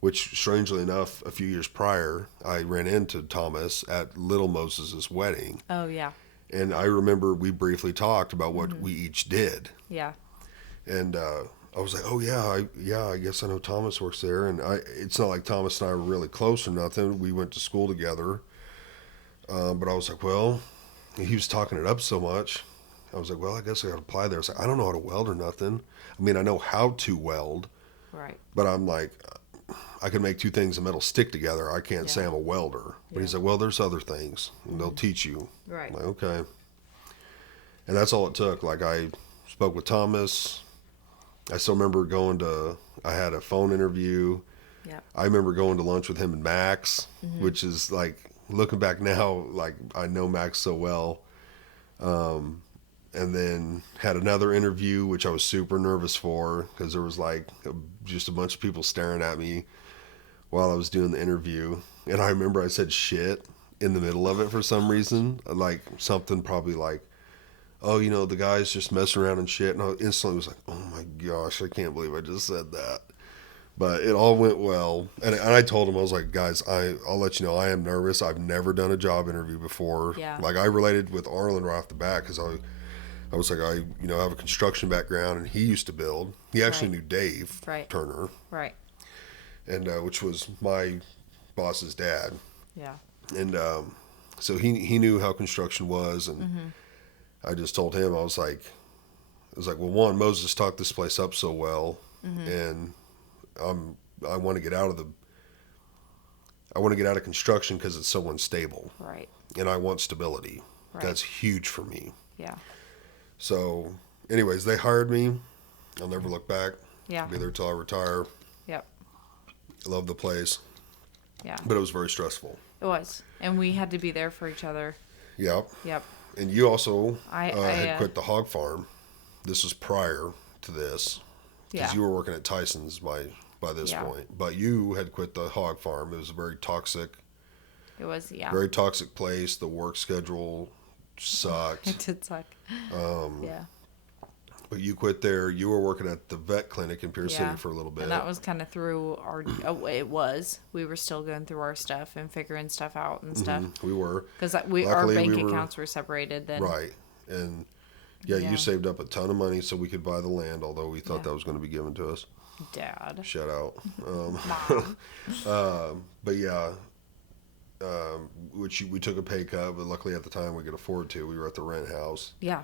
which strangely enough, a few years prior, I ran into Thomas at little Moses's wedding. Oh, yeah. And I remember we briefly talked about what we each did. Yeah. And I was like, oh, yeah, I guess I know Thomas works there. And it's not like Thomas and I were really close or nothing. We went to school together. But I was like, well, he was talking it up so much. I was like, well, I guess I got to apply there. I was like, I don't know how to weld or nothing. I mean, I know how to weld, Right. but I'm like, I can make two things of metal stick together. I can't say Yeah. I'm a welder. But he's Yeah. like, well, there's other things, and they'll teach you. Right. I'm like, okay. And that's all it took. Like, I spoke with Thomas. I still remember I had a phone interview. Yep. I remember going to lunch with him and Max, which is like, looking back now, like, I know Max so well. And then had another interview, which I was super nervous for, because there was like just a bunch of people staring at me while I was doing the interview. And I remember I said shit in the middle of it for some reason, like something probably like, oh, the guy's just messing around and shit. And I instantly was like, oh my gosh, I can't believe I just said that. But it all went well. And I told him, I was like, guys, I'll let you know, I am nervous. I've never done a job interview before. Yeah. Like, I related with Arlen right off the bat, because I was like, I have a construction background, and he used to build. He actually Right. knew Dave Right. Turner, Right. and which was my boss's dad. Yeah. And so he knew how construction was, and I just told him, I was like, well, one, Moses talked this place up so well, and I want to get out of construction because it's so unstable, Right. and I want stability. Right. That's huge for me. Yeah. So, anyways, they hired me. I'll never look back. Yeah. I'll be there till I retire. Yep. I love the place, Yeah. but it was very stressful. It was. And we had to be there for each other. Yep. Yep. And you also I had quit the hog farm. This was prior to this, because Yeah. you were working at Tyson's by this Yeah. point. But you had quit the hog farm. It was a very toxic Very toxic place. The work schedule sucked. It did suck. Yeah. But you quit there. You were working at the vet clinic in Pierce Yeah. City for a little bit. And that was kind of through our. Oh, it was. We were still going through our stuff and figuring stuff out and stuff. We were. Because our Luckily, bank we were- accounts were separated then. Right. And yeah, Yeah. you saved up a ton of money so we could buy the land, although we thought Yeah. that was going to be given to us. Dad. Shout out. Mom. But yeah, which we took a pay cut, but luckily at the time we could afford to. We were at the rent house. Yeah.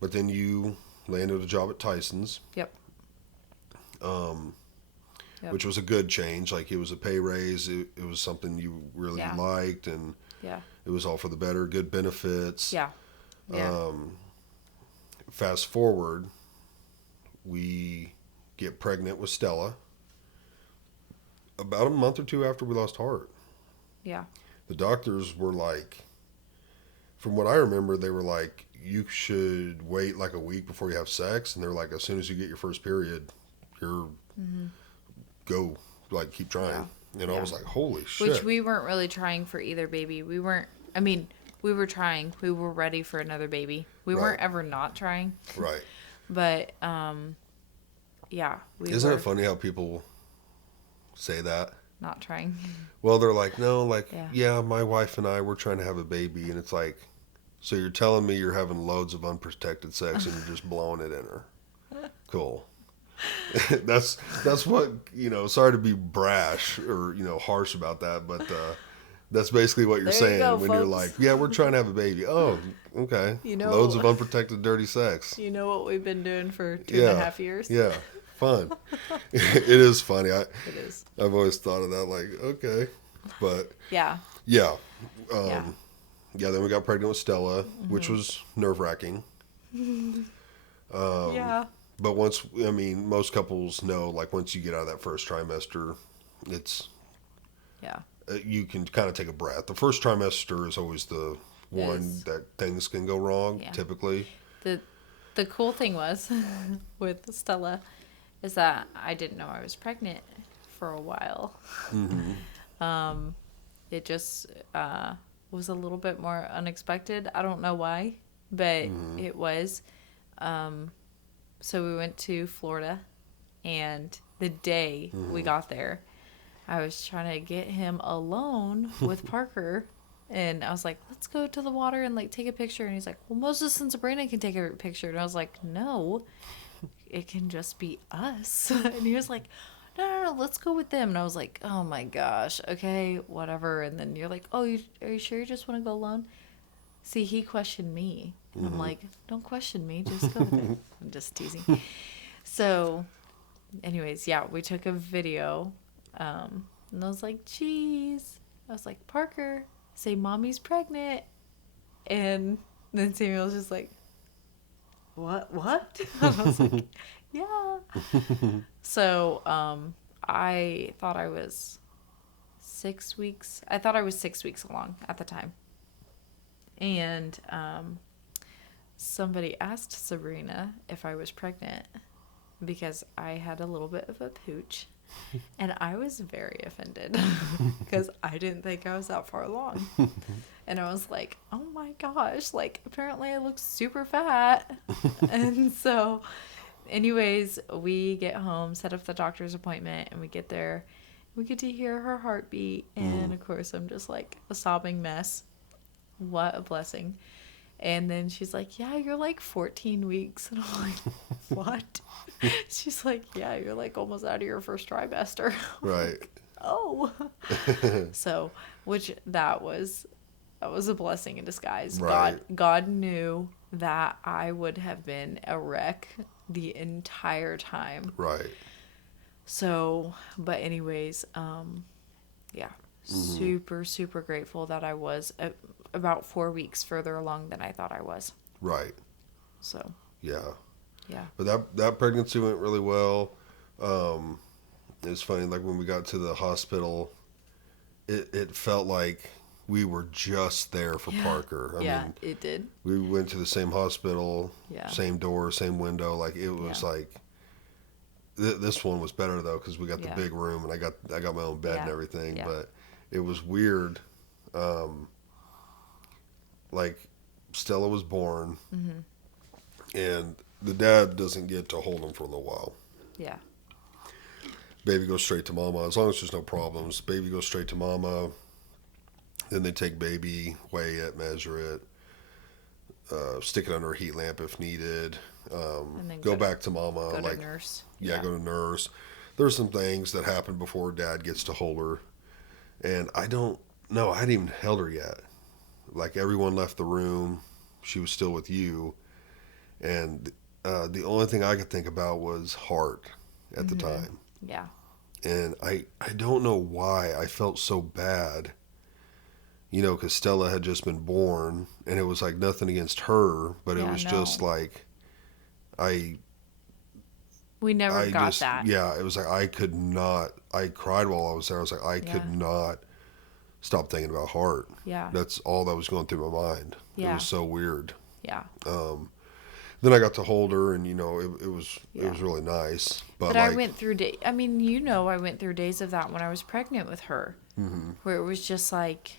But then you landed a job at Tyson's, Yep. Yep. which was a good change. Like it was a pay raise. It was something you really Yeah. liked, and Yeah. it was all for the better. Good benefits. Yeah. Yeah. Fast forward, we get pregnant with Stella about a month or two after we lost Hart. Yeah. The doctors were like, from what I remember, they were like, you should wait like a week before you have sex. And they're like, as soon as you get your first period, you're go, like, keep trying. And I Yeah. was like, holy shit. Which we weren't really trying for either baby. We weren't. I mean, we were trying. We were ready for another baby. We Right. weren't ever not trying. Right. But yeah, we Isn't were it funny how people say that? not trying. Well, they're like, no, like, Yeah. yeah, my wife and I, we're trying to have a baby. And it's like, so you're telling me you're having loads of unprotected sex and you're just blowing it in her. Cool. that's what, sorry to be brash or, harsh about that, but that's basically what you're There you saying go, when you're folks. like, yeah, we're trying to have a baby. Oh, okay. Loads of unprotected dirty sex. You know what we've been doing for 2.5 years? Yeah. Fun. It is funny. It is. I've always thought of that like, okay. But Yeah. yeah. Yeah. Yeah, then we got pregnant with Stella, which was nerve wracking. Yeah. But most couples know, like, once you get out of that first trimester, it's, Yeah. you can kind of take a breath. The first trimester is always the one is. that things can go wrong, Yeah. typically. The cool thing was with Stella is that I didn't know I was pregnant for a while. It just was a little bit more unexpected. I don't know why, but it was. So we went to Florida, and the day we got there, I was trying to get him alone with Parker. And I was like, let's go to the water and, like, take a picture. And he's like, well, Moses and Sabrina can take a picture. And I was like, no, it can just be us. And he was like, no, let's go with them. And I was like, oh my gosh, okay, whatever. And then you're like, oh, are you sure you just want to go alone? See, he questioned me. And I'm like, don't question me, just go with them. I'm just teasing. So, anyways, yeah, we took a video. And I was like, geez. I was like, Parker, say mommy's pregnant. And then Samuel was just like, What? and I was like, yeah. So, I thought I was 6 weeks. I thought I was 6 weeks along at the time. And somebody asked Sabrina if I was pregnant because I had a little bit of a pooch. And I was very offended because I didn't think I was that far along. And I was like, oh my gosh, like, apparently I look super fat. And so, anyways, we get home, set up the doctor's appointment, and we get there. We get to hear her heartbeat. And of course, I'm just like a sobbing mess. What a blessing. And then she's like, yeah, you're like 14 weeks. And I'm like, what? She's like, yeah, you're like almost out of your first trimester. Right. Oh. So, which that was a blessing in disguise. Right. God knew that I would have been a wreck the entire time. Right. So, but anyways, yeah, super, super grateful that I was about 4 weeks further along than I thought I was. Right. So, Yeah. yeah. But that pregnancy went really well. It was funny, like when we got to the hospital, it felt like we were just there for Parker. I mean, it did. we went to the same hospital, Yeah. same door, same window. Like it was like this one was better though because we got the Yeah. big room and I got my own bed and Yeah. everything. Yeah. But it was weird. Like Stella was born, and the dad doesn't get to hold him for a little while. Yeah. Baby goes straight to mama. As long as there's no problems, baby goes straight to mama. Then they take baby, weigh it, measure it, stick it under a heat lamp if needed. And then Go back to mama. Go like to nurse. yeah, go to nurse. There's some things that happen before dad gets to hold her, and I don't know. I hadn't even held her yet. Like everyone left the room, she was still with you, and the only thing I could think about was heart at the time. Yeah. And I don't know why I felt so bad, because Stella had just been born, and it was like nothing against her, but it Yeah, was no. just like We never I got just that. yeah, it was like I could not. I cried while I was there. I was like I could Yeah. not stop thinking about heart. Yeah. That's all that was going through my mind. It Yeah. was so weird. Yeah. Then I got to hold her, and it was Yeah. really nice. But like, I went through I went through days of that when I was pregnant with her, where it was just like,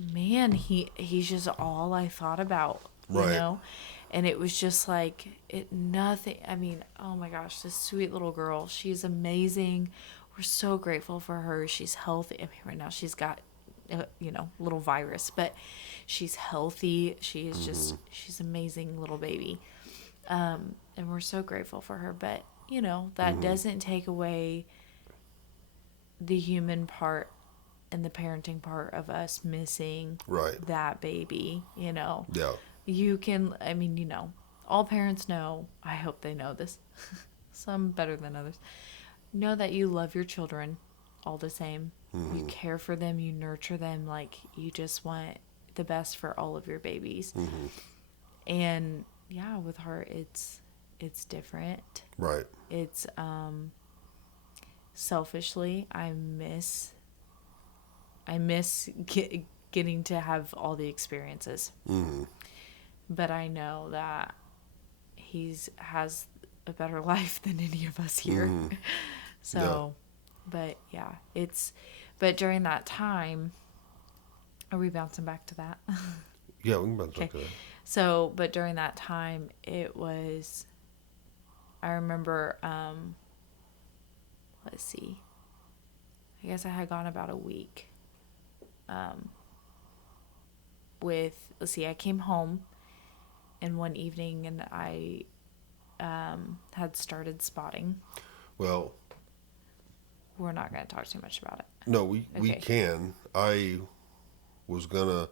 man, he's just all I thought about, Right. and it was just like nothing. I mean, oh my gosh, this sweet little girl, she's amazing. We're so grateful for her. She's healthy. I mean, right now she's got, little virus, but she's healthy. She is just she's amazing little baby. And we're so grateful for her, but that doesn't take away the human part and the parenting part of us missing right. that baby. Yeah. You can, all parents know, I hope they know this, some better than others, know that you love your children all the same. You care for them, you nurture them, like you just want the best for all of your babies. And yeah, with her, it's different. Right. It's selfishly, I miss getting to have all the experiences. But I know that has a better life than any of us here. So, but yeah, but during that time, are we bouncing back to that? Yeah, we can bounce back to that. So, but during that time, I remember, let's see, I guess I had gone about a week, I came home in one evening and I, had started spotting. Well, We're not going to talk too much about it. no, we Okay. can. I was gonna.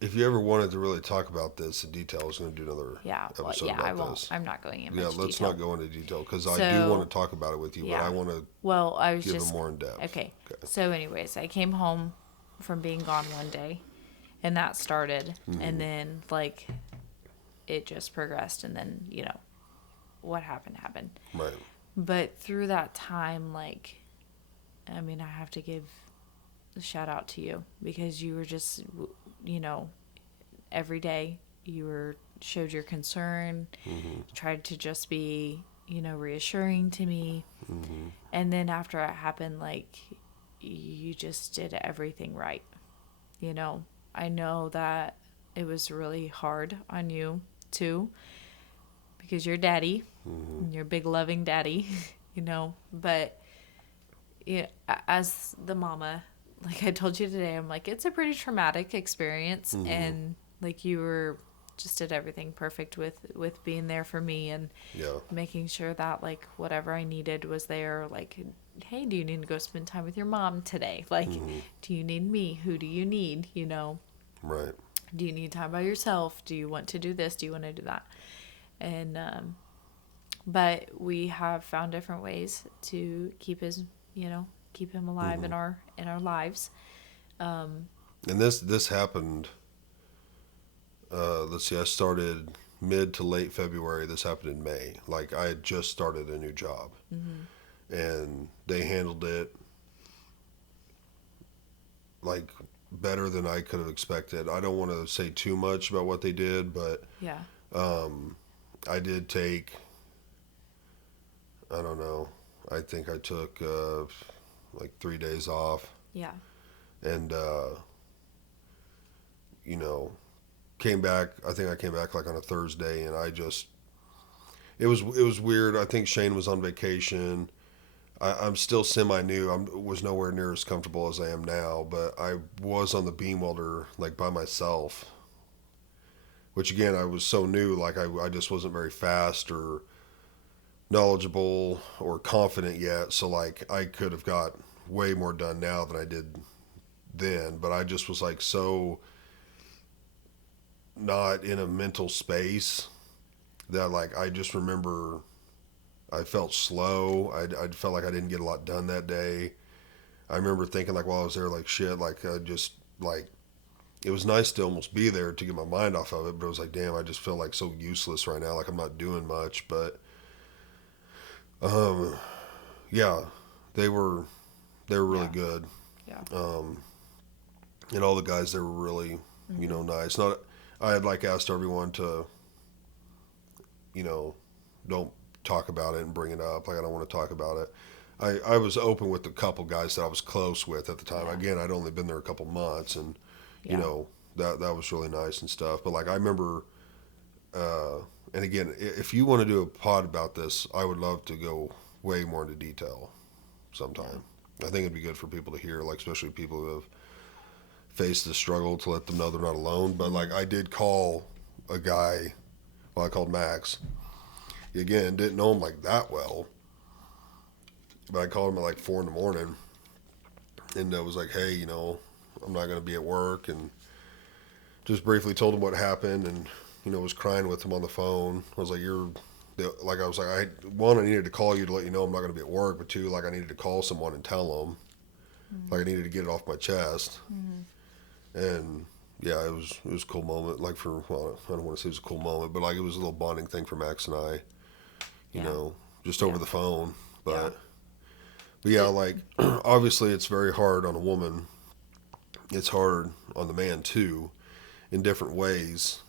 If you ever wanted to really talk about this in detail, I was going to do another episode about I won't. this. I'm not going in Yeah, much let's detail. not go into detail because I So- do want to talk about it with you, Yeah. but I want to Well, I was give just it more in depth. okay. So, anyways, I came home from being gone one day, and that started, and then it just progressed, and then what happened. Right. But through that time, I have to give a shout out to you because you were just, every day you showed your concern, tried to just be, reassuring to me. And then after it happened, you just did everything right. I know that it was really hard on you too because you're daddy, and you're a big loving daddy, but as the mama, like I told you today, I'm like, it's a pretty traumatic experience. And you just did everything perfect with being there for me and Yeah. making sure that whatever I needed was there. Hey, do you need to go spend time with your mom today? Do you need me? Who do you need? Right. Do you need time by yourself? Do you want to do this? Do you want to do that? And but we have found different ways to keep him alive in our lives. And this happened. Let's see. I started mid to late February. This happened in May. I had just started a new job, and they handled it better than I could have expected. I don't want to say too much about what they did, but Yeah. I did take. I don't know. I think I took 3 days off, Yeah. and came back. I think I came back like on a Thursday, and it was weird. I think Shane was on vacation. I'm still semi-new. I was nowhere near as comfortable as I am now, but I was on the beam welder like by myself, which again, I was so new, like I just wasn't very fast or knowledgeable or confident yet. So like I could have got way more done now than I did then, but I just was like so not in a mental space that like I just remember I felt slow. I felt like I didn't get a lot done that day. I remember thinking like while I was there, like shit, like I just like it was nice to almost be there to get my mind off of it, but it was like, damn, I just feel like so useless right now. Like I'm not doing much, but um, yeah, they were really good. Yeah. And all the guys there were really, nice. Not, I had like asked everyone to, don't talk about it and bring it up. Like I don't want to talk about it. I was open with a couple guys that I was close with at the time. Yeah. Again, I'd only been there a couple months, and Yeah. that was really nice and stuff. But like I remember, and again, if you want to do a pod about this, I would love to go way more into detail sometime. I think it'd be good for people to hear, like especially people who have faced the struggle, to let them know they're not alone. But like I did call a guy, well, I called Max. Again, didn't know him like that well, but I called him at like 4 in the morning, and I was like, hey, I'm not going to be at work, and just briefly told him what happened, and was crying with him on the phone. I was like, I needed to call you to let you know I'm not going to be at work, but two, like I needed to call someone and tell them, like I needed to get it off my chest. And yeah, it was a cool moment. Like I don't want to say it was a cool moment, but like it was a little bonding thing for Max and I, just over the phone. But yeah, like obviously it's very hard on a woman. It's hard on the man too, in different ways.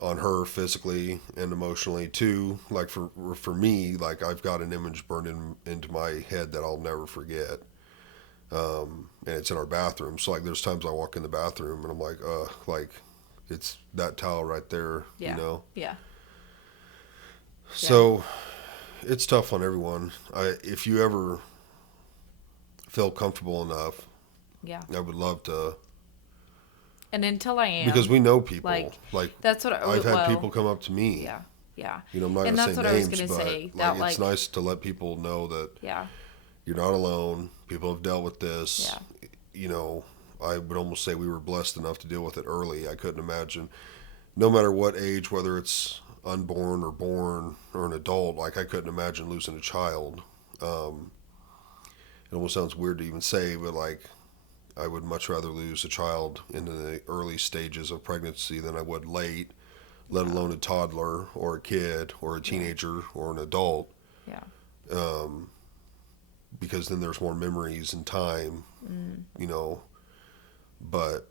On her physically and emotionally too. Like for me, like I've got an image burned into my head that I'll never forget. And it's in our bathroom. So like there's times I walk in the bathroom and I'm like it's that towel right there, Yeah. Yeah. So it's tough on everyone. If you ever feel comfortable enough, Yeah. I would love to. And until I am, Because we know people. Like that's what I've had people come up to me. Yeah. Yeah. I'm not and going to that's say what names, I was going to but say. That it's nice to let people know that you're not alone. People have dealt with this. Yeah. I would almost say we were blessed enough to deal with it early. I couldn't imagine, no matter what age, whether it's unborn or born or an adult, like I couldn't imagine losing a child. It almost sounds weird to even say, but like I would much rather lose a child in the early stages of pregnancy than I would late, let alone a toddler or a kid or a teenager or an adult. Yeah. Because then there's more memories and time, but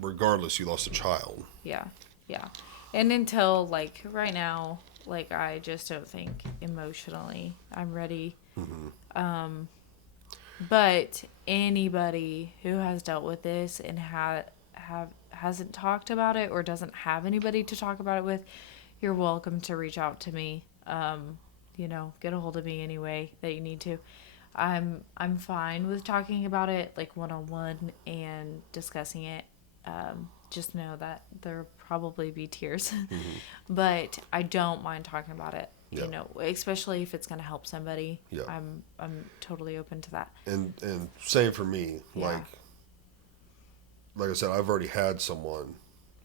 regardless, you lost a child. Yeah. Yeah. And until like right now, like I just don't think emotionally I'm ready. But anybody who has dealt with this and hasn't talked about it or doesn't have anybody to talk about it with, you're welcome to reach out to me. Get a hold of me any way that you need to. I'm fine with talking about it like one-on-one and discussing it. Just know that there'll probably be tears, but I don't mind talking about it. Yeah. Especially if it's going to help somebody. Yeah. I'm totally open to that. And same for me. Yeah. Like I said, I've already had someone.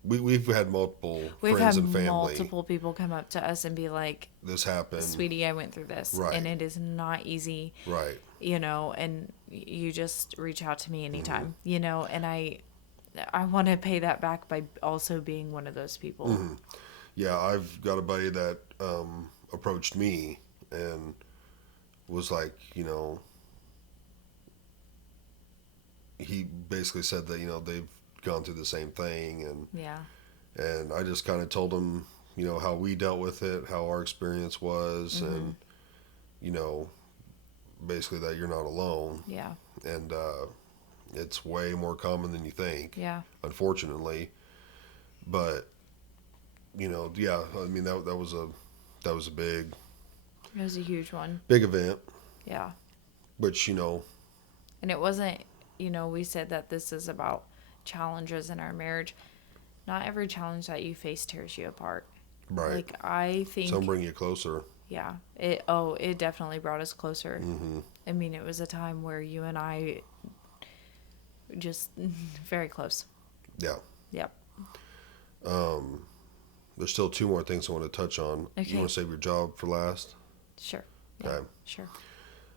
We've had multiple friends and family. Multiple people come up to us and be like, this happened. Sweetie, I went through this. Right. And it is not easy. Right. And you just reach out to me anytime, and I want to pay that back by also being one of those people. Yeah, I've got a buddy that approached me and was like, he basically said that, they've gone through the same thing, and I just kind of told him, how we dealt with it, how our experience was, and basically that you're not alone. Yeah. And It's way more common than you think, Yeah. unfortunately. But yeah, I mean that was a big It was a huge one. event, Yeah. which And it wasn't, we said that this is about challenges in our marriage. Not every challenge that you face tears you apart. right. Like, I think, Some bring you closer. yeah, it definitely brought us closer. Mm-hmm. I mean, it was a time where you and I just very close. Yeah. Yep. There's still two more things I want to touch on. Okay. You want to save your job for last? Sure. Yeah, Okay. sure.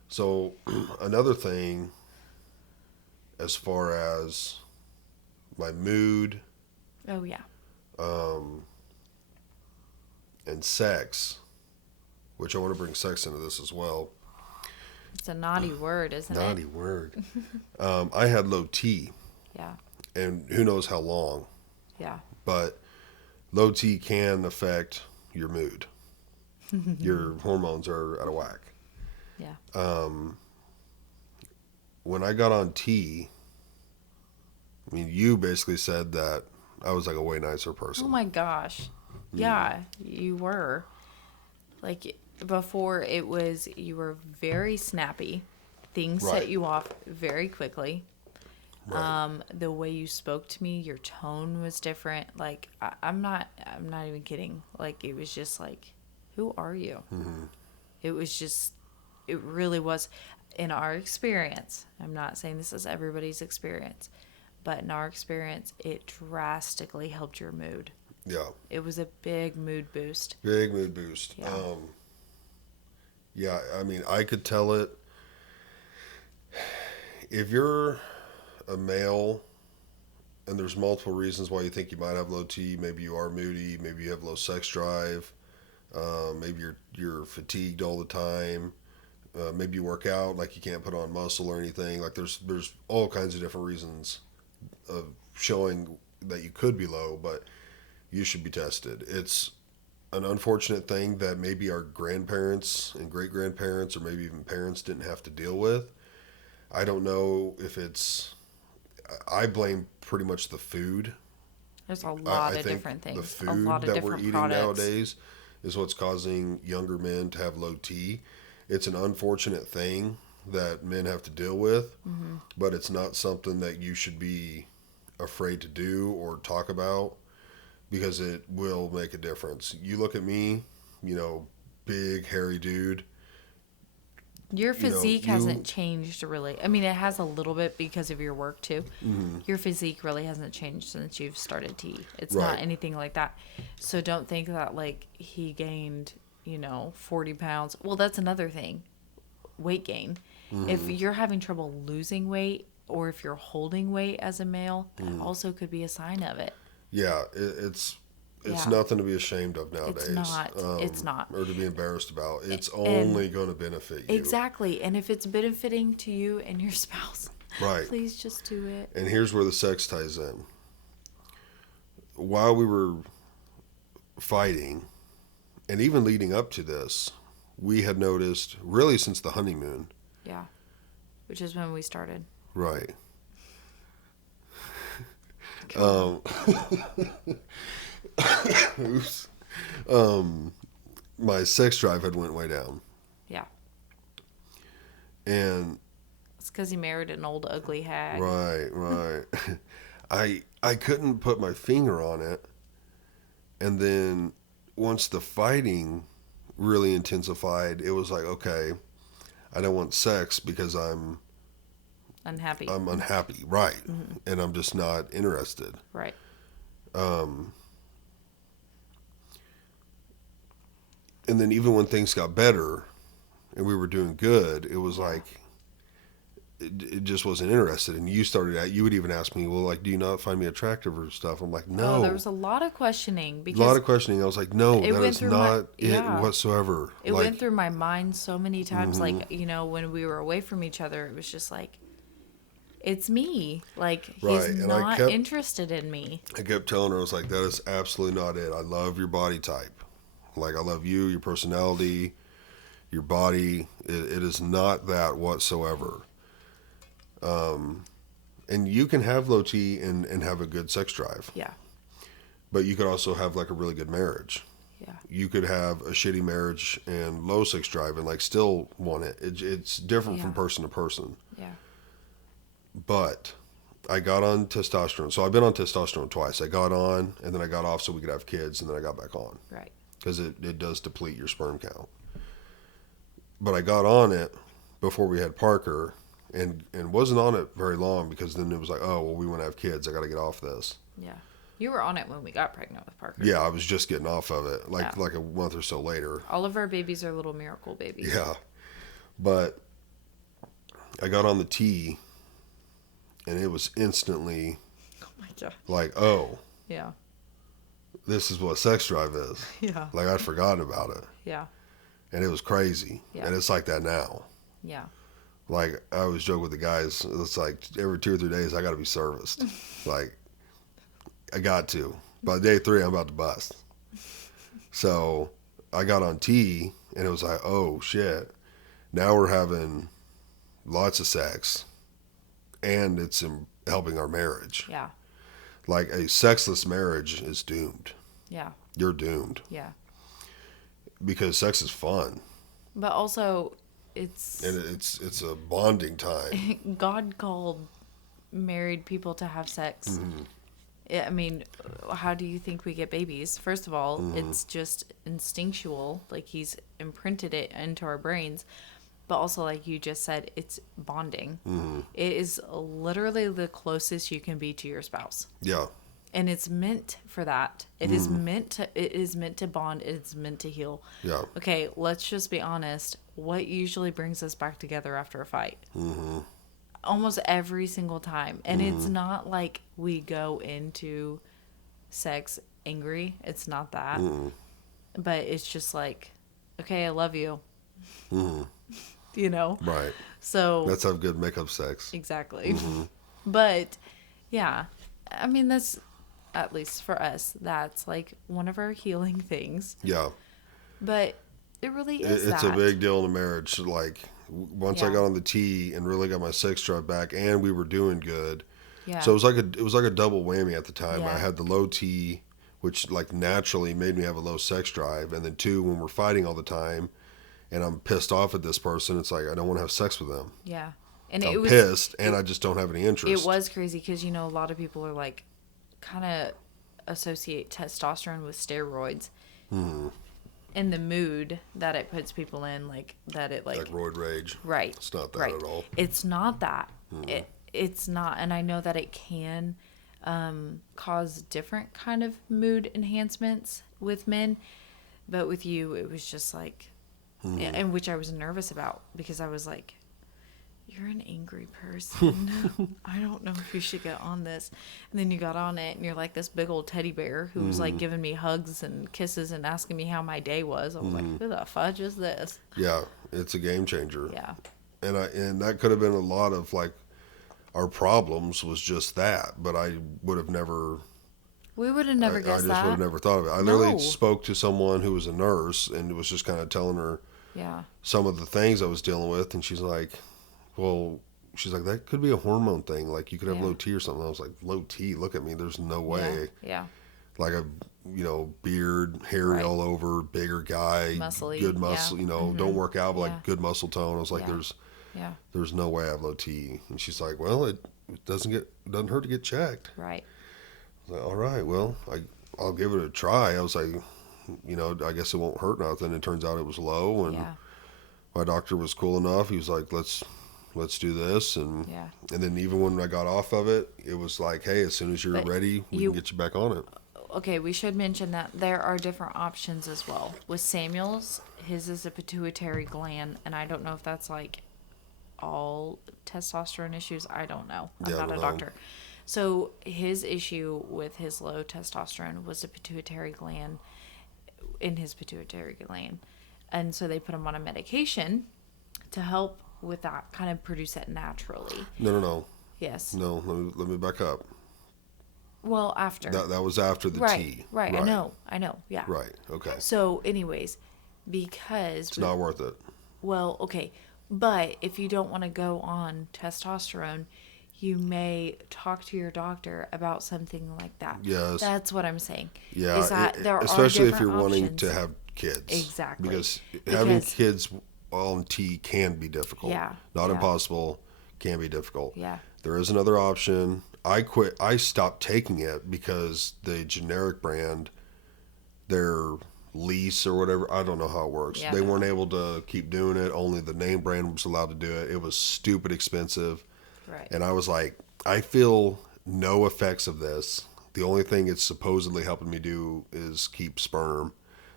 So another thing, as far as my mood Oh, yeah. and sex, which I want to bring sex into this as well. It's a naughty word, isn't Naughty it? word. I had low T, Yeah. and who knows how long, Yeah. but low T can affect your mood. Your hormones are out of whack. Yeah. When I got on T, I mean, you basically said that I was like a way nicer person. Oh my gosh. Yeah, you were. Like, before it was, you were very snappy. Things Right. set you off very quickly. Right. The way you spoke to me, your tone was different. Like, I'm not even kidding. Like, it was just like, who are you? Mm-hmm. It was just, it really was, in our experience. I'm not saying this is everybody's experience, but in our experience, it drastically helped your mood. Yeah. It was a big mood boost. Big mood boost. Yeah. Yeah, I mean, I could tell it. If you're a male and there's multiple reasons why you think you might have low T, maybe you are moody, maybe you have low sex drive, maybe you're fatigued all the time, maybe you work out like you can't put on muscle or anything. Like there's all kinds of different reasons of showing that you could be low, but you should be tested. It's an unfortunate thing that maybe our grandparents and great grandparents or maybe even parents didn't have to deal with. I don't know if I blame pretty much the food. There's a I lot of think different things. the A food lot of that we're different eating products. nowadays is what's causing younger men to have low T. It's an unfortunate thing that men have to deal with, but it's not something that you should be afraid to do or talk about because it will make a difference. You look at me, big, hairy dude. Your physique hasn't you- changed really. I mean, it has a little bit because of your work too. Mm-hmm. Your physique really hasn't changed since you've started T. It's Right. not anything like that. So don't think that like he gained, 40 pounds. Well, that's another thing. Weight gain. If Mm-hmm. you're having trouble losing weight or if you're holding weight as a male, that also could be a sign of it. Yeah, it's Yeah. nothing to be ashamed of nowadays. not. It's not. Or to be embarrassed about. It's And- only going to benefit you. Exactly. And if it's benefiting to you and your spouse, Right. please just do it. And here's where the sex ties in. While we were fighting, and even leading up to this, we had noticed, really since the honeymoon, Yeah. Which is when we started. right? Oops. My sex drive had went way down, Yeah. and It's because he married an old ugly hag. right. I couldn't put my finger on it, and then once the fighting really intensified, it was like, okay, I don't want sex because I'm Unhappy. unhappy, right? And I'm just not interested. Right. And then even when things got better and we were doing good, it was like it just wasn't interested. And you started out, you would even ask me, well, like, do you not find me attractive or stuff? I'm like, no. Oh, there was a lot of questioning A because lot of questioning. I was like, no, it that went is through not yeah. it whatsoever. it like, went through my mind so many times. Like, when we were away from each other, it was just like, it's me. Like, he's Right, and I not kept- interested in me. I kept telling her, I was like, that is absolutely not it. I love your body type. Like, I love you, your personality, your body. It is not that whatsoever. And you can have low T and have a good sex drive, Yeah. but you could also have like a really good marriage. Yeah. You could have a shitty marriage and low sex drive and like still want it. It's different from Yeah. person to person. Yeah. But I got on testosterone. So I've been on testosterone twice. I got on and then I got off so we could have kids, and then I got back on Right. because it does deplete your sperm count. But I got on it before we had Parker and wasn't on it very long because then it was like, oh, well, we want to have kids. I got to get off this. Yeah. You were on it when we got pregnant with Parker. Yeah, I was just getting off of it like Yeah. a month or so later. All of our babies are little miracle babies. Yeah. But I got on the T and it was instantly Oh my god. like, oh, Yeah. this is what sex drive is. Yeah. Like I'd forgotten about it. Yeah. And it was crazy. Yeah. And it's like that now. Yeah. Like I always joke with the guys, it's like every 2 or 3 days I got to be serviced. Like I got to. By day 3, I'm about to bust. So I got on T and it was like, oh shit. Now we're having lots of sex and it's helping our marriage. Yeah. Like a sexless marriage is doomed. Yeah. You're doomed Yeah. because sex is fun But also, it's and it's a bonding time. God called married people to have sex. Mm-hmm. I mean, how do you think we get babies? First of all, it's just instinctual. Like he's imprinted it into our brains. But also, like you just said, it's bonding. It is literally the closest you can be to your spouse. Yeah. And it's meant for that. It is meant to bond. It's meant to heal. Yeah. Okay, let's just be honest. What usually brings us back together after a fight? Almost every single time. And it's not like we go into sex angry. It's not that. But it's just like, okay, I love you. You know? Right. So Let's have good makeup sex. exactly. But yeah, I mean, that's, at least for us, that's like one of our healing things. Yeah. But it really is It's that. a big deal in a marriage. Like once I Yeah. got on the T and really got my sex drive back and we were doing good. Yeah. So it was like a double whammy at the time. Yeah. I had the low T, which like naturally made me have a low sex drive, and then 2, when we're fighting all the time and I'm pissed off at this person, it's like I don't want to have sex with them. Yeah. And I'm it was pissed and I just don't have any interest. It was crazy because, you know, a lot of people are like, kind of associate testosterone with steroids. And the mood that it puts people in, like, that it, like roid rage. right. It's not that right. at all. It's not that. It's not. And I know that it can cause different kind of mood enhancements with men. But with you, it was just like, and which I was nervous about because I was like, you're an angry person. I don't know if you should get on this. And then you got on it and you're like this big old teddy bear who was like giving me hugs and kisses and asking me how my day was. I was like, who the fudge is this? Yeah, it's a game changer. Yeah. And that could have been a lot of like our problems was just that, but I would have never We would have never I guessed just that. would have never thought of it. I literally No. spoke to someone who was a nurse and was just kind of telling her Yeah. some of the things I was dealing with, and she's like, well, she's like, that could be a hormone thing. Like you could have Yeah. low T or something. I was like, low T? Look at me. There's no way. Yeah. Like a, beard, hairy Right. all over, bigger guy, Muscly, good yeah. muscle, don't work out, but Yeah. like good muscle tone. I was like, Yeah. Yeah. there's no way I have low T. And she's like, well, it doesn't hurt to get checked. Right. I was like, all right, well, I'll give it a try. I was like, I guess it won't hurt nothing. It turns out it was low, and Yeah. my doctor was cool enough. He was like, let's do this, and Yeah. and then even when I got off of it, it was like, hey, as soon as you're But ready, we you- can get you back on it. Okay, we should mention that there are different options as well. With Samuel's, his is a pituitary gland, and I don't know if that's like all testosterone issues. I don't know. I'm Yeah, I not don't a know. doctor. So his issue with his low testosterone was a pituitary gland in his pituitary gland. And so they put him on a medication to help with that, kind of produce that naturally. No. Yes. No, let me back up. Well, after. That was after the right. T. Right. I know. Yeah. Right. Okay. So, anyways, because It's not worth it. well, okay, but if you don't want to go on testosterone, you may talk to your doctor about something like that. Yes. That's what I'm saying. Yeah, Is that there especially are if you're different wanting options. to have kids. Exactly. Because having Because- kids on T can be difficult. Yeah, Not yeah. impossible, can be difficult. Yeah. There is another option. I stopped taking it because the generic brand, their lease or whatever, I don't know how it works. Yeah, They I weren't know. able to keep doing it. Only the name brand was allowed to do it. It was stupid expensive. Right. And I was like, I feel no effects of this. The only thing it's supposedly helping me do is keep sperm,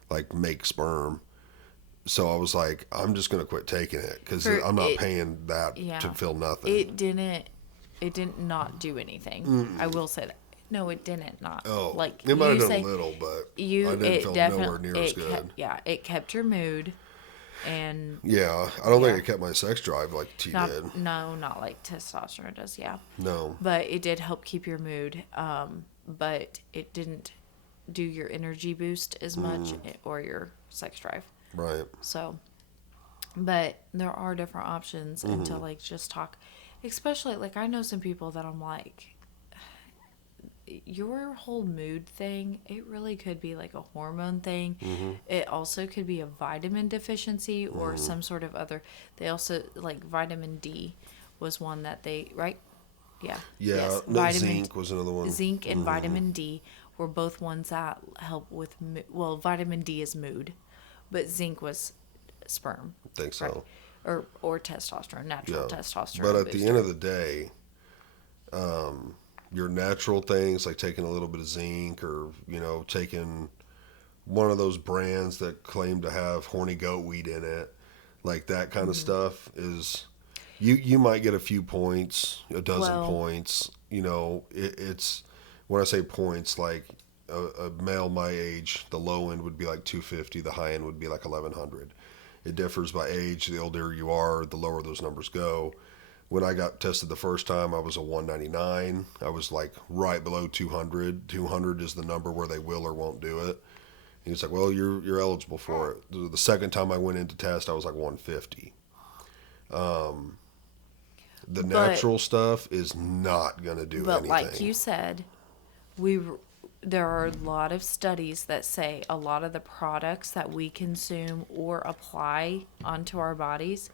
like make sperm. So I was like, I'm just going to quit taking it because For I'm not it- paying that yeah. to feel nothing. It didn't not do anything. I will say that. No, it didn't not. Oh, like it might you have done say, a little, but you I didn't it feel definitely nowhere near as good. it kept your mood, and Yeah, I don't Yeah. think it kept my sex drive like T did. not like testosterone does. Yeah, No. but it did help keep your mood. But it didn't do your energy boost as much or your sex drive. Right. So, but there are different options, and to like just talk, especially like I know some people that I'm like, your whole mood thing, it really could be like a hormone thing. It also could be a vitamin deficiency or some sort of other. They also like vitamin D was one that they right. Yeah. Yeah. Yes. No, zinc was another one. Zinc and vitamin D were both ones that help with well, vitamin D is mood, but zinc was sperm. I think so. Right. Or testosterone, natural Yeah. testosterone. But at booster. the end of the day, your natural things like taking a little bit of zinc or, taking one of those brands that claim to have horny goat weed in it, like that kind of stuff is, you might get a few points, a dozen Well- points. It's, when I say points, like a male my age, the low end would be like 250, the high end would be like 1100. It differs by age. The older you are, the lower those numbers go. When I got tested the first time, I was a 199. I was like right below 200. 200 is the number where they will or won't do it. And he's like, well, you're eligible for it. The second time I went in to test, I was like 150. The But- natural stuff is not going to do But anything. like you said, there are a lot of studies that say a lot of the products that we consume or apply onto our bodies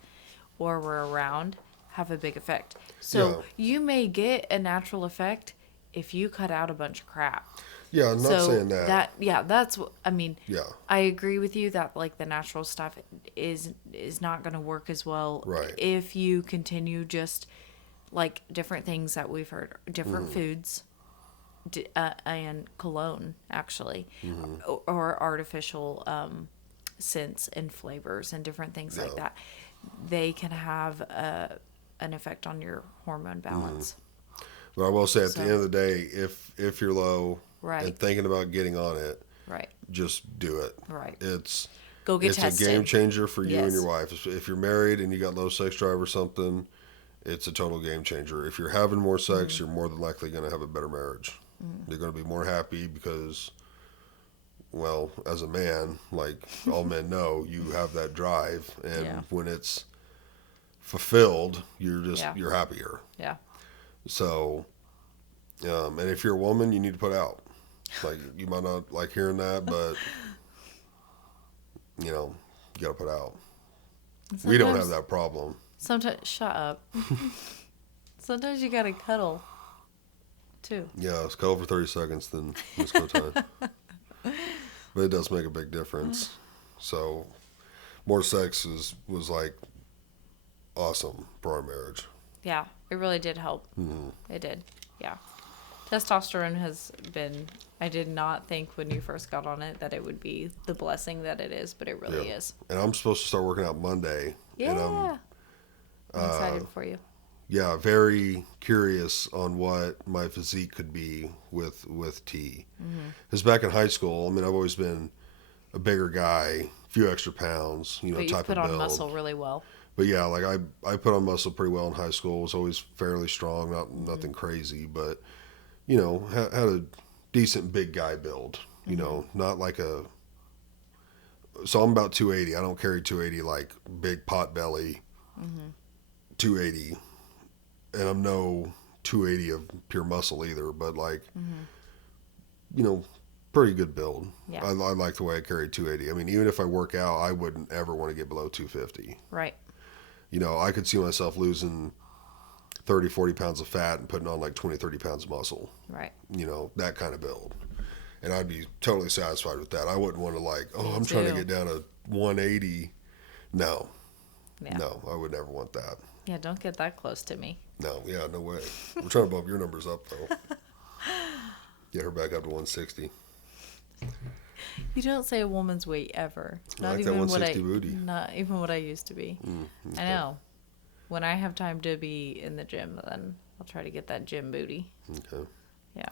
or we're around have a big effect. So Yeah. you may get a natural effect if you cut out a bunch of crap. Yeah, I'm not So saying that. that's what I mean. Yeah. I agree with you that like the natural stuff is not going to work as well Right. if you continue just like different things that we've heard, different Mm-hmm. foods, and cologne actually, Mm-hmm. or artificial scents and flavors and different things like Yeah. that. They can have an effect on your hormone balance. But I will say at So- the end of the day, if you're low Right. and thinking about getting on it, Right. just do it. Right. It's Go get it's tested. a game changer for you and Yes. your wife. If you're married and you got low sex drive or something, it's a total game changer. If you're having more sex, Mm-hmm. you're more than likely going to have a better marriage. You're going to be more happy because, well, as a man, like all men know, you have that drive, and Yeah. when it's fulfilled, Yeah. you're happier. Yeah. So, and if you're a woman, you need to put out. Like, you might not like hearing that, but you got to put out. We don't have that problem. Sometimes, shut up. Sometimes you gotta cuddle, too. Yeah, it's cuddle for 30 seconds, then let's go time. But it does make a big difference. So, more sex was like awesome for our marriage. Yeah, it really did help. It did. Yeah. Testosterone has been, I did not think when you first got on it that it would be the blessing that it is, but it really Yeah. is. And I'm supposed to start working out Monday. Yeah. And I'm excited for you. yeah, very curious on what my physique could be with T. Because back in high school, I mean, I've always been a bigger guy, a few extra pounds, But you type put of on build. muscle really well. But yeah, like I put on muscle pretty well in high school. Was always fairly strong, nothing crazy, but had a decent big guy build. Not like a. So I'm about 280. I don't carry 280 like big pot belly. 280, and I'm no 280 of pure muscle either, but like, you know, pretty good build. Yeah. I like the way I carry 280. I mean, even if I work out, I wouldn't ever want to get below 250. Right. You know, I could see myself losing 30, 40 pounds of fat and putting on like 20, 30 pounds of muscle. Right. You know, that kind of build. And I'd be totally satisfied with that. I wouldn't want to like, oh, Me I'm trying to too. get down to 180. No. Yeah. No, I would never want that. Yeah, don't get that close to me. No, yeah, no way. We're trying to bump your numbers up, though. Get her back up to 160. You don't say a woman's weight ever. I like that 160 booty. Not even what I used to be. I know. When I have time to be in the gym, then I'll try to get that gym booty. Okay. Yeah.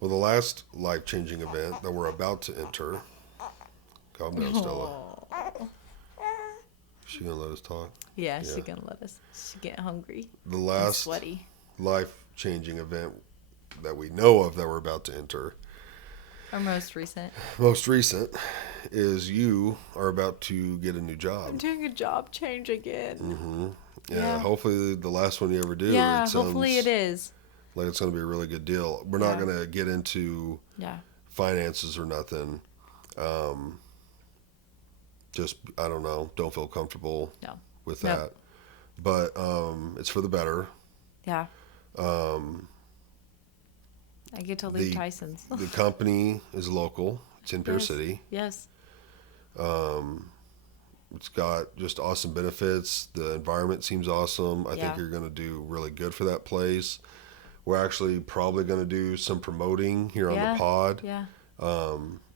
Well, the last life-changing event that we're about to enter. Calm down, Stella. Oh. She gonna let us talk? Yeah, Yeah. she can let us. She get hungry. The And last sweaty. life-changing event that we know of that we're about to enter, Our most recent. most recent, is you are about to get a new I'm job. doing a job change again. Yeah, Yeah. hopefully the last one you ever do. Yeah, it hopefully sounds it is. like it's going to be a really good deal. We're not Yeah. going to get into Yeah. finances or nothing. Just, I don't know, don't feel comfortable No. with No. that. But it's for the better. Yeah. I get to leave the- Tyson's. The company is local. It's in Pier Yes. City. Yes. It's got just awesome benefits. The environment seems awesome. I think Yeah. you're going to do really good for that place. We're actually probably going to do some promoting here on Yeah. the pod Yeah.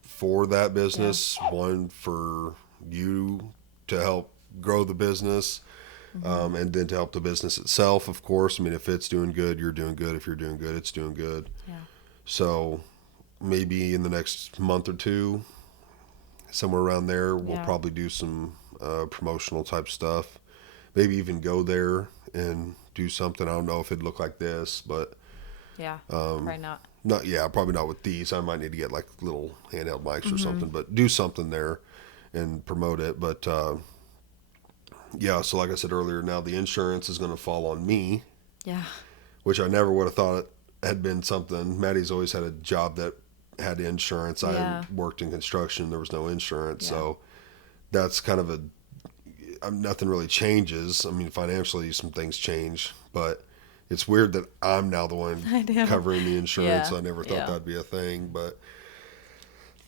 for that business. One for you to help grow the business, and then to help the business itself, of course. I mean, if it's doing good, you're doing good. If you're doing good, it's doing good. Yeah. So maybe in the next month or two, somewhere around there, we'll Yeah. probably do some promotional type stuff. Maybe even go there and do something. I don't know if it'd look like this, but Yeah. Probably not. probably not with these. I might need to get like little handheld mics Mm-hmm. or something, but do something there and promote it. But yeah, so like I said earlier, now the insurance is going to fall on me, Yeah. which I never would have thought it had been something. Maddie's always had a job that had insurance. Yeah. I worked in construction. There was no insurance. Yeah. So that's kind of nothing really changes. I mean, financially, some things change, but it's weird that I'm now the one I know. covering the insurance. Yeah. I never thought Yeah. that'd be a thing, but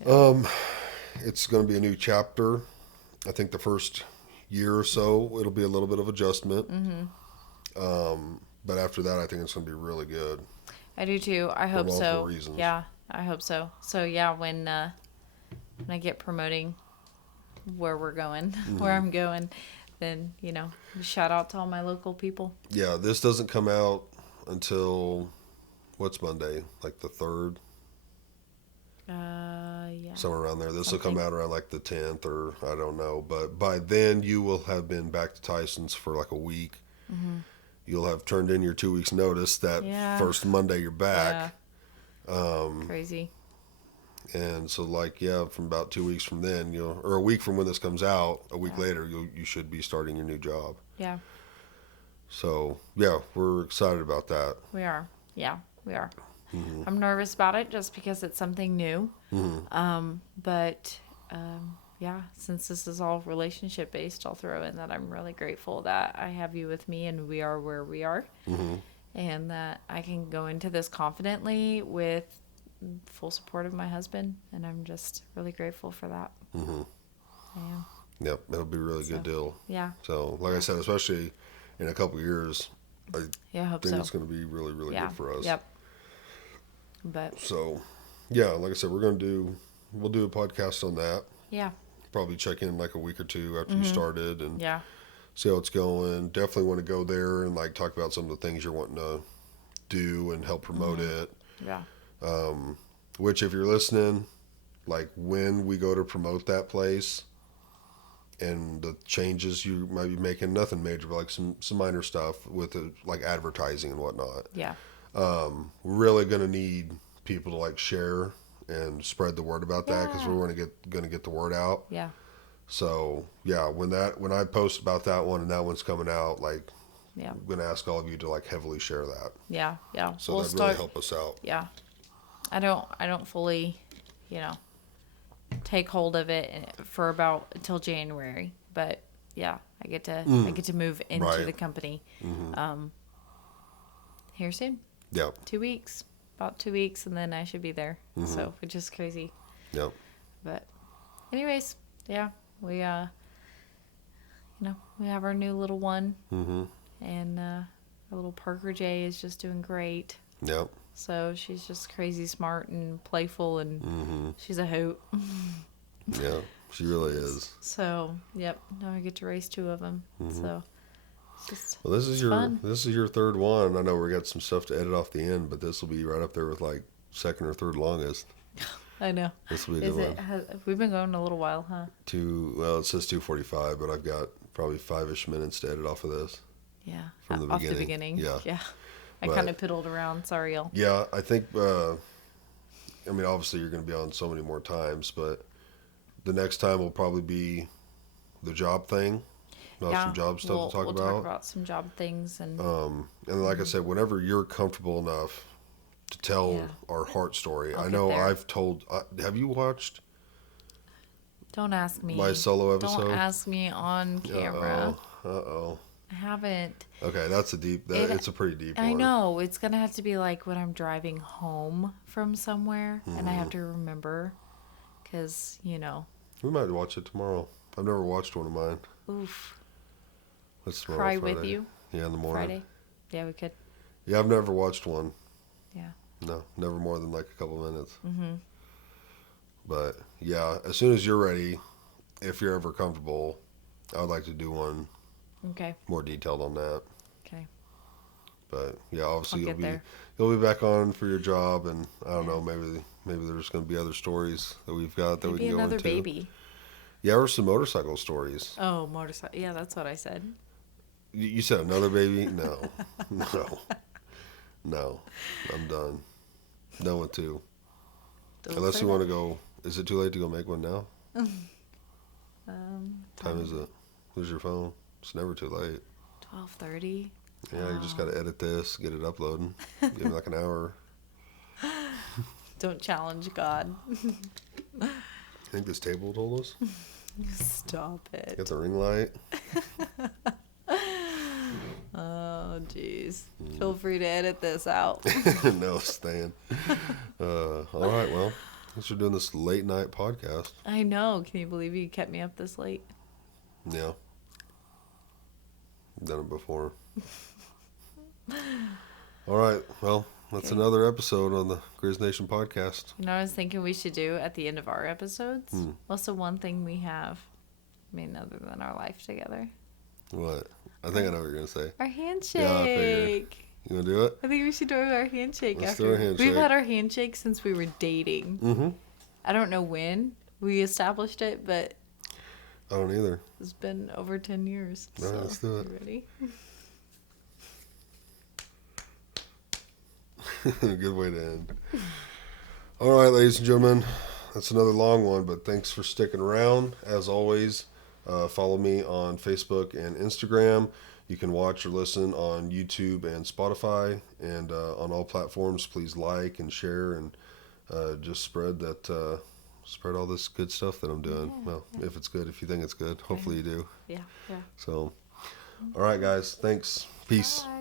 it's going to be a new chapter. I think the first year or so, it'll be a little bit of adjustment. But after that, I think it's going to be really good. I do too. I hope multiple so. reasons. Yeah, I hope so. So yeah, when I get promoting where we're going, where I'm going, then shout out to all my local people. Yeah, this doesn't come out until what's Monday, like the 3rd, Yeah. somewhere around there. This will come Something. out around like the 10th, or I don't know. But by then, you will have been back to Tyson's for like a week. You'll have turned in your 2 weeks notice that Yeah. first Monday you're back. Crazy. And so, like, yeah, from about 2 weeks from then, or a week from when this comes out, a week later, you should be starting your new job. Yeah, So, yeah, we're excited about that. we are. Yeah, we are. I'm nervous about it just because it's something new. But yeah, since this is all relationship based, I'll throw in that I'm really grateful that I have you with me and we are where we are. And that I can go into this confidently with full support of my husband. And I'm just really grateful for that. I am. Yep, it'll be a really good deal. Yeah. So, like I said, especially in a couple of years, I Yeah, I hope think so. it's going to be really, really Yeah. good for us. Yep. But So, yeah, like I said, we'll do a podcast on that. yeah. Probably check in like a week or two after you started and Yeah. see how it's going. Definitely want to go there and like talk about some of the things you're wanting to do and help promote it. Yeah. Which, if you're listening, like when we go to promote that place and the changes you might be making, nothing major, but like some minor stuff with like advertising and whatnot. Yeah. We're really going to need people to like share and spread the word about that because Yeah. we're going to get the word out. Yeah. So yeah, when I post about that one and that one's coming out, like Yeah. I'm gonna ask all of you to like heavily share that. Yeah. Yeah. So We'll that'd start. really help us out. Yeah. I don't fully, you know, take hold of it for about until January. But yeah, I get to move into Right. the company here soon. Yep. 2 weeks. About 2 weeks, and then I should be there. So, which is crazy. Yep. But anyways, yeah, we we have our new little one, and our little Parker J is just doing great. Yep. So she's just crazy smart and playful, and she's a hoot. Yeah. She really is. So yep, now I get to race 2 of them. So it's just Well, this is fun. your third one. I know we got some stuff to edit off the end, but this will be right up there with like second or third longest. I know. This will be a Is good it? one. We've been going a little while, huh? Well, it says 2:45, but I've got probably 5-ish minutes to edit off of this. Yeah. From the Off the beginning. beginning. Yeah. I But- kind of piddled around. Sorry, y'all. Yeah, I think. I mean, obviously you're going to be on so many more times, but the next time will probably be the job thing. We'll have some job stuff to talk we'll about. talk about some job things and And like I said, whenever you're comfortable enough to tell Yeah. our heart story, I'll I get know there. I've told. Have you watched don't ask me. my solo episode? Don't ask me on camera. Uh-oh. I haven't. Okay, that's a deep. It's a pretty deep one. I know. It's going to have to be like when I'm driving home from somewhere and I have to remember because, We might watch it tomorrow. I've never watched one of mine. oof, That's tomorrow, cry with Friday. you Yeah, in the morning. Friday. Yeah, we could. Yeah, I've never watched one. Yeah. No, never more than like a couple minutes. But yeah, as soon as you're ready, if you're ever comfortable, I'd like to do one Okay. more detailed on that. Okay. But yeah, obviously I'll get there. you'll be back on for your job, and I don't know, maybe there's going to be other stories that we've got that Maybe we can go another into. baby. Yeah, or some motorcycle stories. Oh, motorcycle. Yeah, that's what I said. You said another baby? No, no, I'm done. Done with 2. Don't Unless say you that. want to go. Is it too late to go make one now? Time is it? Where's your phone? It's never too late. 12:30. Yeah, you just got to edit this, get it uploading. Give me like an hour. Don't challenge God. I think this table told us. Stop it. Got the ring light. Oh, jeez. Feel free to edit this out. No, it's staying. All right, well, thanks for doing this late night podcast. I know. Can you believe you kept me up this late? Yeah. Done it before. All right, well, that's Okay. another episode on the Grizz Nation podcast. You know what I was thinking we should do at the end of our episodes? What's the one thing we have? I mean, other than our life together. What? I think I know what you're going to say. Our handshake. Yeah, I figured. You going to do it? I think we should do our handshake Let's after. do our handshake. We've had our handshake since we were dating. Mm-hmm. I don't know when we established it, but I don't either. it's been over 10 years. All right, let's do it. You ready? Good way to end. All right, ladies and gentlemen, that's another long one, but thanks for sticking around. As always, follow me on Facebook and Instagram. You can watch or listen on YouTube and Spotify, and on all platforms. Please like and share, and just spread all this good stuff that I'm doing. Yeah, Well, if it's good, if you think it's good, hopefully you do. Yeah, yeah. So, all right, guys, thanks. Peace. Bye.